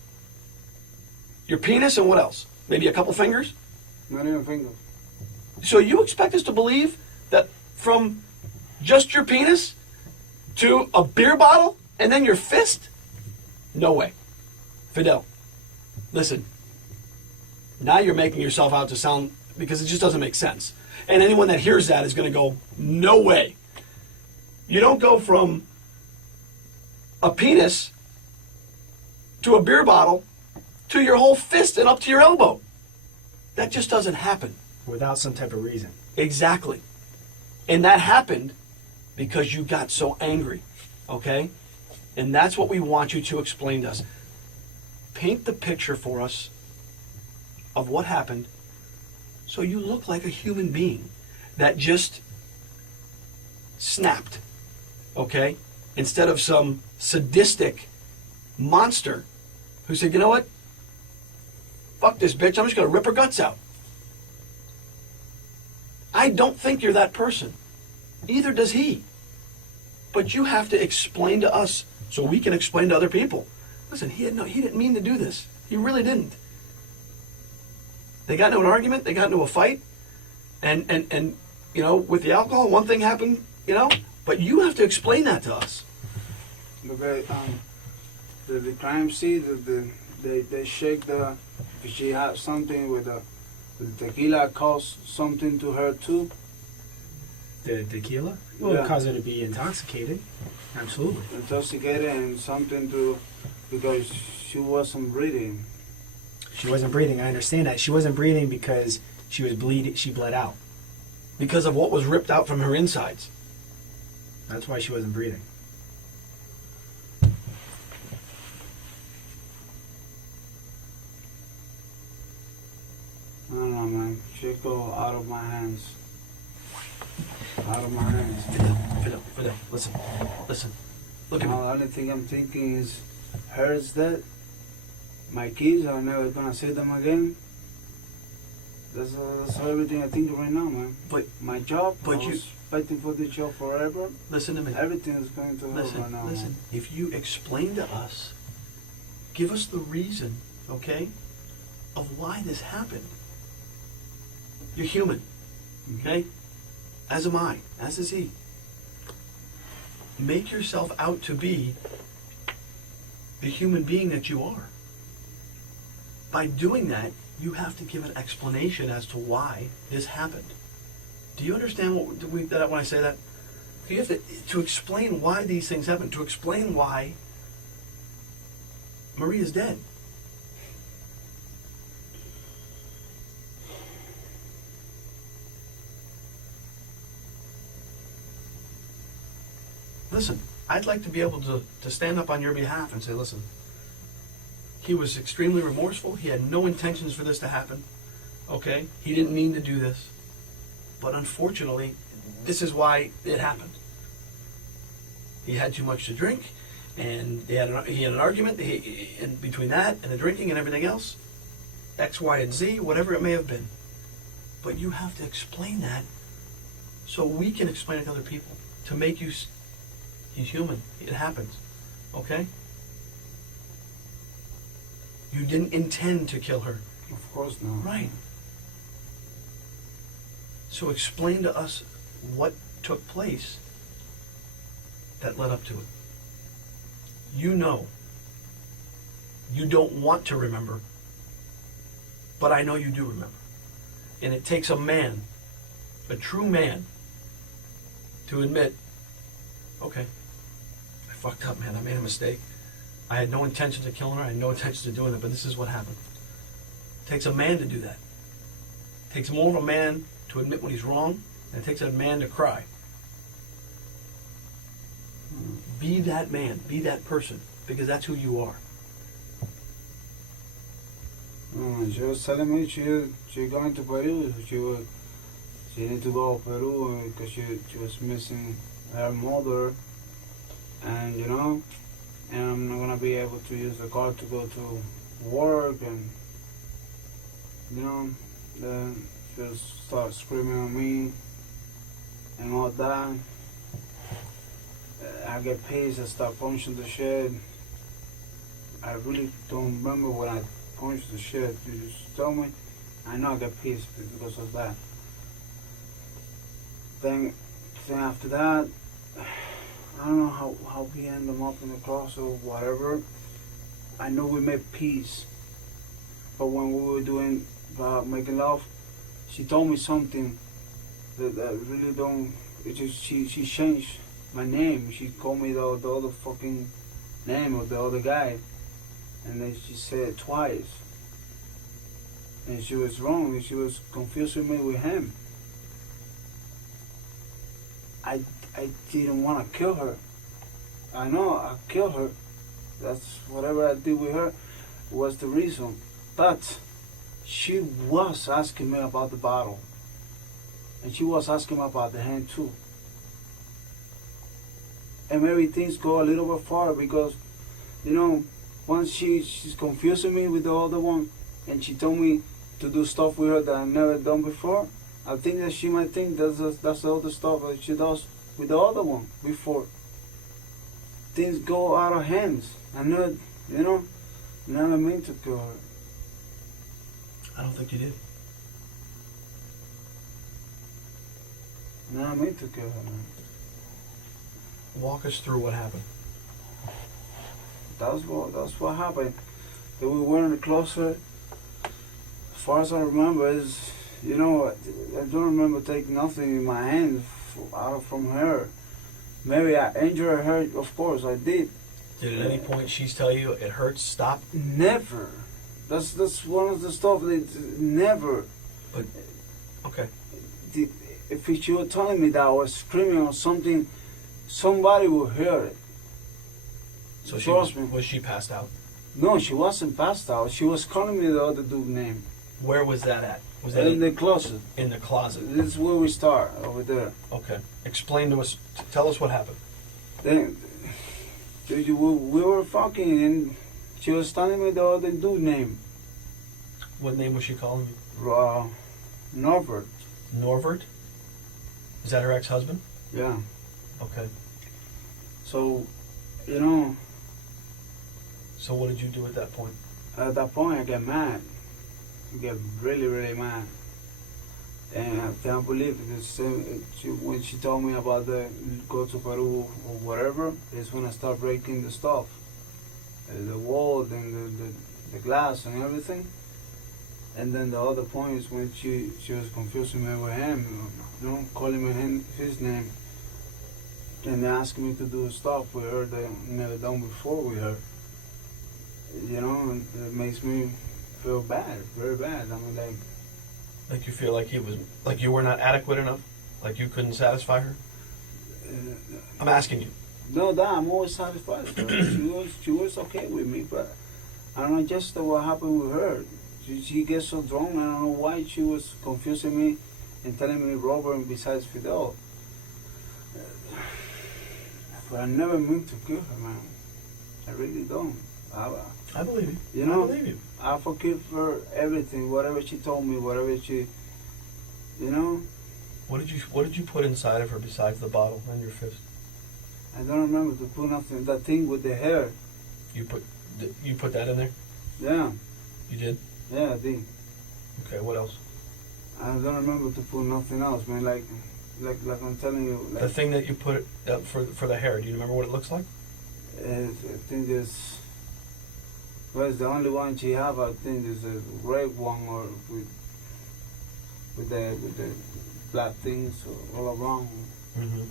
Your penis and what else? Maybe a couple fingers? not even fingers. So you expect us to believe that from just your penis to a beer bottle and then your fist? No way. Fidel, listen. Now you're making yourself out to sound, because it just doesn't make sense. And anyone that hears that is going to go, no way. You don't go from a penis to a beer bottle to your whole fist and up to your elbow. That just doesn't happen. Without some type of reason. Exactly. And that happened because you got so angry. Okay? And that's what we want you to explain to us. Paint the picture for us of what happened so you look like a human being that just snapped. Okay? Instead of some sadistic monster who said, you know what? Fuck this bitch, I'm just going to rip her guts out. I don't think you're that person. Either does he. But you have to explain to us so we can explain to other people. Listen, he didn't mean to do this. He really didn't. They got into an argument, they got into a fight, and you know, with the alcohol, one thing happened, you know, but you have to explain that to us. Look at the crime scene. They shake the. If she had something with the tequila, caused something to her too. The tequila? Well, Yeah. it caused her to be intoxicated. Absolutely. Intoxicated and something to, because she wasn't breathing. She wasn't breathing. I understand that. She wasn't breathing because she was bleeding. She bled out. Because of what was ripped out from her insides. That's why she wasn't breathing. I don't know, man. She go out of my hands. Out of my hands. Fidel, listen. Look at me. Now, the only thing I'm thinking is, her is dead. My kids are never gonna see them again. That's everything I think right now, man. But My job, but I you- was fighting for this job forever. listen to me. Everything is going to hell right now. Listen. If you explain to us, give us the reason, okay, of why this happened. You're human, okay? As am I, as is he. Make yourself out to be the human being that you are. By doing that, you have to give an explanation as to why this happened. Do you understand that when I say that? You have to explain why these things happen, to explain why Maria's dead. Listen, I'd like to be able to stand up on your behalf and say, listen, he was extremely remorseful. He had no intentions for this to happen. Okay? He didn't mean to do this. But unfortunately, this is why it happened. He had too much to drink, and he had an argument, and between that and the drinking and everything else, X, Y, and Z, whatever it may have been. But you have to explain that so we can explain it to other people, to make you, he's human, it happens, okay? You didn't intend to kill her. Of course not. Right. So explain to us what took place that led up to it. You know. You don't want to remember, but I know you do remember. And it takes a man, a true man, to admit, okay, I fucked up, man. I made a mistake. I had no intention of killing her. I had no intention of doing it, but this is what happened. It takes a man to do that. It takes more of a man to admit when he's wrong, and it takes a man to cry. Be that man. Be that person, because that's who you are. She was telling me she going to Peru. She needed to go to Peru because she was missing her mother, and and I'm not gonna be able to use the car to go to work, and then she'll start screaming at me and all that. I get pissed. I start punching the shit. I really don't remember when I punched the shit. You just tell me. I know I get pissed because of that. Then after that, I don't know how we end them up in the cross or whatever. I know we made peace, but when we were doing making love, she told me something that really don't. It just she changed my name. She called me the other fucking name of the other guy, and then she said it twice. And she was wrong. And she was confusing me with him. I didn't want to kill her. I know I killed her. That's whatever I did with her was the reason. But she was asking me about the bottle. And she was asking me about the hand too. And maybe things go a little bit far because, once she's confusing me with the other one, and she told me to do stuff with her that I've never done before, I think that she might think that's the other stuff that she does with the other one before. Things go out of hands. I never meant to kill her. I don't think you did. Never meant to kill her, man. Walk us through what happened. That's what happened. That we were in the closet. As far as I remember, is I don't remember taking nothing in my hand out from her. Maybe I injured her. Of course, I did. Did at any point she's tell you it hurts? Stop. Never. That's one of the stuff that never. But okay. If she were telling me that I was screaming or something, somebody would hear it. So was she passed out? No, she wasn't passed out. She was calling me the other dude's name. Where was that at? Was that in the closet? In the closet. This is where we start, over there. Okay. Explain to us. Tell us what happened. Then we were fucking, and she was telling me the other dude's name. What name was she calling you? Norbert. Norbert? Is that her ex-husband? Yeah. Okay. So, So what did you do at that point? At that point, I get mad. I get really, really mad. And I can't believe it. When she told me about the go to Peru or whatever, is when I start breaking the stuff. The wall and the glass and everything. And then the other point is when she was confusing me with him, calling me his name. And asking me to do stuff with her that I never done before with her. And it makes me feel bad, very bad. I mean, like you feel like you were not adequate enough, like you couldn't satisfy her. I'm asking you. No, I'm always satisfied. She was okay with me, but I don't know just what happened with her. She gets so drunk. I don't know why she was confusing me and telling me Robert besides Fidel. But I never meant to kill her, man. I really don't. I believe you. I believe you. I forgive her everything, whatever she told me, whatever she, What did you put inside of her besides the bottle and your fist? I don't remember to put nothing. That thing with the hair. You put that in there? Yeah. You did? Yeah, I did. Okay, what else? I don't remember to put nothing else, man. Like I'm telling you, like The thing that you put up for the hair, do you remember what it looks like? I think there's. Well, it's the only one she have. I think there's a red one or with the black things all around. Mm-hmm.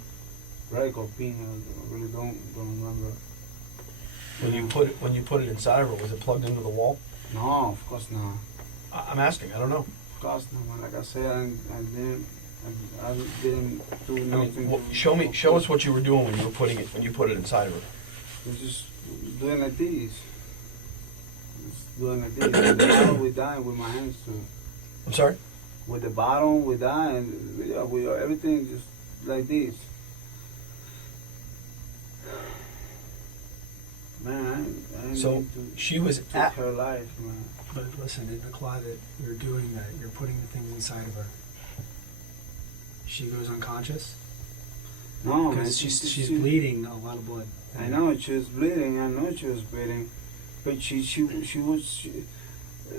Red or pink. I really don't remember. When you put it inside of her, was it plugged into the wall? No, of course not. I'm asking. I don't know. Of course not, man. Like I said, I didn't do I nothing. mean, show us what you were doing when you put it inside of her. I was just doing like this. Just doing like this. With the bottle with that, with my hands too. I'm sorry? With the bottle, with that, and yeah, with everything just like this. Man, I didn't So mean to she was take at. her life, man. But listen, in the closet, you're doing that. You're putting the things inside of her. She goes unconscious No, man. because she's bleeding a lot of blood. I know she was bleeding. I know she was bleeding, but she was.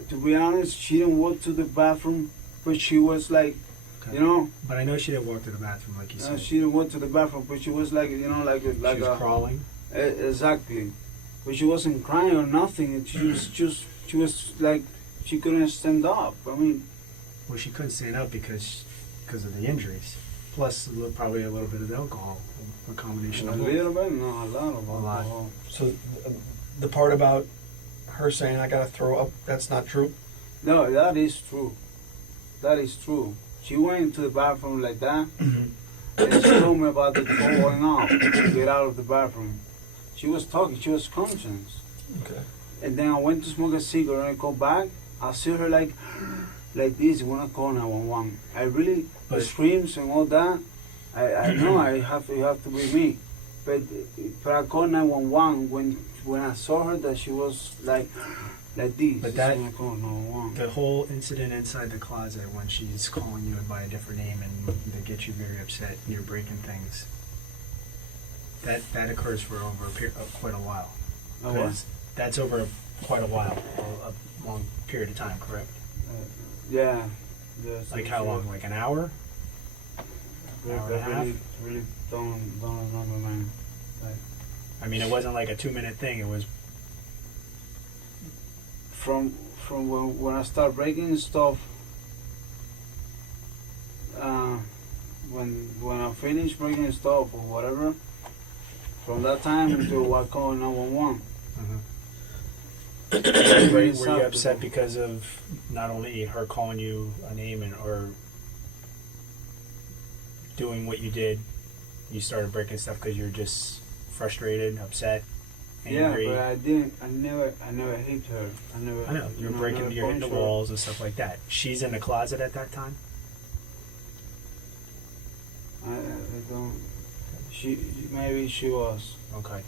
To be honest, she didn't walk to the bathroom, but she was like, Okay. you know. But I know she didn't walk to the bathroom like you said. She didn't walk to the bathroom, but she was like, you know, like She was crawling. Exactly, but she wasn't crying or nothing. She was like she couldn't stand up. I mean, Well, she couldn't stand up because of the injuries. Plus, probably a little bit of alcohol, a combination a of both. little bit, no, a lot of A lot. alcohol. So the part about her saying I gotta throw up, that's not true? No, that is true. That is true. She went into the bathroom like that, and she told me about the going out to get out of the bathroom. She was talking. She was conscious. Okay. And then I went to smoke a cigarette and I go back. I see her like this when I call 911. I really, the But- screams and all that, I know it have to be me. But I called 911 when I saw her that she was like this. But That's when I called 911. The whole incident inside the closet when she's calling you by a different name and they get you very upset and you're breaking things. That occurs for over quite a while. Oh, what? 'Cause that's over quite a while, a long period of time, correct? Yeah. Like how long? Like an hour? I Hour and a half? really don't remember, man. I mean, it wasn't like a 2-minute thing. It was From when I start breaking stuff, when I finish breaking stuff or whatever, from that time until I call 911. were you upset because of not only her calling you a name or doing what you did? You started breaking stuff because you're just frustrated, upset, angry. Yeah, but I never hit her. I know you're breaking, you're hitting the walls and stuff like that. She's in the closet at that time. I don't. Maybe she was. Okay,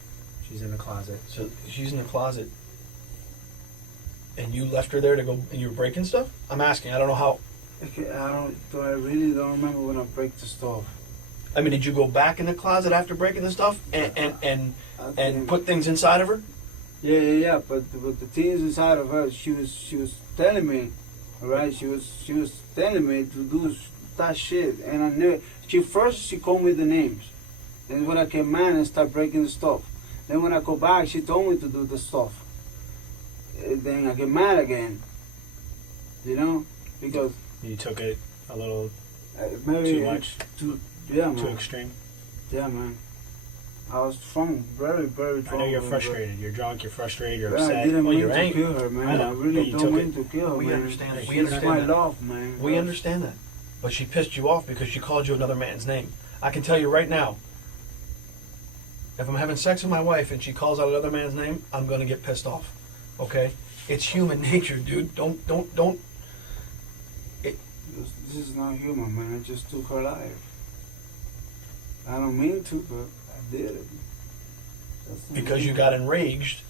she's in the closet. So she's in the closet, and you left her there to go, and you were breaking stuff? I'm asking, I don't know how. Okay, I really don't remember when I break the stuff. I mean, did you go back in the closet after breaking the stuff and I think- put things inside of her? Yeah. But the things inside of her, she was telling me, all right. She was telling me to do that shit, and I knew it. She called me the names. Then when I came mad and start breaking the stuff. Then when I go back, she told me to do the stuff. Then I get mad again. You know, because You took it a little maybe too much, yeah, too man. extreme. Yeah, man. I was drunk, very, very drunk. I know you're frustrated. You're drunk. You're frustrated. You're Yeah, upset. I didn't Well, mean you're to angry. kill her, man. I I, know, but really you don't took mean it. to kill her, We man. understand that. We She's understand my that. love, man. We understand that. But she pissed you off because she called you another man's name. I can tell you right now, if I'm having sex with my wife and she calls out another man's name, I'm going to get pissed off. Okay? It's human nature, dude. Don't. This is not human, man. I just took her life. I don't mean to, but I did it. That's not Because you human. got enraged.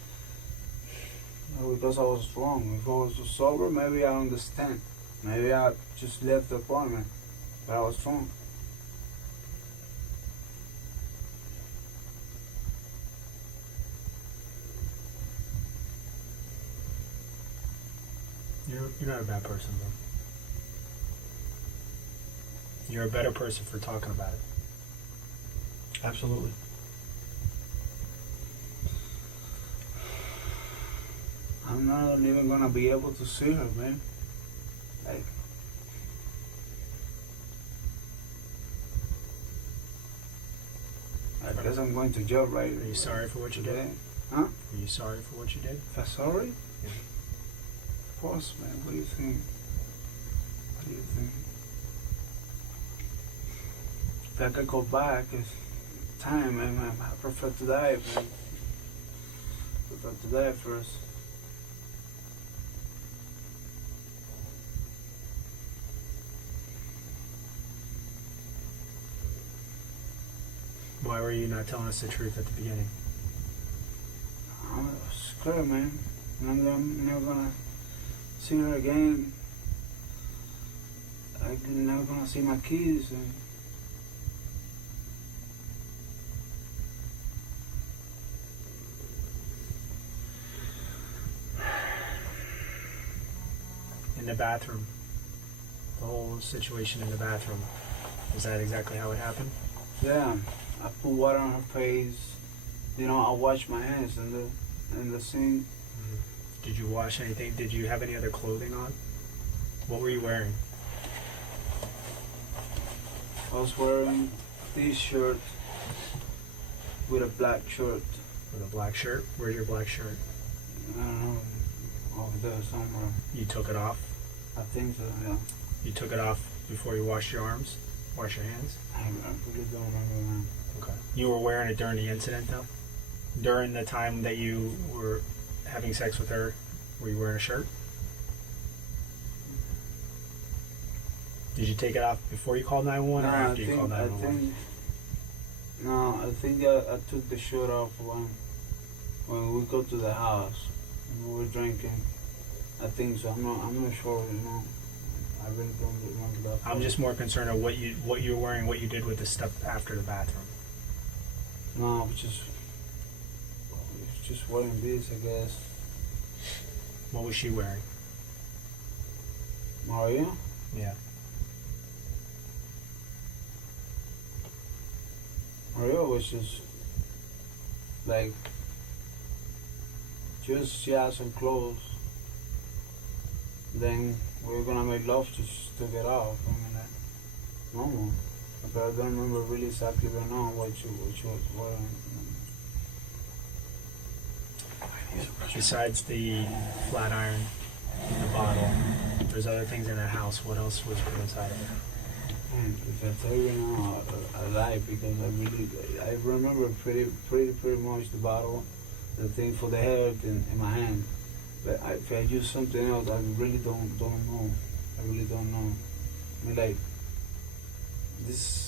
No, because I was wrong. If I was sober, maybe I understand. Maybe I just left the apartment. But I was wrong. You're not a bad person, though. You're a better person for talking about it. Absolutely. I'm not even gonna be able to see her, man. Like, I guess I'm going to jail, right? Are you sorry for what you did? today. Huh? Are you sorry for what you did? If I'm sorry? Yeah. Of course, man. What do you think? What do you think? If I could go back, it's time, man. I prefer to die, man. I prefer to die first. Why were you not telling us the truth at the beginning? I'm scared, man. I'm never gonna see her again. I'm never gonna see my kids. And In the bathroom, the whole situation in the bathroom, is that exactly how it happened? yeah, I put water on her face. You know, I wash my hands in the sink. Did you wash anything? Did you have any other clothing on? What were you wearing? I was wearing this shirt with a black shirt. With a black shirt? Where's your black shirt? I don't know, over there somewhere. You took it off? I think so, yeah. You took it off before you washed your arms? Wash your hands? I really don't remember, man. Okay. You were wearing it during the incident, though? During the time that you were having sex with her, were you wearing a shirt? Did you take it off before you called 911 or after you called 911? I think I took the shirt off when we go to the house and we were drinking. I think so. I'm not sure. You know, I really don't remember that. I'm just more concerned of what you were wearing, what you did with the stuff after the bathroom. No, I was just wearing this, I guess. What was she wearing? Maria? Yeah. Maria was just like, she had some clothes. Then we were gonna make love to get off. I mean, normal. But I don't remember really exactly right now what she was wearing. Besides the flat iron and the bottle, there's other things in that house. What else was put inside of it? And if I tell you now, I lie because I remember pretty much the bottle, the thing for the hair in my hand. But if I use something else, I really don't know. I really don't know. I mean, like this.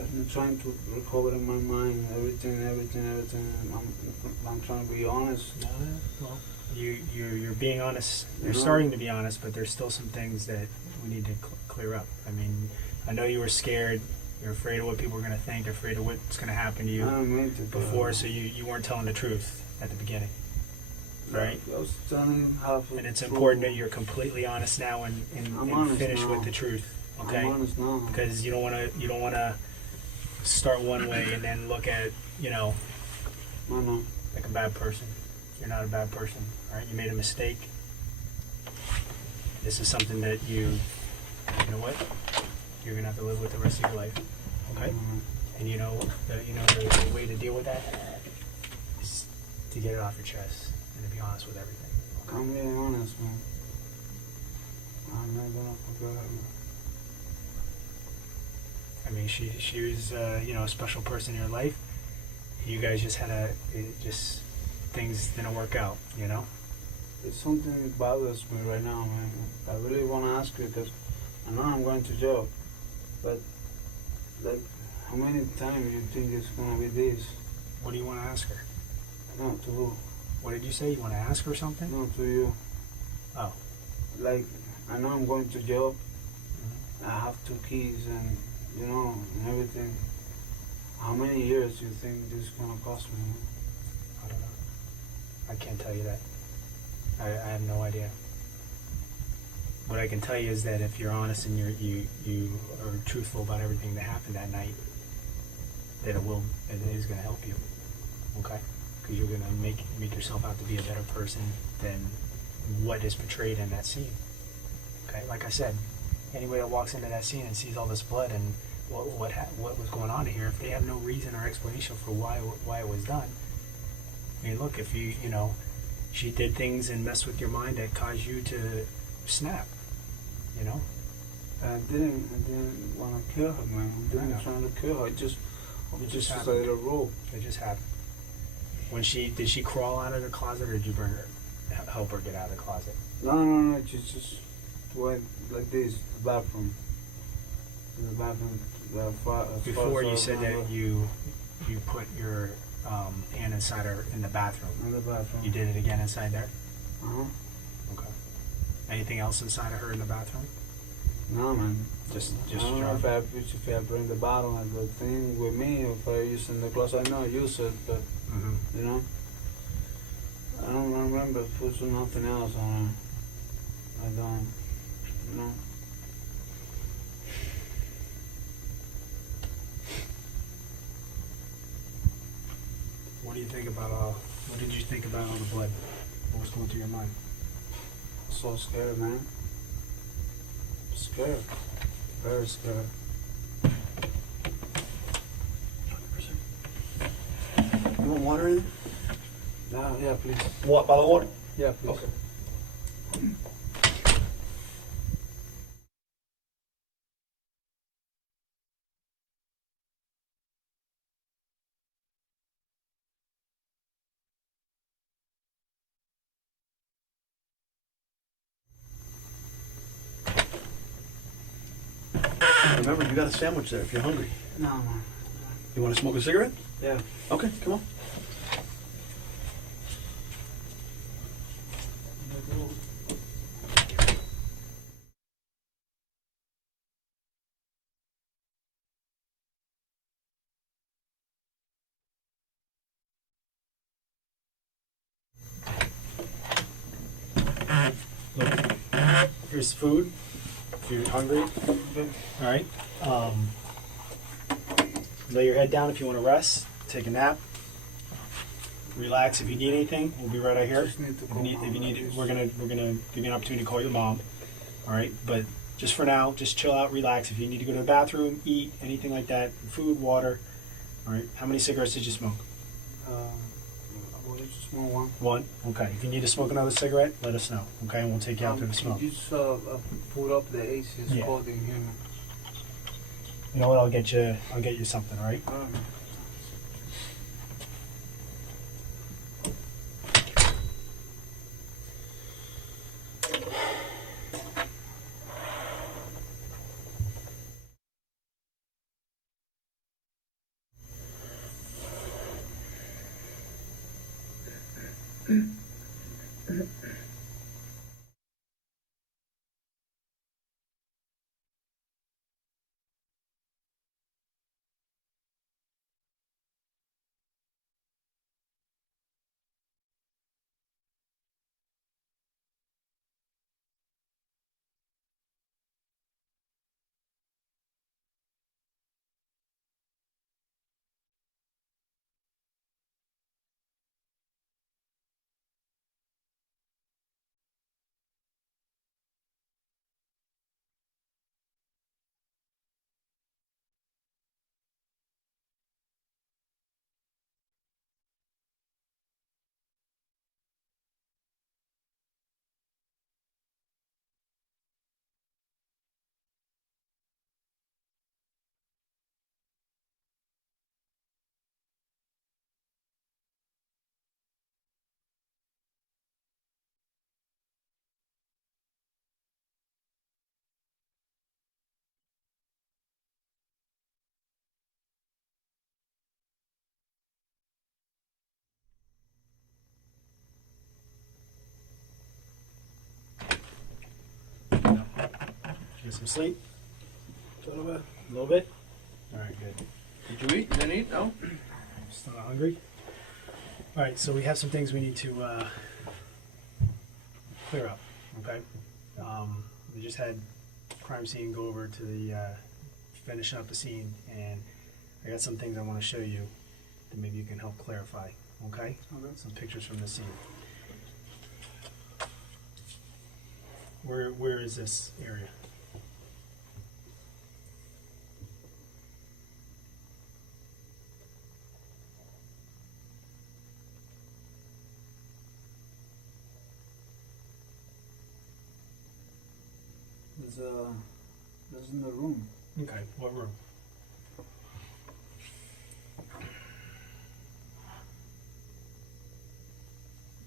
I'm trying to recover in my mind everything. I'm trying to be honest. Well, you're being honest. You're No. starting to be honest, but there's still some things that we need to clear up. I mean, I know you were scared. You're afraid of what people are going to think. Afraid of what's going to happen to you I don't mean to. before, so you weren't telling the truth at the beginning, right? I was telling half. And it's important that you're completely honest now and I'm honest finish now. with the truth, okay? I'm honest now. Because you don't want to start one way and then look at No. like a bad person. You're not a bad person, all right? You made a mistake. This is something that you know what? You're gonna have to live with the rest of your life, okay? And you know the way to deal with that is to get it off your chest and to be honest with everything. Okay? I'm being honest, man. I'm not gonna forget her. I mean, she was a special person in your life. You guys just things didn't work out, you know. It's something that bothers me right now, man. I really want to ask you because I know I'm going to jail, but like, how many times do you think it's gonna be this? What do you want to ask her? No, to who? What did you say? You want to ask her something? No, to you. Oh. Like, I know I'm going to jail. Mm-hmm. I have 2 kids and and everything. How many years do you think this is gonna cost me? I don't know. I can't tell you that. I have no idea. what I can tell you is that if you're honest and you are truthful about everything that happened that night, that it is going to help you, okay? Because you're going to make yourself out to be a better person than what is portrayed in that scene, okay? Like I said, anybody that walks into that scene and sees all this blood and what was going on here, if they have no reason or explanation for why it was done, I mean, look, if you know, she did things and messed with your mind that caused you to snap, you know? I didn't want to kill her, man. I didn't try to kill her. It just started a rope. It just happened. Did she crawl out of the closet, or did you bring her, help her get out of the closet? No. Just went like this, the bathroom. The bathroom. Before you said that you put your hand inside her in the bathroom. In the bathroom. You did it again inside there? Uh-huh. Okay. Anything else inside of her in the bathroom? No, man. Just I don't know if I bring the bottle and the thing with me, if I use in the closet. I know I use it, but, you know, I don't remember putting nothing else on her. I don't, you know. What do you think about what did you think about all the blood? What was going through your mind? So scared, man. Scared. Very scared. 100%. You want water in? No, yeah, please. What, bottle of water? Yeah, please. Okay. Remember, you got a sandwich there if you're hungry. No, man. You want to smoke a cigarette? Yeah. Okay, come on. Look, here's food if you're hungry. Okay. All right. Lay your head down if you want to rest. Take a nap. Relax. If you need anything, we'll be right out here. Just need to If call you Mom, need, please. we're gonna give you an opportunity to call your mom. All right. But just for now, just chill out, relax. If you need to go to the bathroom, eat, anything like that, food, water. All right. How many cigarettes did you smoke? What is a small one? One. Okay. If you need to smoke another cigarette, let us know. Okay, and we'll take you out to the smoke. You just put up the AC. It's Yeah. cold in here, man. You know what? I'll get you something. All right. Get some sleep. A little bit. A little bit. All right. Good. Did you eat? You didn't eat? No? Still not hungry? All right, so we have some things we need to clear up, okay? we just had crime scene go over to the finishing up the scene, and I got some things I want to show you that maybe you can help clarify. Okay? Okay. Some pictures from the scene. Where is this area? There's in the room. Okay, what room?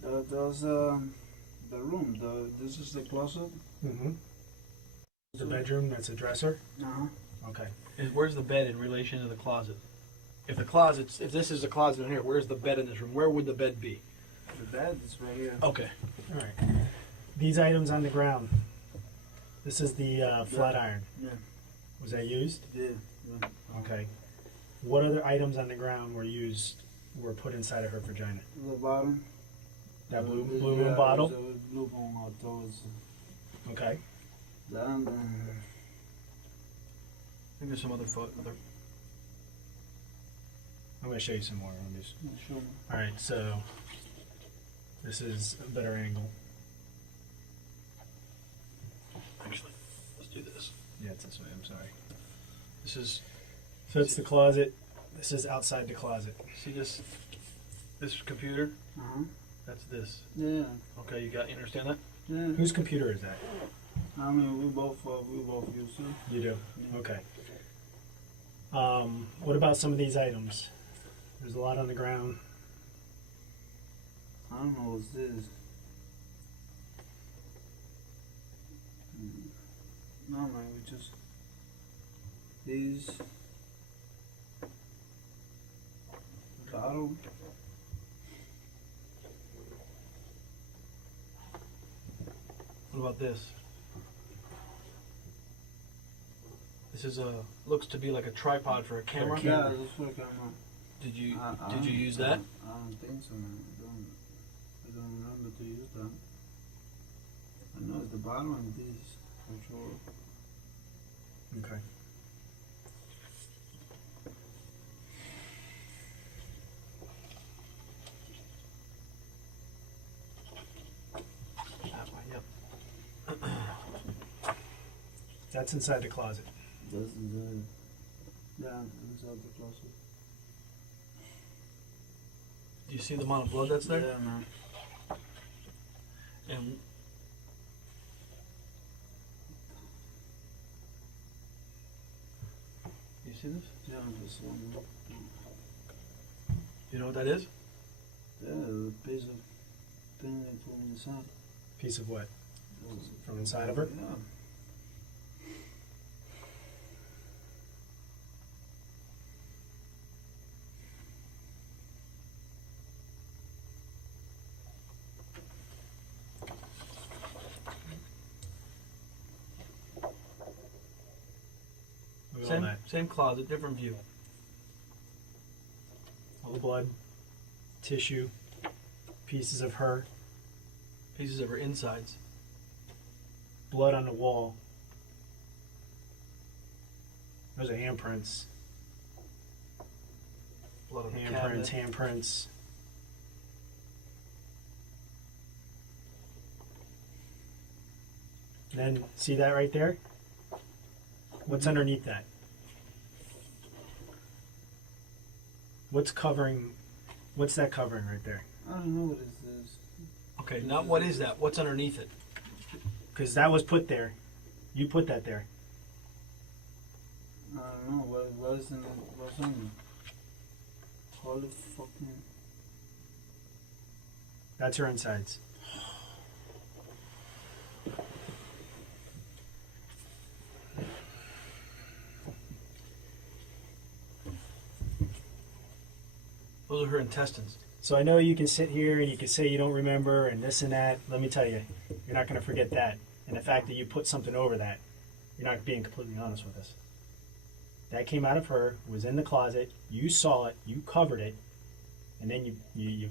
There's the room. This is the closet. Mm-hmm. The bedroom, that's a dresser? Uh-huh. Okay. Where's the bed in relation to the closet? If this is the closet in here, where's the bed in this room? Where would the bed be? The bed is right here. Okay. All right. These items on the ground. This is the flat iron. Yeah. Was that used? Yeah. Okay. What other items on the ground were put inside of her vagina? The bottom. That blue room bottle? The blue room towards Okay. that. I think there's some other I'm going to show you some more on these. Sure. All right, so this is a better angle. Actually, let's do this. Yeah, it's this way. I'm sorry. So it's the closet. This is outside the closet. see this computer? Uh-huh. That's this. Yeah. Okay, you understand that? Yeah. Whose computer is that? I mean, we both use it. You do? Yeah. Okay. What about some of these items? There's a lot on the ground. I don't know what's this. No, man, we just these bottle. What about this? This is looks to be like a tripod for a camera. Yeah, this is for a camera. Did you I did you don't- use that? I don't think so, man. I don't remember to use that. I know it's the bottom and this control. Okay. That way, yep. That's inside the closet. This is the inside the closet. Do you see the amount of blood that's there? Yeah, man. And you see this? Yeah, this one. You know what that is? Yeah, the piece of thing from inside. Piece of what? From inside of her? Yeah. Look at all that. Same closet, different view. All the blood, tissue, pieces of her, Pieces of her insides. blood on the wall. Those are handprints. Blood on the Handprints, cabinet. handprints. Then, see that right there? What's underneath that? What's that covering right there? I don't know what is this. Okay, now what is that? What's underneath it? Because that was put there. You put that there. I don't know what is in it. What's in it? Holy fucking. That's her insides. Those are her intestines. So I know you can sit here and you can say you don't remember and this and that. Let me tell you, you're not going to forget that. And the fact that you put something over that, you're not being completely honest with us. That came out of her, was in the closet. You saw it, you covered it, and then you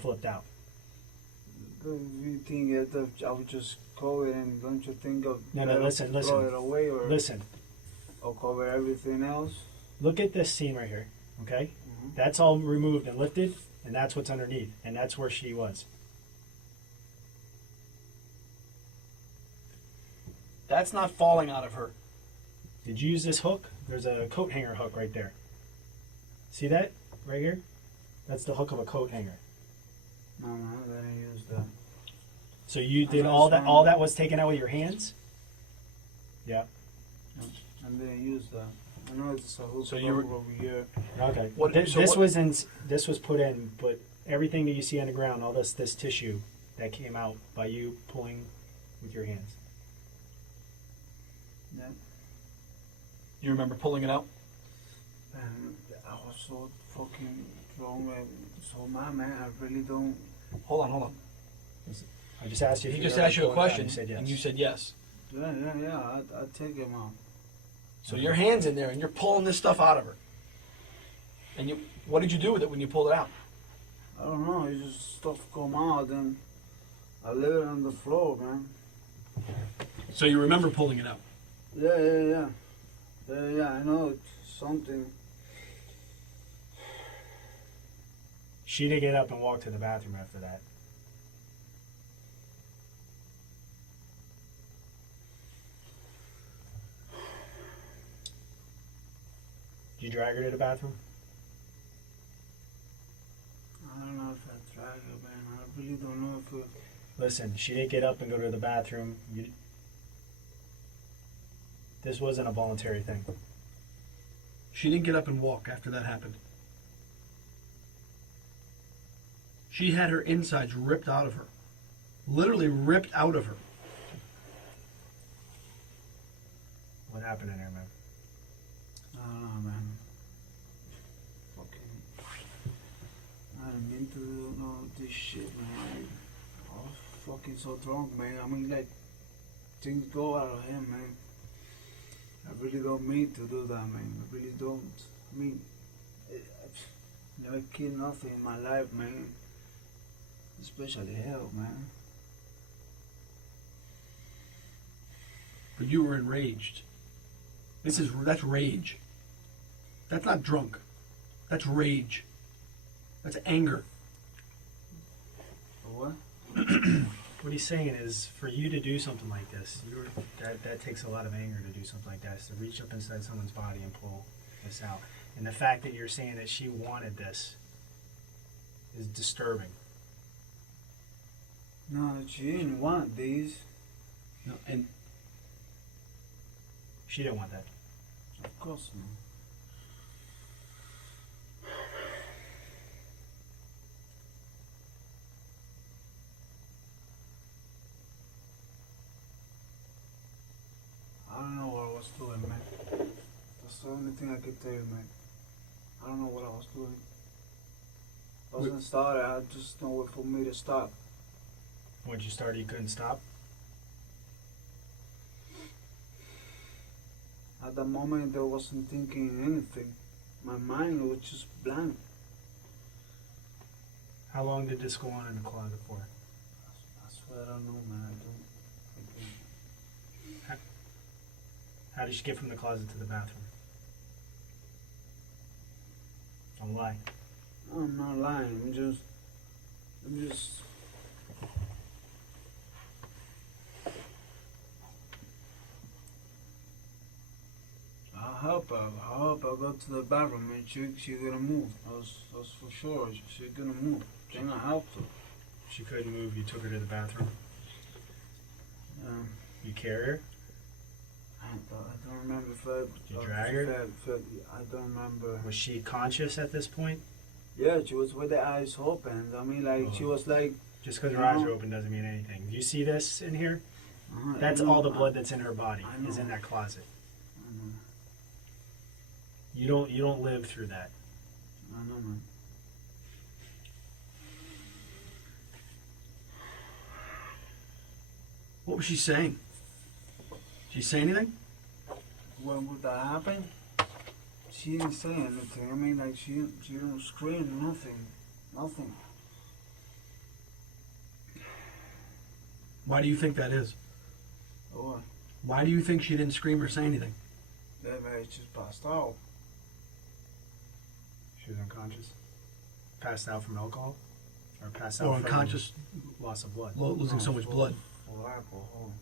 flipped out. If you think that I would just cover it, and don't you think of No, listen. throw it away Listen, or cover everything else? look at this seam right here, okay? Mhm. That's all removed and lifted, and that's what's underneath, and that's where she was. That's not falling out of her. Did you use this hook? There's a coat hanger hook right there. See that right here? That's the hook of a coat hanger. No, I didn't use that. So you did I'm all not that. All that was taken out with your hands. Yeah. I didn't use that. I know it's a hook So you were- over here. Okay. What- This, so this what- was in. This was put in, but everything that you see on the ground, all this tissue, that came out by you pulling with your hands. Yeah. You remember pulling it out? And I was so fucking drunk and so mad, man. I really don't. Hold on. I just asked you. If He you just ever asked you a pulled it out, question, You said yes. and you said yes. Yeah. I take him out. So your hand's in there, and you're pulling this stuff out of her. And you, what did you do with it when you pulled it out? I don't know. It just stuff come out, and I leave it on the floor, man. So you remember pulling it out. Yeah. I know it's something. She did get up and walk to the bathroom after that. Did you drag her to the bathroom? I don't know if I tried it, man. I really don't know if it. Listen, she didn't get up and go to the bathroom. This wasn't a voluntary thing. She didn't get up and walk after that happened. She had her insides ripped out of her. Literally ripped out of her. What happened in there, man? I don't know, man. Fucking. I didn't mean to do no this shit, man. I was fucking so drunk, man. I mean, like, things go out of him, man. I really don't mean to do that, man. I really don't. I mean, I've never killed nothing in my life, man. Especially hell, man. But you were enraged. That's rage. That's not drunk. That's rage. That's anger. What? What he's saying is, for you to do something like this, that takes a lot of anger to do something like that. Is to reach up inside someone's body and pull this out. And the fact that you're saying that she wanted this is disturbing. No, she didn't want these. No, and She didn't want that. Of course not. I don't know what I was doing, man. That's the only thing I could tell you, man. I don't know what I was doing. I wasn't started. I just know what for me to stop. Once you started, you couldn't stop. At the moment, I wasn't thinking anything. My mind was just blank. How long did this go on in the closet for? I swear I don't know, man. I don't. How did she get from the closet to the bathroom? Don't lie. I'm not lying. I'm just. I'll help her. I'll go to the bathroom and she gonna move. That's for sure. She gonna move. Then I helped her. She couldn't move. You took her to the bathroom. Um, You carried her. I don't remember if I. You drag her? I don't remember. Was she conscious at this point? Yeah, she was with the eyes open. I mean, like, she was like. Just because her eyes are open doesn't mean anything. Do you see this in here? That's all the blood that's in her body is in that closet. I know. You don't live through that. I know, man. what was she saying? Did she say anything? When would that happen? She didn't say anything. I mean, like, she didn't scream, nothing. Why do you think that is? Oh, Why do you think she didn't scream or say anything? that man just passed out. She was unconscious? Passed out from alcohol? Or passed out Or from unconscious, loss of blood? losing so much blood. For alcohol.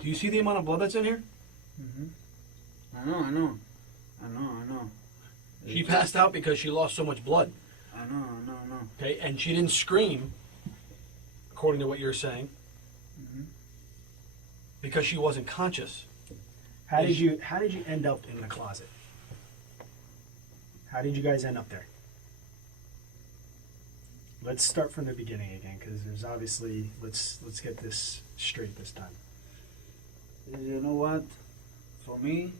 Do you see the amount of blood that's in here? I know. She passed out because she lost so much blood. I know. Okay, and she didn't scream, according to what you're saying, because she wasn't conscious. How did you end up in the closet? How did you guys end up there? Let's start from the beginning again, because there's obviously let's get this straight this time. You know what? For me,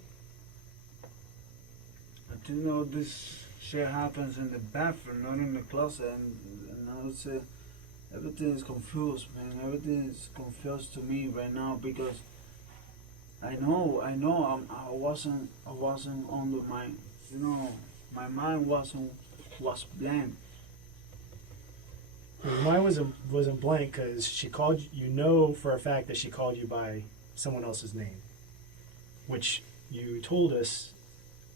I do know this shit happens in the bathroom, not in the closet, and I would say everything is confused, man. Everything is confused to me right now because I know I wasn't under my, my mind was blank. Mine wasn't blank because she called you. Know for a fact that she called you by someone else's name, which you told us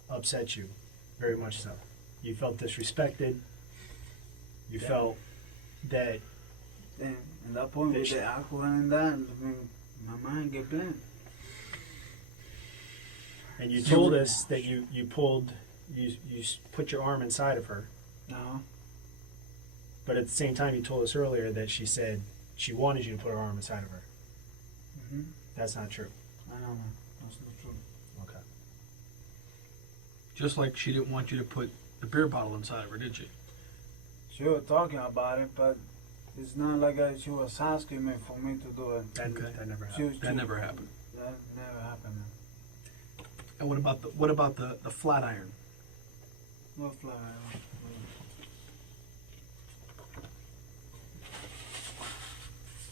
upset you very much so. You felt disrespected. You felt that. And at that point, with the alcohol and that, I mean, my mind get blank. And you told us that you put your arm inside of her. No. But at the same time, you told us earlier that she said she wanted you to put her arm inside of her. That's not true. I know, man. That's not true. Okay. Just like she didn't want you to put the beer bottle inside of her, did she? She was talking about it, but it's not like she was asking me for me to do it. That never happened. That never happened. That never happened, man. And what about the flat iron? No fly.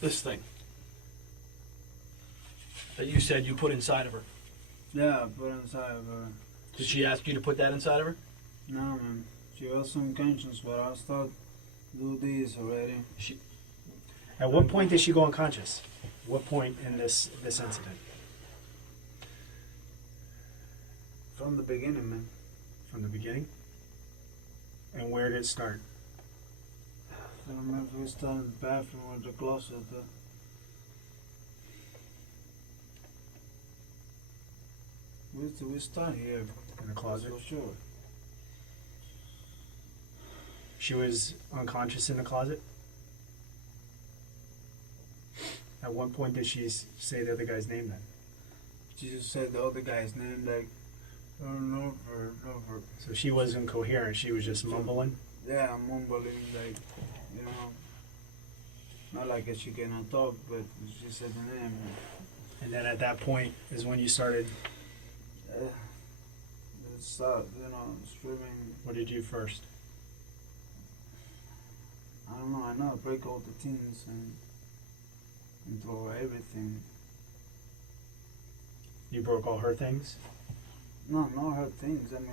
This thing that you said you put inside of her. Yeah, put inside of her. Did she ask you to put that inside of her? No, man. She was unconscious, but I started do this already. At what point did she go unconscious? What point in this incident? From the beginning, man. From the beginning? And where did it start? I remember we started in the bathroom or the closet. We start here. In the closet? For sure. She was unconscious in the closet? At what point did she say the other guy's name then? She just said the other guy's name, like, over. So she wasn't coherent, she was just mumbling? Yeah, mumbling, like, not like she cannot talk, but she said the name. And then at that point is when you started, Start, screaming. what did you first? I don't know, I know, break all the things and throw everything. You broke all her things? No, not her things. I mean,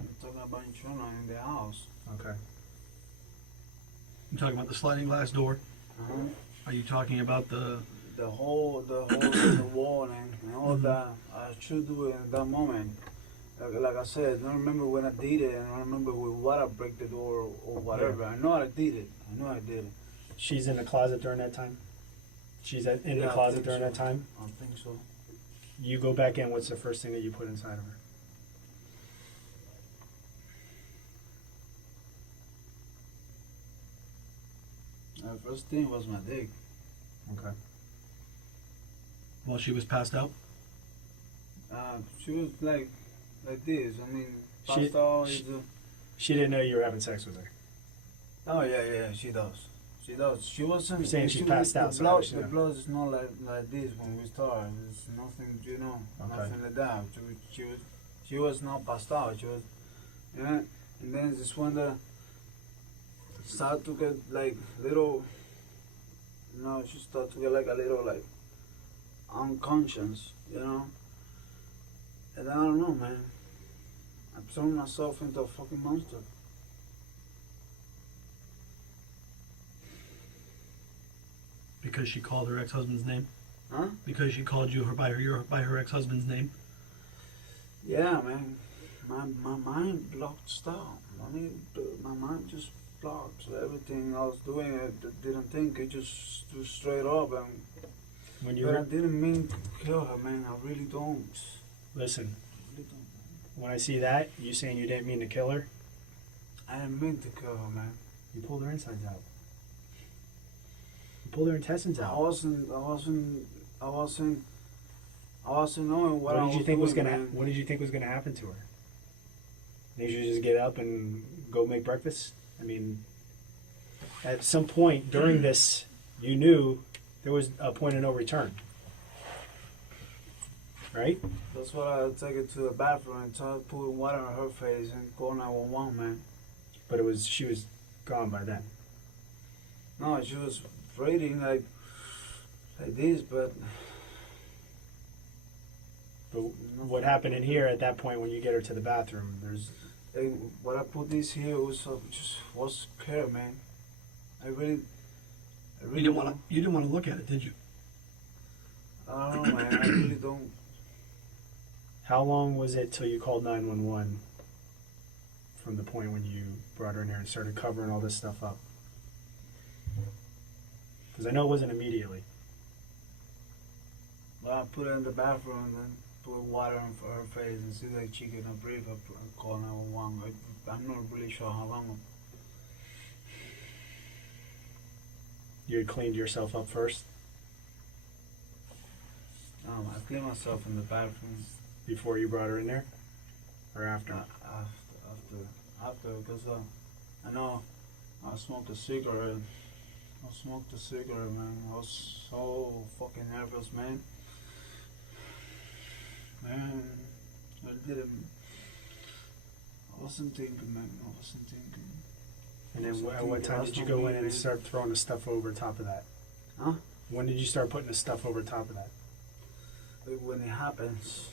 I'm talking about internal in the house. Okay. You talking about the sliding glass door? Are you talking about the whole the wall and all that? I should do it in that moment. Like I said, I don't remember when I did it, and I don't remember with what I break the door or whatever. Yeah. I know I did it. She's in the closet during that time? She's in the closet during that time? I think so. You go back in, what's the first thing that you put inside of her? The first thing was my dick. Okay. while she was passed out? She was like this. I mean, passed out is she didn't know you were having sex with her. Oh yeah, she does. She does. She wasn't. You're saying she passed out. The blood is not like this when we start. It's nothing, nothing like that. She was not passed out. She was, and then this one that started to get like little. She started to get like a little like unconscious, And I don't know, man. I'm throwing myself into a fucking monster. Because she called her ex-husband's name? Huh? Because she called you by her ex-husband's name? Yeah, man. My mind blocked stuff. I mean, my mind just blocked. So everything I was doing, I didn't think. It just straight up. And When you but I were, didn't mean to kill her, man. I really don't. listen, I really don't. when I see that, you saying you didn't mean to kill her, I didn't mean to kill her, man. you pulled her insides out. You pulled her intestines I out. wasn't knowing what I What was did you think was doing, gonna? man. What did you think was gonna happen to her? They should just get up and go make breakfast. I mean, at some point during this, you knew there was a point of no return, right? That's why I take her to the bathroom and try to put water on her face and call 911, man. But she was gone by then. No, she was breathing like this, but But what happened in here at that point when you get her to the bathroom? what I put this here was just was scared, man. I really You didn't want to look at it, did you? I don't know, man. I really don't. How long was it till you called 911 from the point when you brought her in here and started covering all this stuff up? Because I know it wasn't immediately. Well, I put her in the bathroom and then put water on her face and see like she cannot breathe. I call 911. I'm not really sure how long. You had cleaned yourself up first I cleaned myself in the bathroom before you brought her in there? Or after? after, because I know I smoked a cigarette. I smoked a cigarette, man. I was so fucking nervous, man. Man, I wasn't thinking, man. I wasn't thinking. And then at what time did you go in and start throwing the stuff over top of that? Huh? When did you start putting the stuff over top of that? When it happens,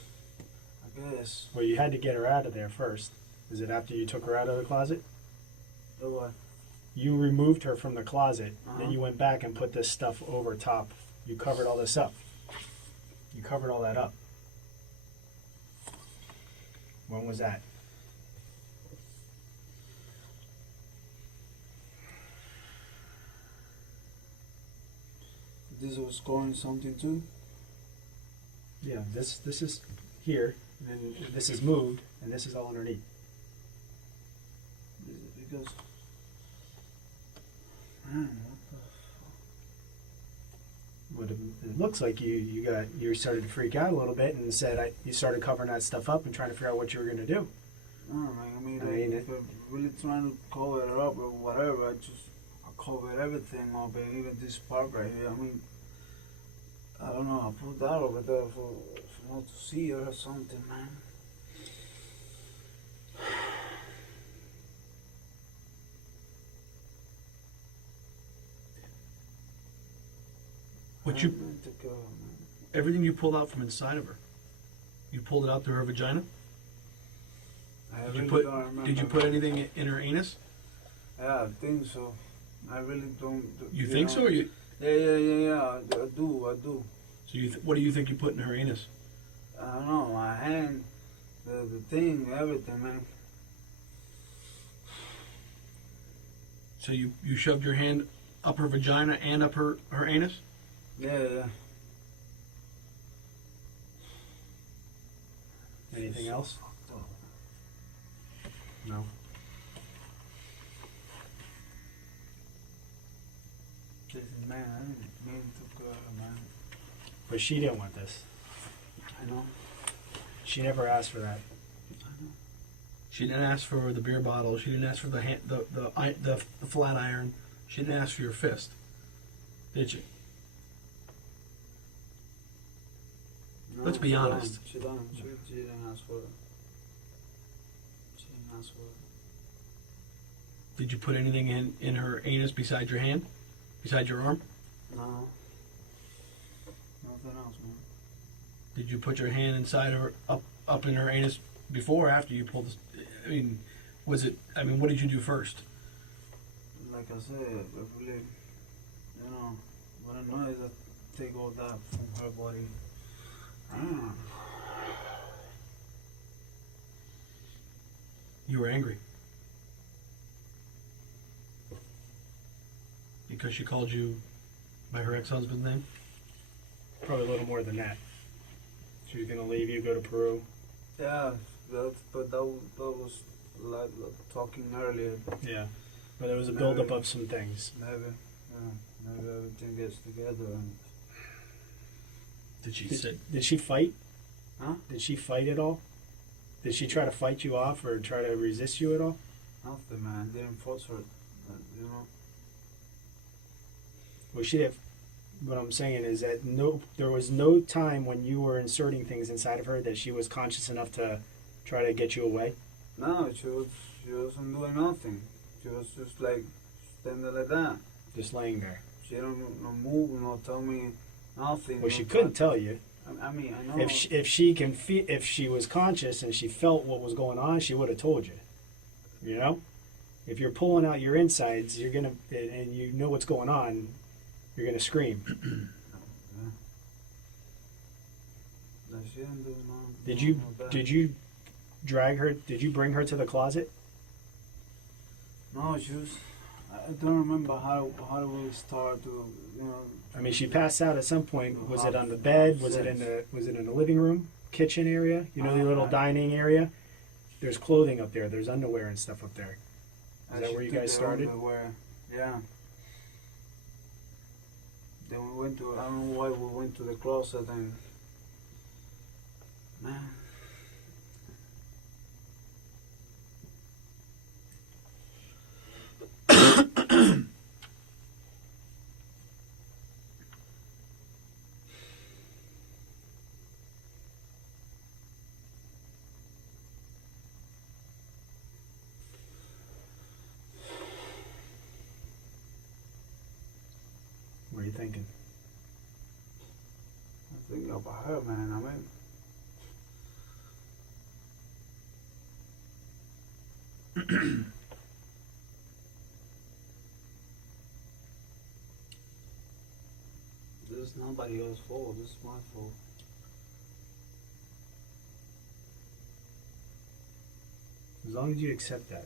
I guess. Well, you had to get her out of there first. Is it after you took her out of the closet? The what? You removed her from the closet, Uh-huh. then you went back and put this stuff over top. You covered all this up. You covered all that up. When was that? This was scoring something too? Yeah, this is here, and then this is moved, and this is all underneath. Because, man, what the fuck? But it looks like you started to freak out a little bit and said you started covering that stuff up and trying to figure out what you were going to do. No, man, I mean, if I'm really trying to cover it up or whatever, I covered everything up, and even this part right here. I mean, I don't know, I put that over there for not to see her or something, man. What I you meant to go, man. everything you pulled out from inside of her, you pulled it out through her vagina. I Did really you put don't remember. Did you put anything in her anus? Yeah, I think so. I really don't. You think know. so? Or you Yeah. I do. so you what do you think you put in her anus? I don't know, my hand, the thing, everything, man. So you shoved your hand up her vagina and up her anus? Yeah. Anything else? No. Listen, man, I didn't mean to go, man. But she didn't want this. I know. She never asked for that. She didn't ask for the beer bottle. She didn't ask for the flat iron. She didn't ask for your fist, did she? No, Let's be she honest. She didn't ask for it. She didn't ask for it. Did you put anything in her anus beside your hand, beside your arm? No. Nothing else, man. Did you put your hand inside her up in her anus before or after you pulled this? I mean, was it? I mean, what did you do first? Like I said, I really, when I know take all that from her body. You were angry because she called you by her ex-husband's name. Probably a little more than that. She was gonna leave you, go to Peru. Yeah, but that was like talking earlier. Yeah. But there was a buildup of some things. Maybe everything gets together. And Did she Did she fight? Huh? Did she fight at all? Did she try to fight you off or try to resist you at all? nothing, man. Didn't force her. You know. Well, she have. What I'm saying is that there was no time when you were inserting things inside of her that she was conscious enough to try to get you away. No, she wasn't doing nothing. She was just like standing like that. Just laying there. She don't no move, no tell me nothing. Well, no she couldn't touch. tell you. I mean, I know. If she was conscious and she felt what was going on, she would have told you. You know, if you're pulling out your insides, you're gonna, and you know what's going on, you're gonna scream. Yeah. No, she didn't do no. Did you drag her? Did you bring her to the closet? No, she was. I don't remember how do we start to, you know. I mean, she passed out at some point. Was it on the bed? Was it in the living room, kitchen area? You know, the little dining area. There's clothing up there. There's underwear and stuff up there. Is that She where you took guys the started? underwear. Yeah. Then we went to. I don't know why we went to the closet and. Man. What are you thinking? I think about her, man. I mean. This is nobody else's fault. This is my fault. As long as you accept that,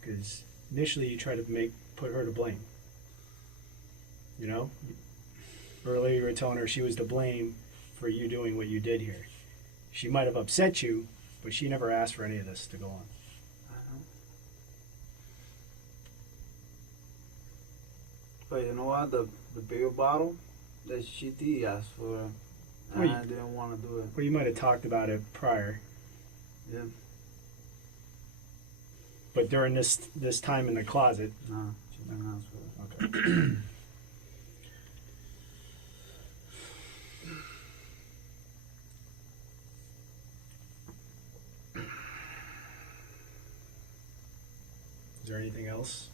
because initially you try to put her to blame. You know, earlier you were telling her she was to blame for you doing what you did here. She might have upset you, but she never asked for any of this to go on. I know. But you know what? The bigger bottle that she did ask for, and Well, I didn't want to do it. Well, you might have talked about it prior, Yeah. but during this time in the closet. No, she didn't ask for it. Okay. Is there anything else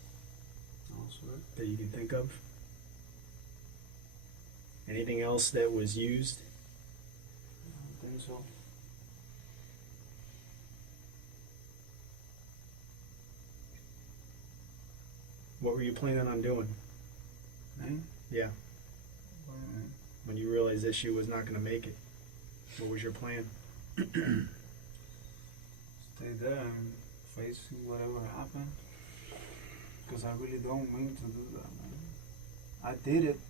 No, swear. that you can think of? Anything else that was used? I don't think so. What were you planning on doing? Me? Yeah, What do you mean? when you realized that she was not going to make it. What was your plan? Stay there and face whatever happened. Because I really don't mean to do that, man. I did it,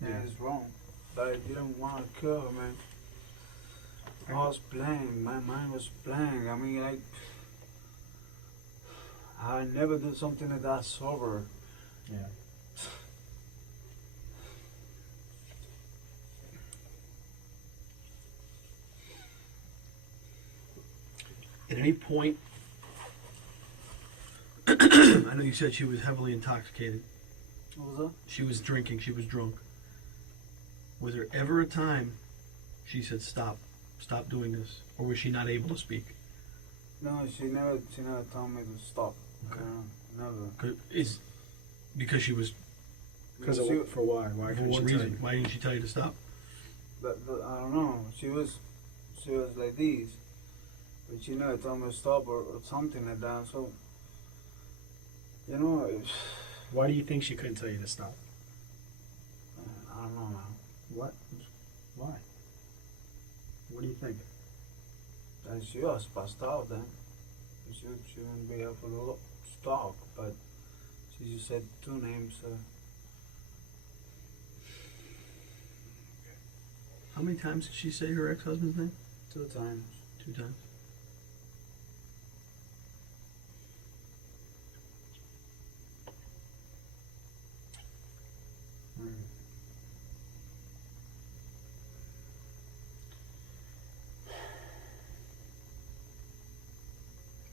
and Yeah. it's wrong. But I didn't want to kill her, man. I was playing. My mind was playing. I mean, like, I never do something like that sober. Yeah. At any point, I know you said she was heavily intoxicated. What was that? She was drinking. She was drunk. Was there ever a time she said, stop doing this? Or was she not able to speak? No, she never told me to stop. Okay. Never. Because she was, Because She- for why? Why for couldn't what she tell reason? you? Why didn't she tell you to stop? But I don't know. She was like this, but she never told me to stop or something like that. So, you know, Why do you think she couldn't tell you to stop? I don't know, man. like that she was passed out then. She wouldn't be able to talk, but she just said two names. How many times did she say her ex-husband's name? 2 times. 2 times.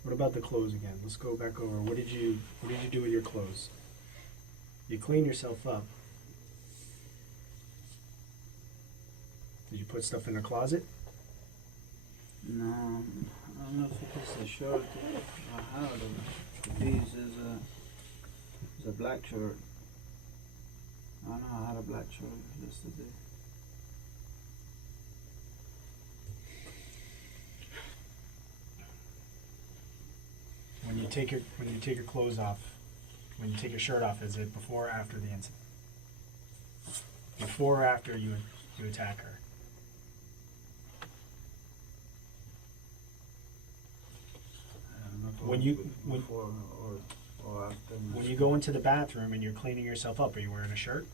What about the clothes again? Let's go back over. What did you do with your clothes? You clean yourself up. Did you put stuff in the closet? No, I don't know if it's a shirt I have. This is a black shirt. I don't know, I had a black shirt yesterday. When you take your clothes off, when you take your shirt off, is it before or after the incident? Before or after you attack her? I don't know if When it you- was when- before or after. When you go into the bathroom and you're cleaning yourself up, are you wearing a shirt?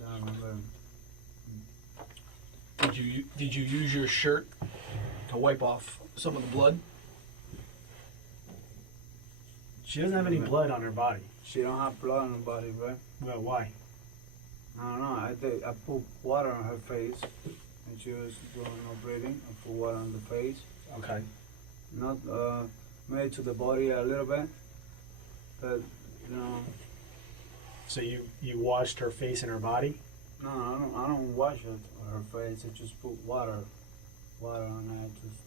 I don't remember. Did you use your shirt to wipe off some of the blood? She doesn't have any blood on her body. She don't have blood on her body, right? Well, why? I don't know. I put water on her face, and she was doing no breathing. I put water on the face, Okay. not made to the body a little bit, but you know, So you washed her face and her body? no, I don't wash her face. I just put water on her. Just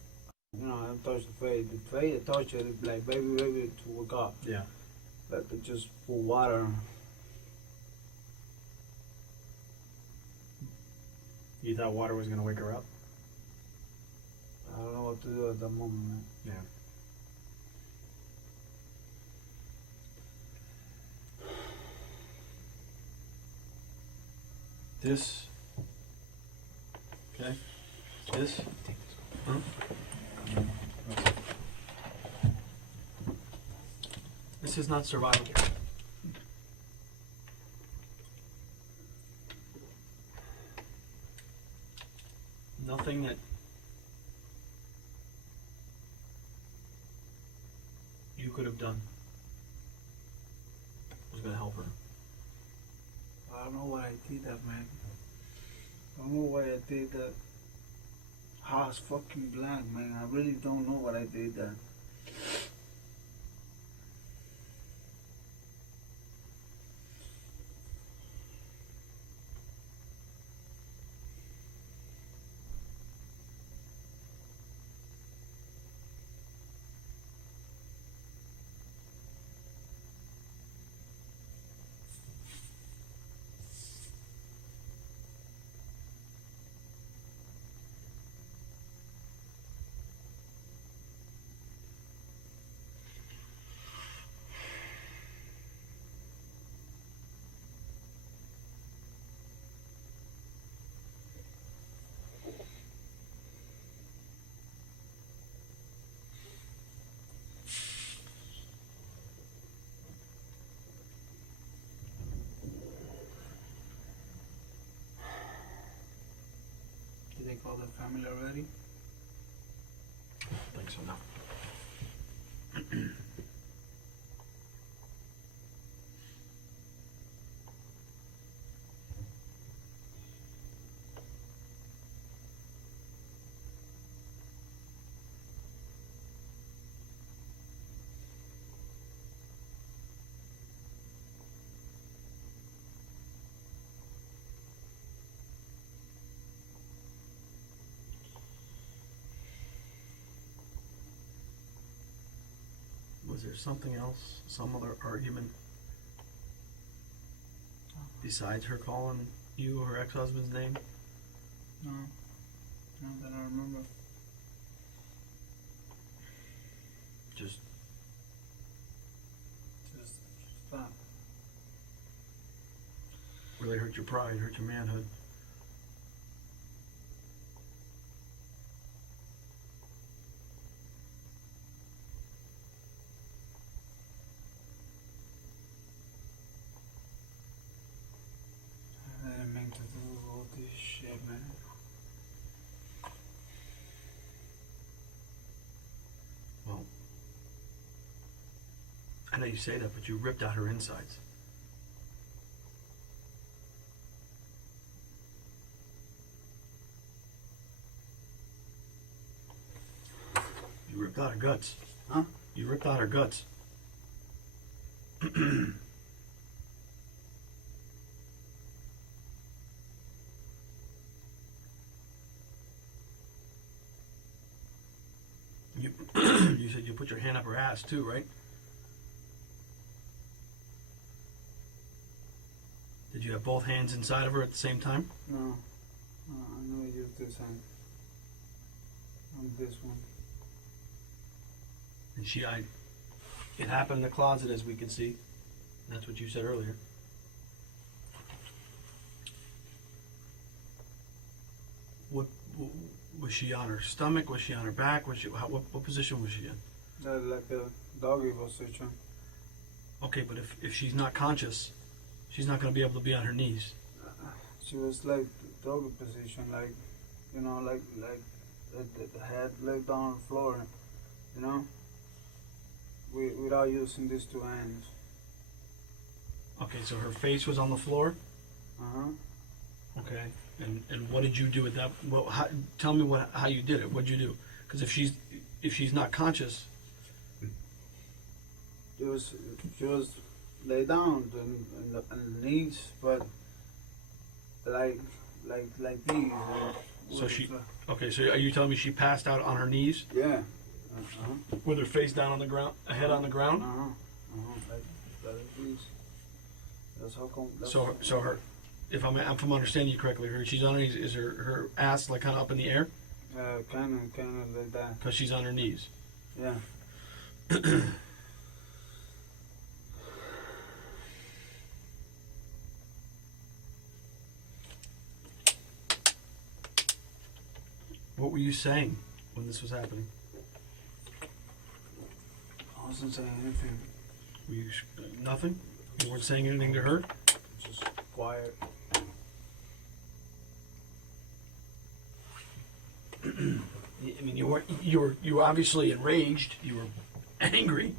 I don't touch the face. The face, I touch it like baby to wake up, Yeah. but I just put water. You thought water was gonna wake her up? I don't know what to do at the moment, man. Yeah. This. Okay. This. Huh? This is not survival. Nothing that you could have done was going to help her. I don't know why I did that, man. I don't know why I did that. I was fucking black, man. I really don't know what I did that. Did they call the family already? I don't think so, no. Was there something else, some other argument besides her calling you her ex-husband's name? No. Not that I remember. Just Just that. really hurt your pride, hurt your manhood. I know you say that, but you ripped out her insides. You ripped out her guts. Huh? You ripped out her guts. You, you said you put your hand up her ass too, right? Did you have both hands inside of her at the same time? No. I never used this hand. On this one. And it happened in the closet, as we can see. That's what you said earlier. What was she on her stomach? Was she on her back? What position was she in? Like a doggy position. Okay, but if she's not conscious, she's not going to be able to be on her knees. She was like doggy position, like, you know, like the head laid down on the floor, you know, without using these two hands. Okay, so her face was on the floor. Uh-huh. Okay, and what did you do with that? Well, tell me how you did it. What'd you do? Because if she's not conscious, She was laid down on the knees, but like these. so okay. So are you telling me she passed out on her knees Yeah. Uh-huh. with her face down on the ground, head on the ground? Uh-huh. Uh-huh. Like these. That's how come. So her, if I'm understanding you correctly, she's on her knees. Is her ass like kind of up in the air? Kind of like that. Because she's on her knees. Yeah. What were you saying when this was happening? I wasn't saying anything. Were you nothing? You weren't saying anything to her? Just quiet. I mean, you were obviously enraged. You were angry.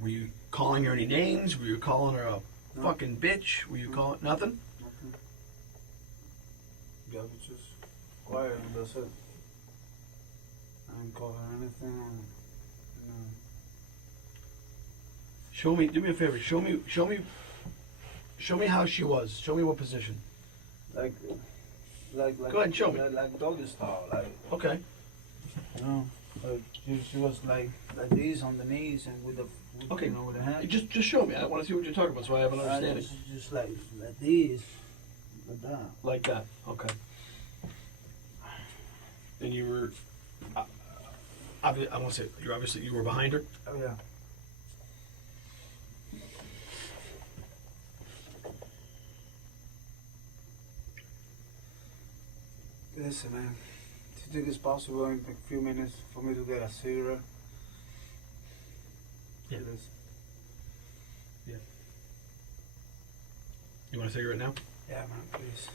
Were you calling her any names? Were you calling her a No. fucking bitch? Were you calling nothing? Nothing. Yeah, we just quiet and that's it. I didn't call her anything. And, you know. Show me. Do me a favor. Show me how she was. Show me what position. Like Go ahead and show me. Like doggy style, like, Okay. you know, like she was like this on the knees and with the Okay. you know, with the hand. Just show me. I want to see what you're talking about, so I have an understanding. Just like this, like that. Like that. Okay. And you were. I won't say you were behind her. Oh yeah. Listen, man. Do you think it's possible in a few minutes for me to get a cigarette? Yeah. Please. You want a cigarette now? Yeah, man, please.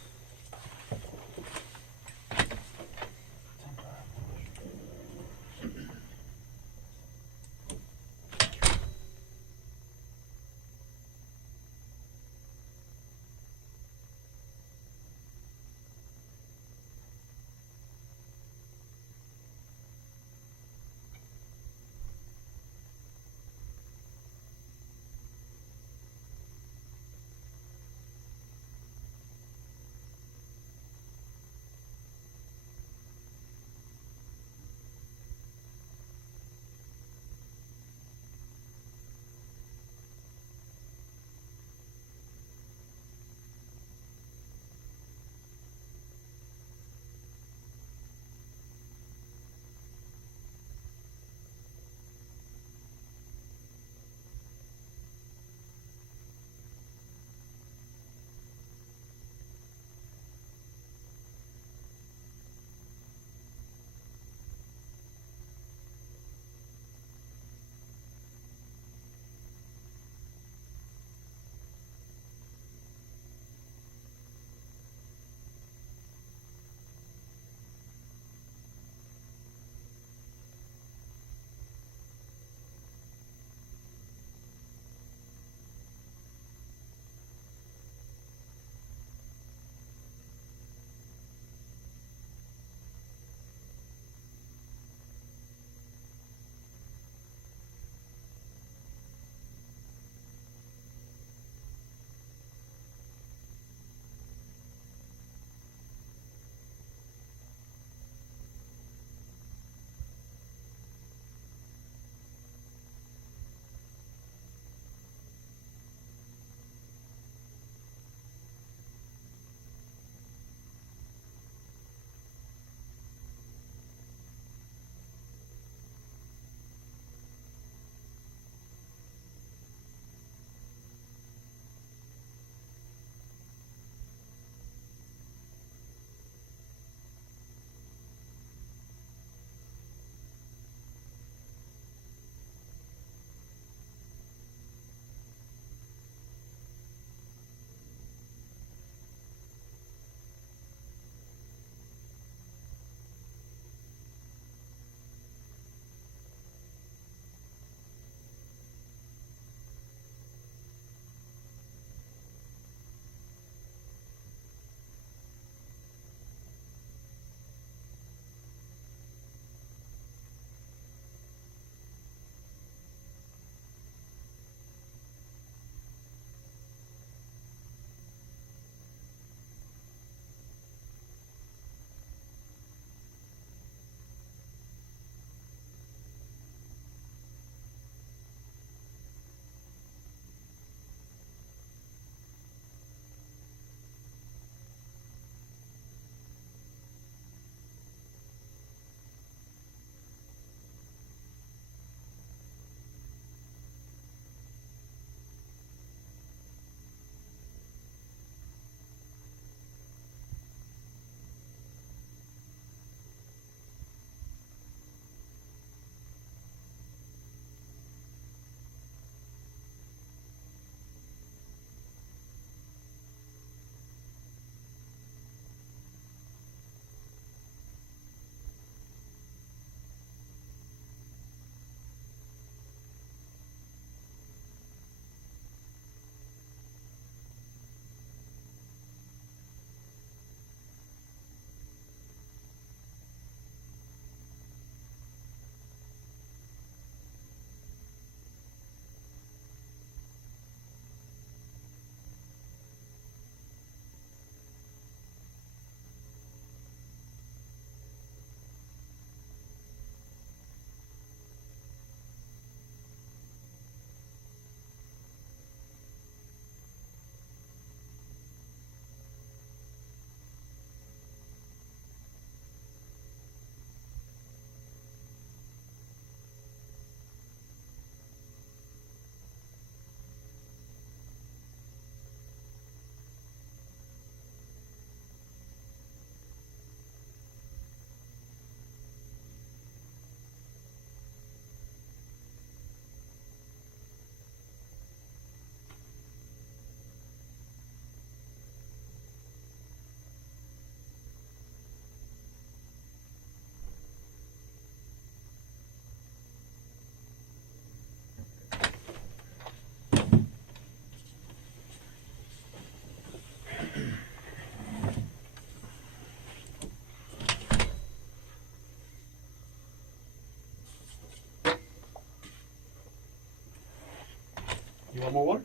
You want more water?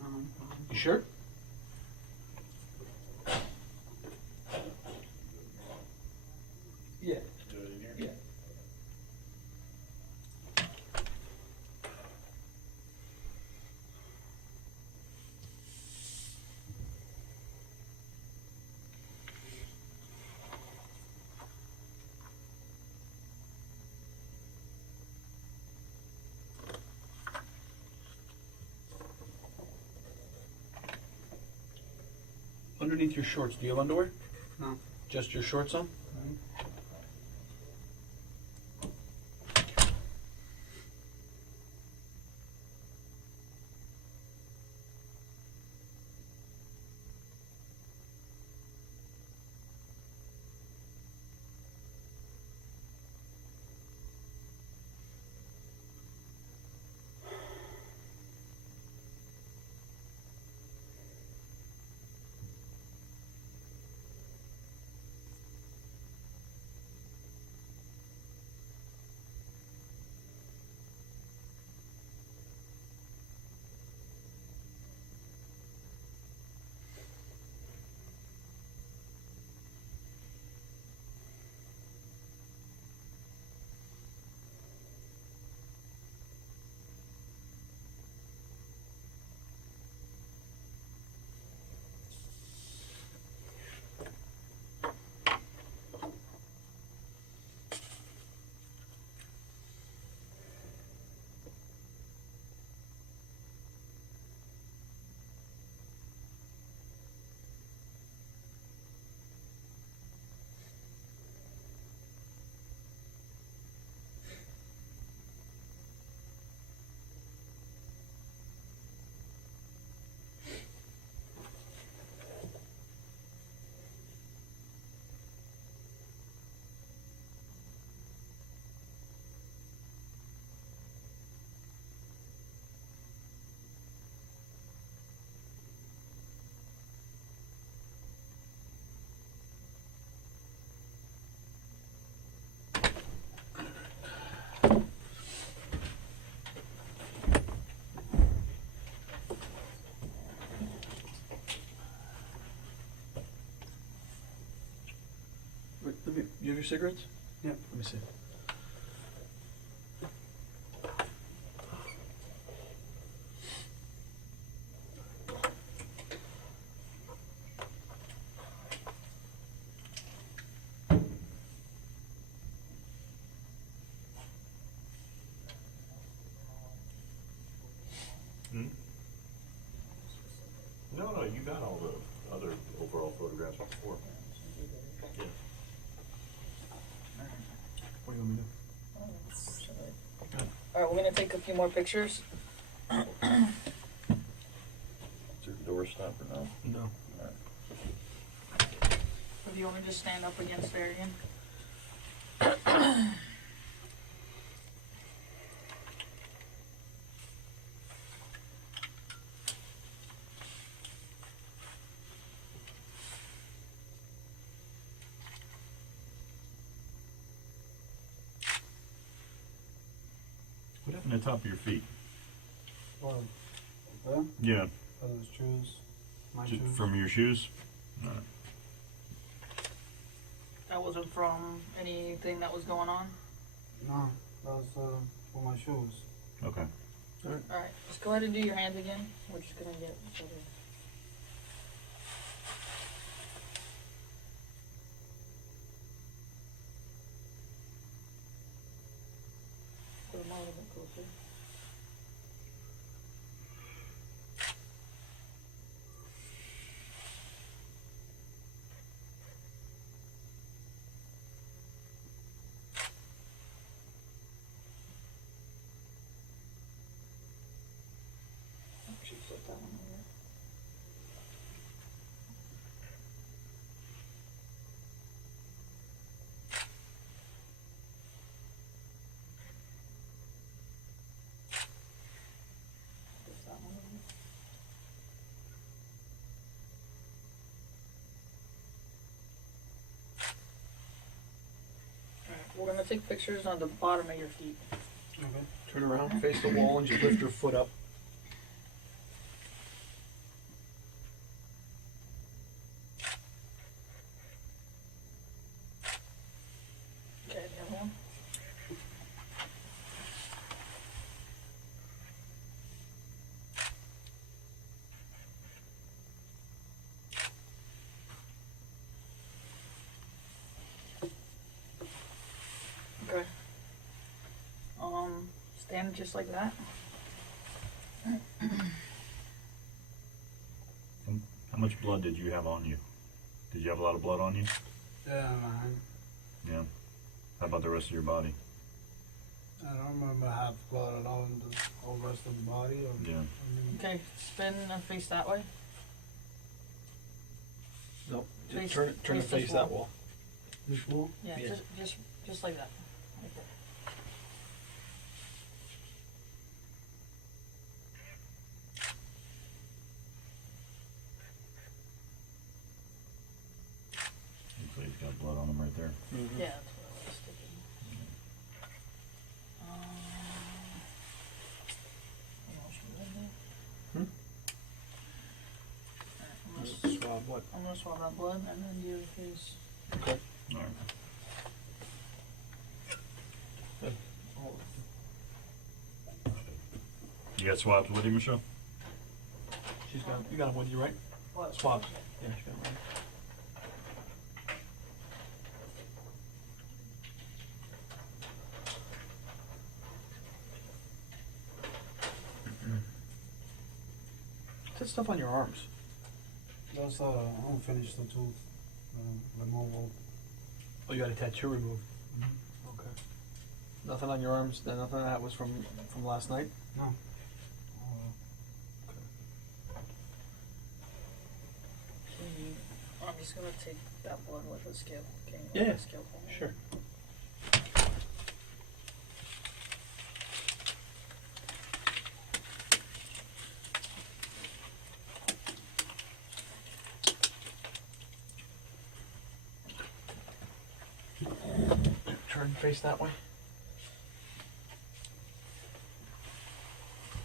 No. You sure? Yeah. Yeah. Underneath your shorts, do you have underwear? No. Just your shorts on? You have your cigarettes? Yeah. Let me see. No, you got all the other overall photographs before. Yeah. What do you want me to do? Alright, we're gonna take a few more pictures. Is your door stop or no? No. If you want to just stand up against there again. What happened to the top of your feet? Well, there? Yeah. Those shoes. My shoes. From your shoes? That wasn't from anything that was going on. No, that was for my shoes. Okay. Alright, just go ahead and do your hands again. We're just gonna get each other. Put them a little bit closer. Actually, flip that one over. Flip that one over. Alright, we're gonna take pictures on the bottom of your feet. Okay. Turn around, face the wall, and just lift your foot up. bandages like that. How much blood did you have on you? Did you have a lot of blood on you? Yeah, man. Yeah. How about the rest of your body? I don't remember half blood along the whole rest of the body. Or, Yeah. Okay, spin and face that way. Nope. Face- Turn it face to face this that wall. wall. This wall? Yeah, Yeah. just like that. Like that. Looks like he's got blood on him right there. Yeah, that's what I was thinking. What else was in there? Alright, Swab what? I'm gonna swab that blood and then do his. Okay. All right. You got swabs with you, Michelle? You got him with you, right? What? Swabs. Yeah, she got him right. What's that stuff on your arms? That's unfinished tooth removal. Oh, you got a tattoo removed. Okay. Nothing on your arms. Then nothing of that was from last night. No. I'm just gonna take that blood with a scale. Can you Yeah, with a scale for me? Sure. Turn and face that way.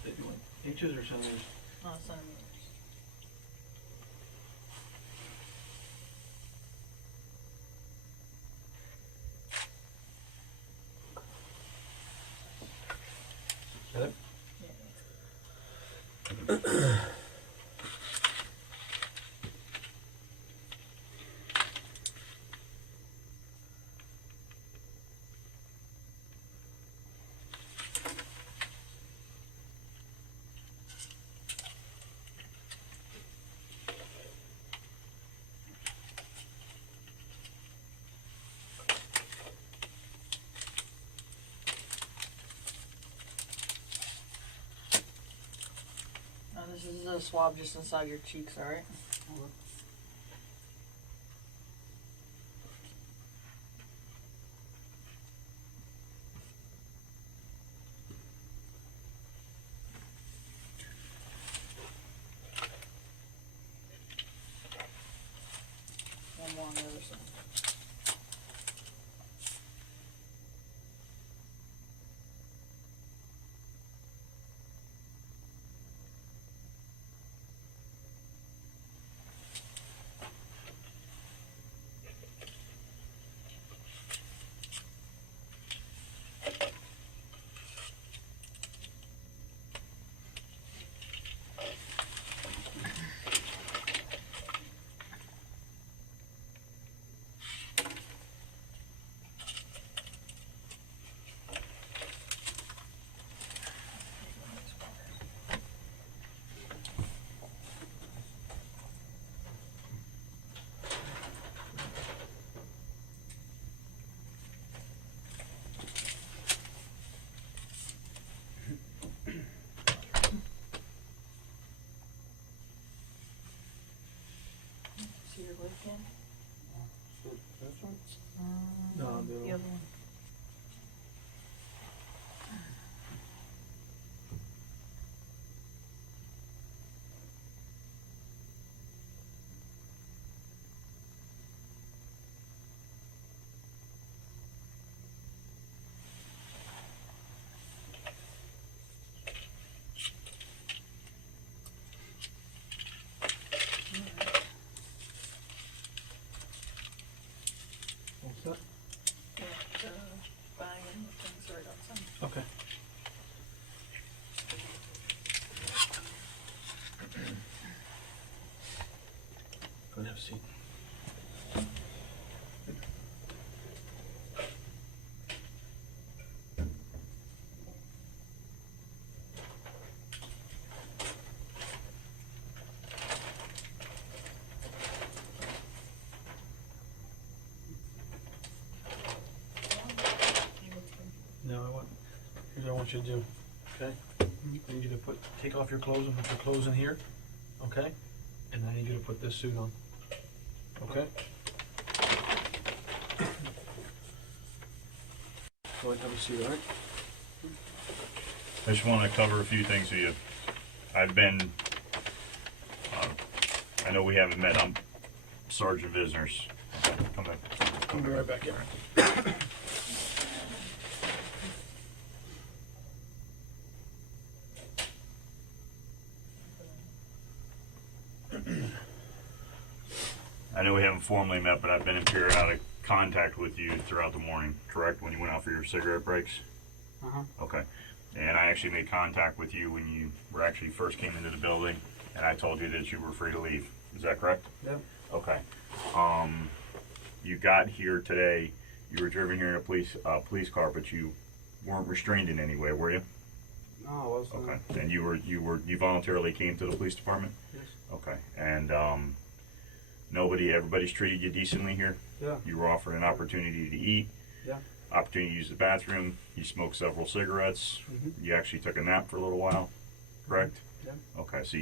Did you want inches or centimeters? Centimeters. Got it? This is a swab just inside your cheeks, alright? One more on the other side. See your left hand? This one? No, The other one. What's that? Yeah, the bag and the things right outside. Okay. Go and have a seat. want you to do, okay? I need you to take off your clothes and put your clothes in here, okay? And I need you to put this suit on, okay? Go ahead, have a seat, all right? I just want to cover a few things with you. I've been, I know we haven't met, I'm Sergeant Visners. Come back. I'll be right back here. I know we haven't formally met, but I've been in periodic contact with you throughout the morning, correct? When you went out for your cigarette breaks? Uh-huh. Okay. And I actually made contact with you when you were actually first came into the building, and I told you that you were free to leave. Is that correct? Yep. Okay. You got here today. You were driven here in a police car, but you weren't restrained in any way, were you? No, I wasn't. Okay. And you voluntarily came to the police department? Yes. Okay. And everybody's treated you decently here? Yeah. You were offered an opportunity to eat? Yeah. Opportunity to use the bathroom? You smoked several cigarettes? Mm-hmm. You actually took a nap for a little while, correct? Yeah. Okay, so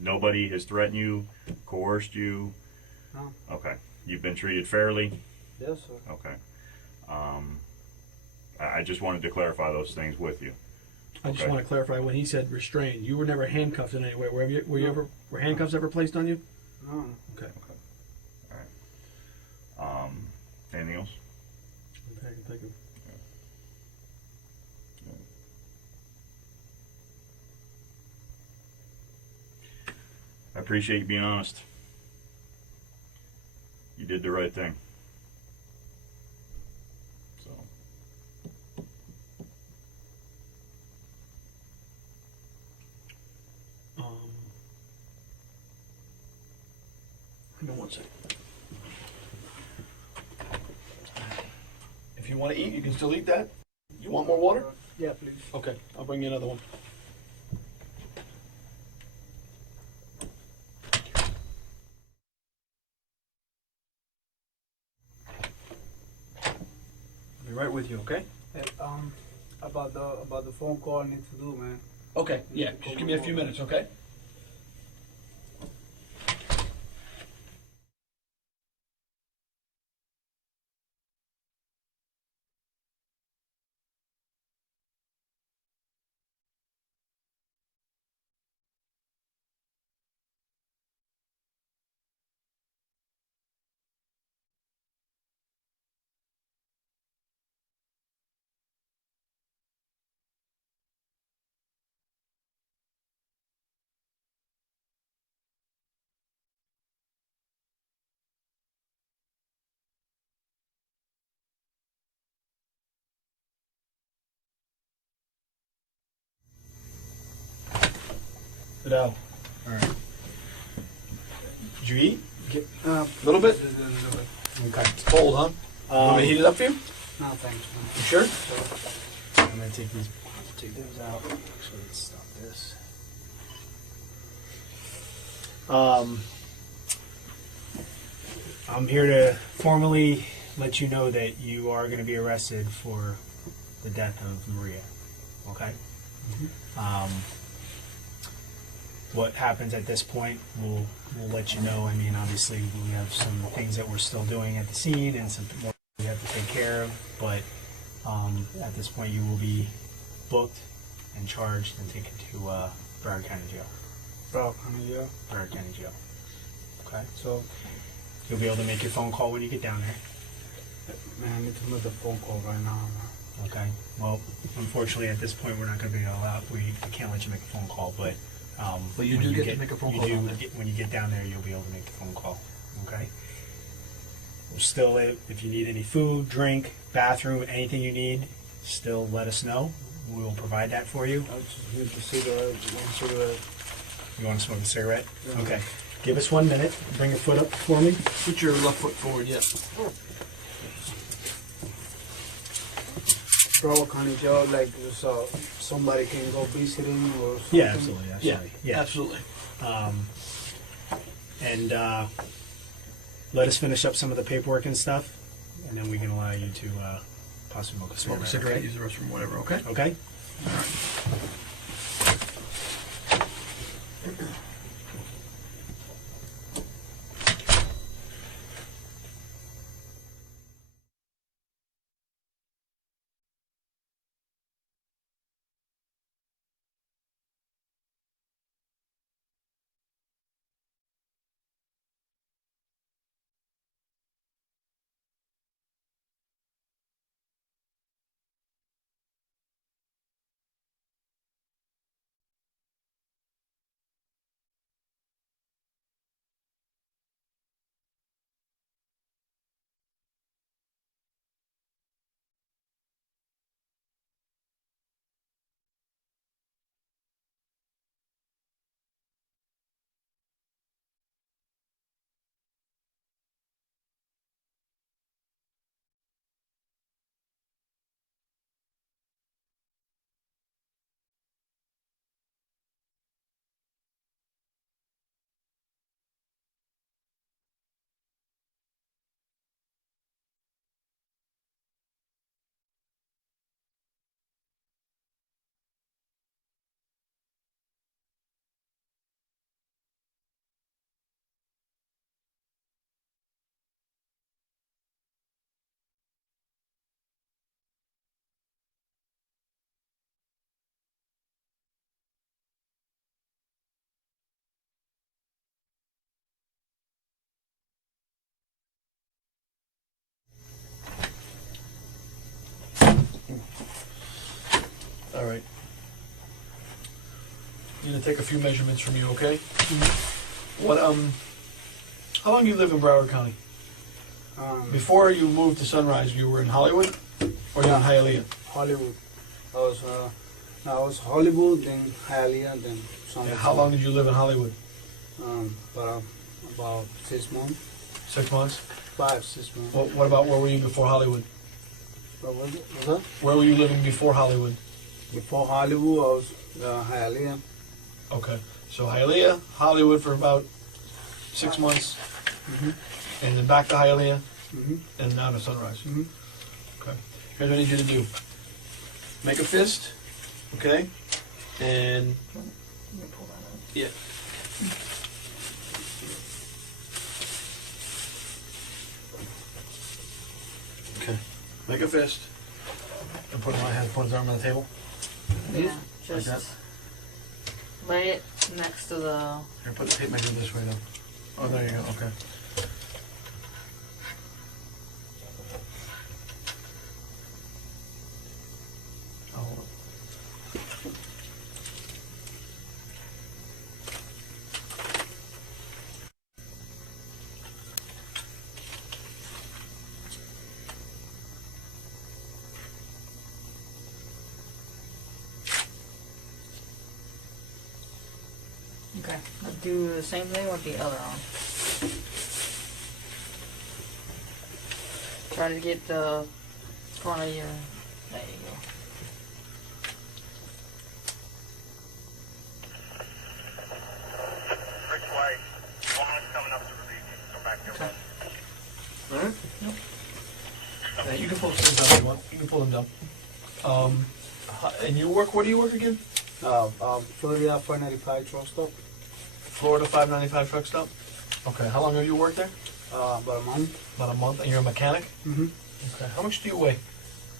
nobody has threatened you, coerced you? No. Okay. You've been treated fairly? Yes, sir. Okay. I just wanted to clarify those things with you. I just Okay. want to clarify, when he said restrained, you were never handcuffed in any way. Were handcuffs ever placed on you? No. Okay. All right. Anything else? Thank you. I appreciate you being honest. You did the right thing. So. Hang on one second. If you want to eat, you can still eat that. You want more water? Yeah, please. Okay, I'll bring you another one. I'll be right with you, okay? Hey, about the phone call I need to do, man. Okay, yeah, just give me a few minutes, okay? Fidel. All right. Did you eat? A little bit? Okay. It's cold, huh? Want me to heat it up for you? No, thanks, man. You sure? I'm gonna take those out. Actually, let's stop this. I'm here to formally let you know that you are going to be arrested for the death of Maria. Okay. What happens at this point, we'll let you know. I mean, obviously, we have some things that we're still doing at the scene and some more we have to take care of. But at this point, you will be booked and charged and taken to Broward County Jail. Broward County Jail. Broward County Jail. Okay. So you'll be able to make your phone call when you get down there. Man, I need to make the phone call right now, man. Okay. Well, unfortunately, at this point, we're not going to be able to. We can't let you make a phone call, but. But you when do get to make a phone call down there. When you get down there, you'll be able to make the phone call. Okay. Still, if you need any food, drink, bathroom, anything you need, still let us know. We will provide that for you. I just need the cigarette, one cigarette. You want to smoke a cigarette? Yeah. Okay. Give us 1 minute. Bring your foot up for me. Put your left foot forward, yeah. Broward County Jail, like so somebody can go visiting or something. Yeah, absolutely. Yeah, absolutely. And let us finish up some of the paperwork and stuff, and then we can allow you to possibly smoke a cigarette. Smoke a cigarette, use the restroom, whatever, okay? Okay? All right. I'm gonna take a few measurements from you, okay? What how long you live in Broward County? Before you moved to Sunrise, you were in Hollywood or you were in Hialeah? Hollywood. I was Hollywood, then Hialeah, then Sunrise. How long did you live in Hollywood? About 6 months. 6 months? 5, 6 months. What about where were you before Hollywood? What was it? What's that? Where were you living before Hollywood? Before Hollywood, I was Hialeah. Okay. So Hialeah, Hollywood for about 6 months, and then back to Hialeah, and now to Sunrise. Okay. Here's what I need you to do. Make a fist, okay? And Let me pull that up. yeah. Okay. Make a fist. And put his arm on the table. Yeah, Like that? just lay it next to the. Here, put the tape measure this way though. Oh, there you go. Okay. Oh, hold on. Okay. I'll do the same thing with the other arm. Try to get the front of your. There you go. Okay. Alright? Yeah, you can pull them down if you want. You can pull them down. And you work, where do you work again? Florida 495 truck stop. Florida 595 truck stop? Okay, how long have you worked there? About a month. About a month, and you're a mechanic? Mm-hmm. Okay, how much do you weigh?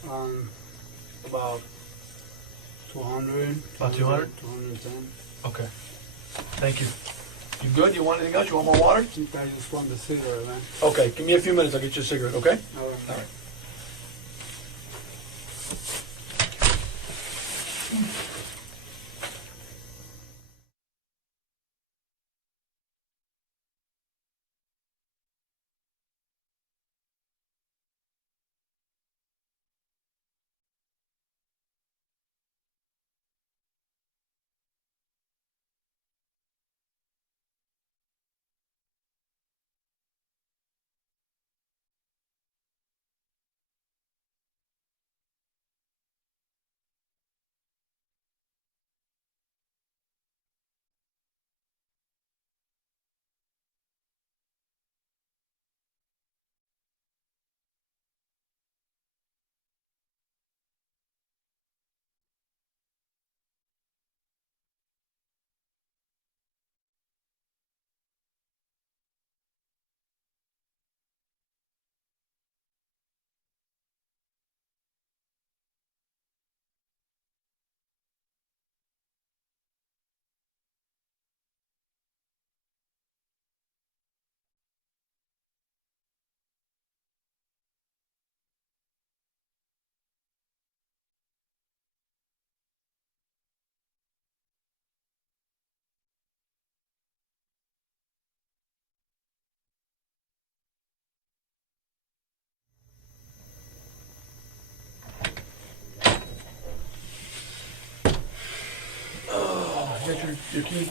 About 200. About 200? 210. Okay, thank you. You good? You want anything else? You want more water? I just want the cigarette, man. Okay, give me a few minutes, I'll get you a cigarette, okay? All right. All right. Your key.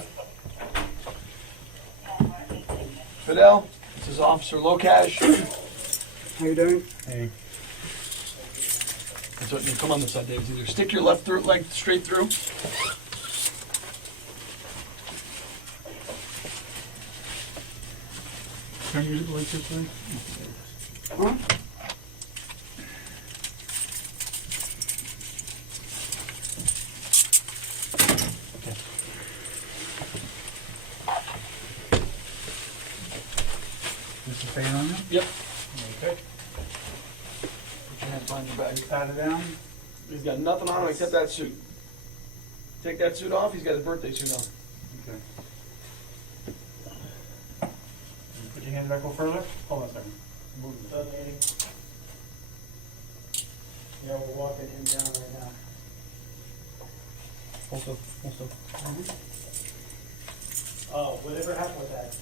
Fidel, this is Officer Locash. How you doing? Hey. So you come on this side, Dave. Either stick your left leg straight through. Turn your leg this way. Huh? This is paying on you? Yep. Okay. Put your hands behind your back. Pat it down. He's got nothing on him except that suit. Take that suit off. He's got his birthday suit on. Okay. Put your hands back a little further. Hold on a second. Yeah, we're walking him down right now. Hold still. Hold still. Whatever happened with that?